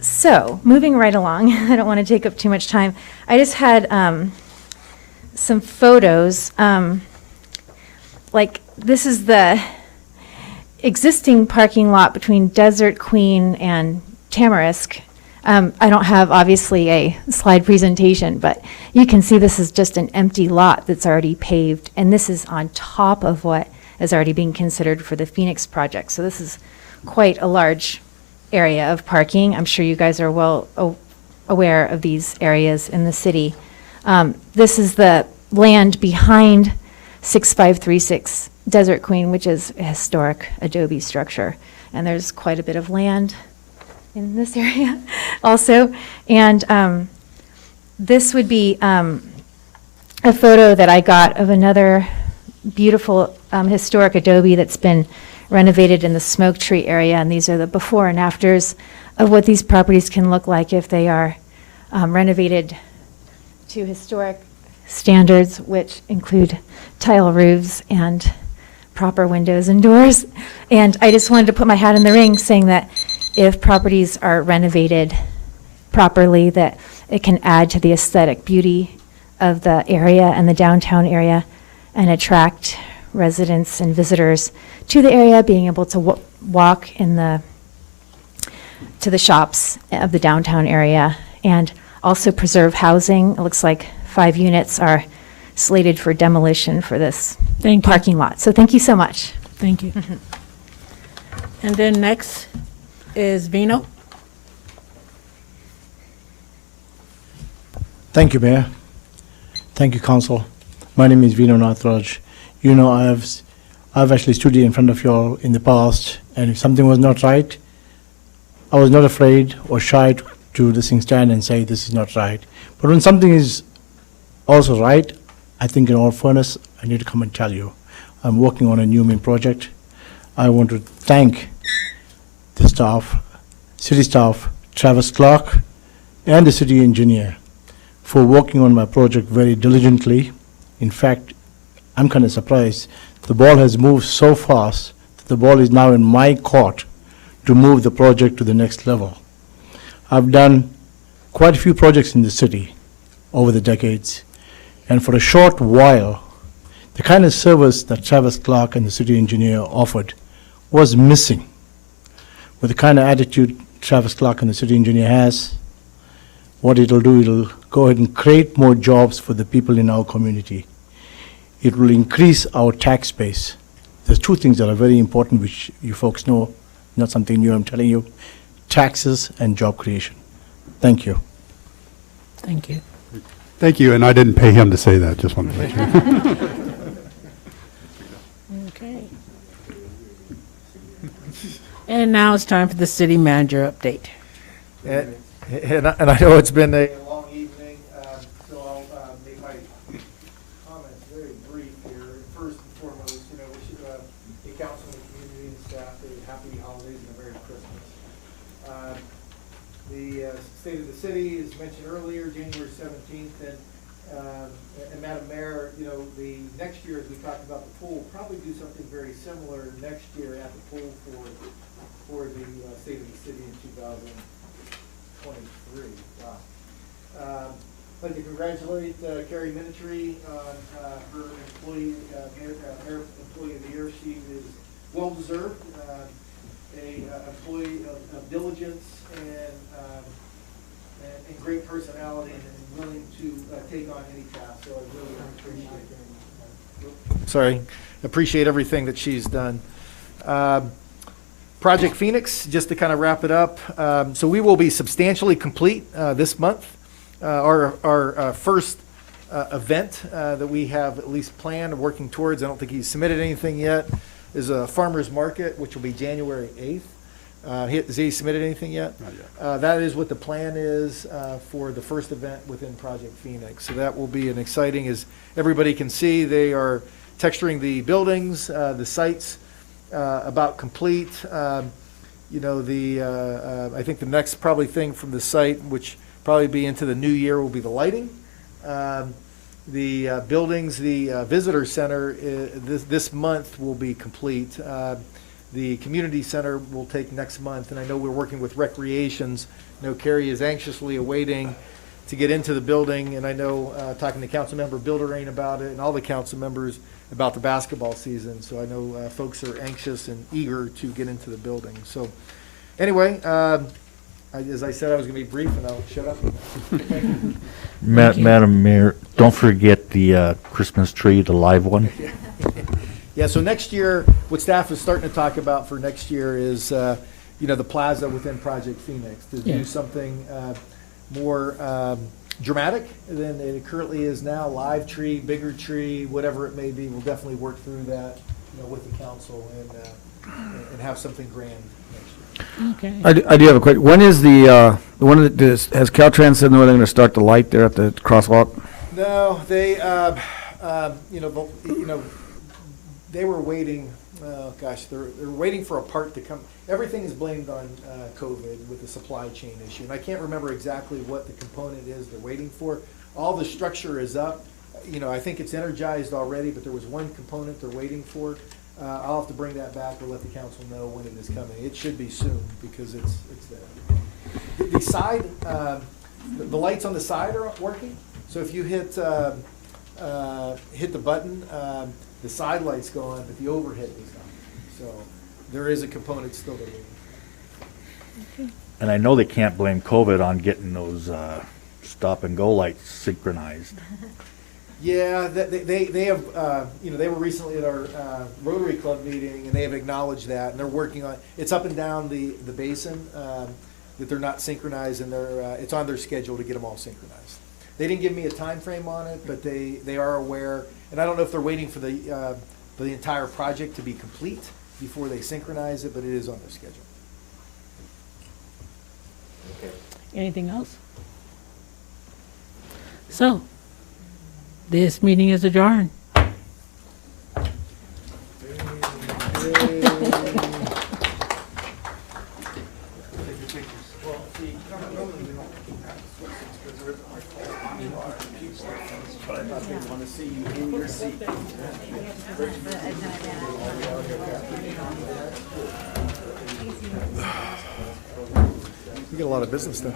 So moving right along, I don't want to take up too much time. I just had some photos. Like this is the existing parking lot between Desert Queen and Tamarisk. I don't have obviously a slide presentation, but you can see this is just an empty lot that's already paved, and this is on top of what is already being considered for the Phoenix project. So this is quite a large area of parking. I'm sure you guys are well aware of these areas in the city. This is the land behind 6536 Desert Queen, which is a historic adobe structure. And there's quite a bit of land in this area also. And this would be a photo that I got of another beautiful historic adobe that's been renovated in the Smoke Tree area. And these are the before and afters of what these properties can look like if they are renovated to historic standards, which include tile roofs and proper windows and doors. And I just wanted to put my hat in the ring saying that if properties are renovated properly, that it can add to the aesthetic beauty of the area and the downtown area and attract residents and visitors to the area, being able to walk to the shops of the downtown area, and also preserve housing. It looks like 5 units are slated for demolition for this parking lot. So thank you so much. Thank you. And then next is Vino. Thank you, Mayor. Thank you, Council. My name is Vino Nathraj. You know, I've actually stood in front of you all in the past, and if something was not right, I was not afraid or shy to this thing stand and say this is not right. But when something is also right, I think in all fairness, I need to come and tell you. I'm working on a new main project. I want to thank the staff, city staff, Travis Clark, and the city engineer for working on my project very diligently. In fact, I'm kind of surprised. The ball has moved so fast that the ball is now in my court to move the project to the next level. I've done quite a few projects in the city over the decades, and for a short while, the kind of service that Travis Clark and the city engineer offered was missing. With the kind of attitude Travis Clark and the city engineer has, what it'll do, it'll go ahead and create more jobs for the people in our community. It will increase our tax base. There's 2 things that are very important, which you folks know, not something new I'm telling you: taxes and job creation. Thank you. Thank you. Thank you, and I didn't pay him to say that, just wanted to let you know. Okay. And now it's time for the city manager update. And I know it's been a long evening, so I'll make my comments very brief here. First and foremost, you know, we should the council and the community and staff a happy holidays and a Merry Christmas. The state of the city, as mentioned earlier, January 17th, and Madam Mayor, you know, the next year, as we talked about the pool, probably do something very similar next year at the pool for the state of the city in 2023. Wow. I'd like to congratulate Carrie Minitry on her employee employee of the year. She is well deserved, a employee of diligence and great personality and willing to take on any task. So I really appreciate everything that she's done. Project Phoenix, just to kind of wrap it up. So we will be substantially complete this month. Our first event that we have at least planned, working towards, I don't think he's submitted anything yet, is a farmer's market, which will be January 8th. Has he submitted anything yet? Not yet. That is what the plan is for the first event within Project Phoenix. So that will be an exciting, as everybody can see, they are texturing the buildings, the sites, about complete. You know, I think the next probably thing from the site, which probably be into the new year, will be the lighting. The buildings, the visitor center, this month will be complete. The community center will take next month, and I know we're working with recreations. I know Carrie is anxiously awaiting to get into the building, and I know talking to Councilmember Bilderrain about it and all the council members about the basketball season. So I know folks are anxious and eager to get into the building. So anyway, as I said, I was going to be brief, and I'll shut up. Madam Mayor, don't forget the Christmas tree, the live one. Yeah, so next year, what staff is starting to talk about for next year is, you know, the plaza within Project Phoenix, to do something more dramatic than it currently is now. Live tree, bigger tree, whatever it may be. We'll definitely work through that, you know, with the council and have something grand next year. Okay. I do have a question. When is the one that has Caltrans said when they're going to start the light there at the crosswalk? No, they, they were waiting. Oh gosh, they're waiting for a part to come. Everything is blamed on COVID with the supply chain issue, and I can't remember exactly what the component is they're waiting for. All the structure is up. You know, I think it's energized already, but there was one component they're waiting for. I'll have to bring that back or let the council know when it is coming. It should be soon because it's there. The side, the lights on the side are working. So if you hit the button, the side lights go on, but the overhead does not. So there is a component still there. Okay. And I know they can't blame COVID on getting those stop and go lights synchronized. Yeah, they have, they were recently at our Rotary Club meeting, and they have acknowledged that, and they're working on, it's up and down the basin, that they're not synchronized, and it's on their schedule to get them all synchronized. They didn't give me a time frame on it, but they are aware, and I don't know if they're waiting for the entire project to be complete before they synchronize it, but it is on their schedule. Anything else? So, this meeting is adjourned. We get a lot of business done.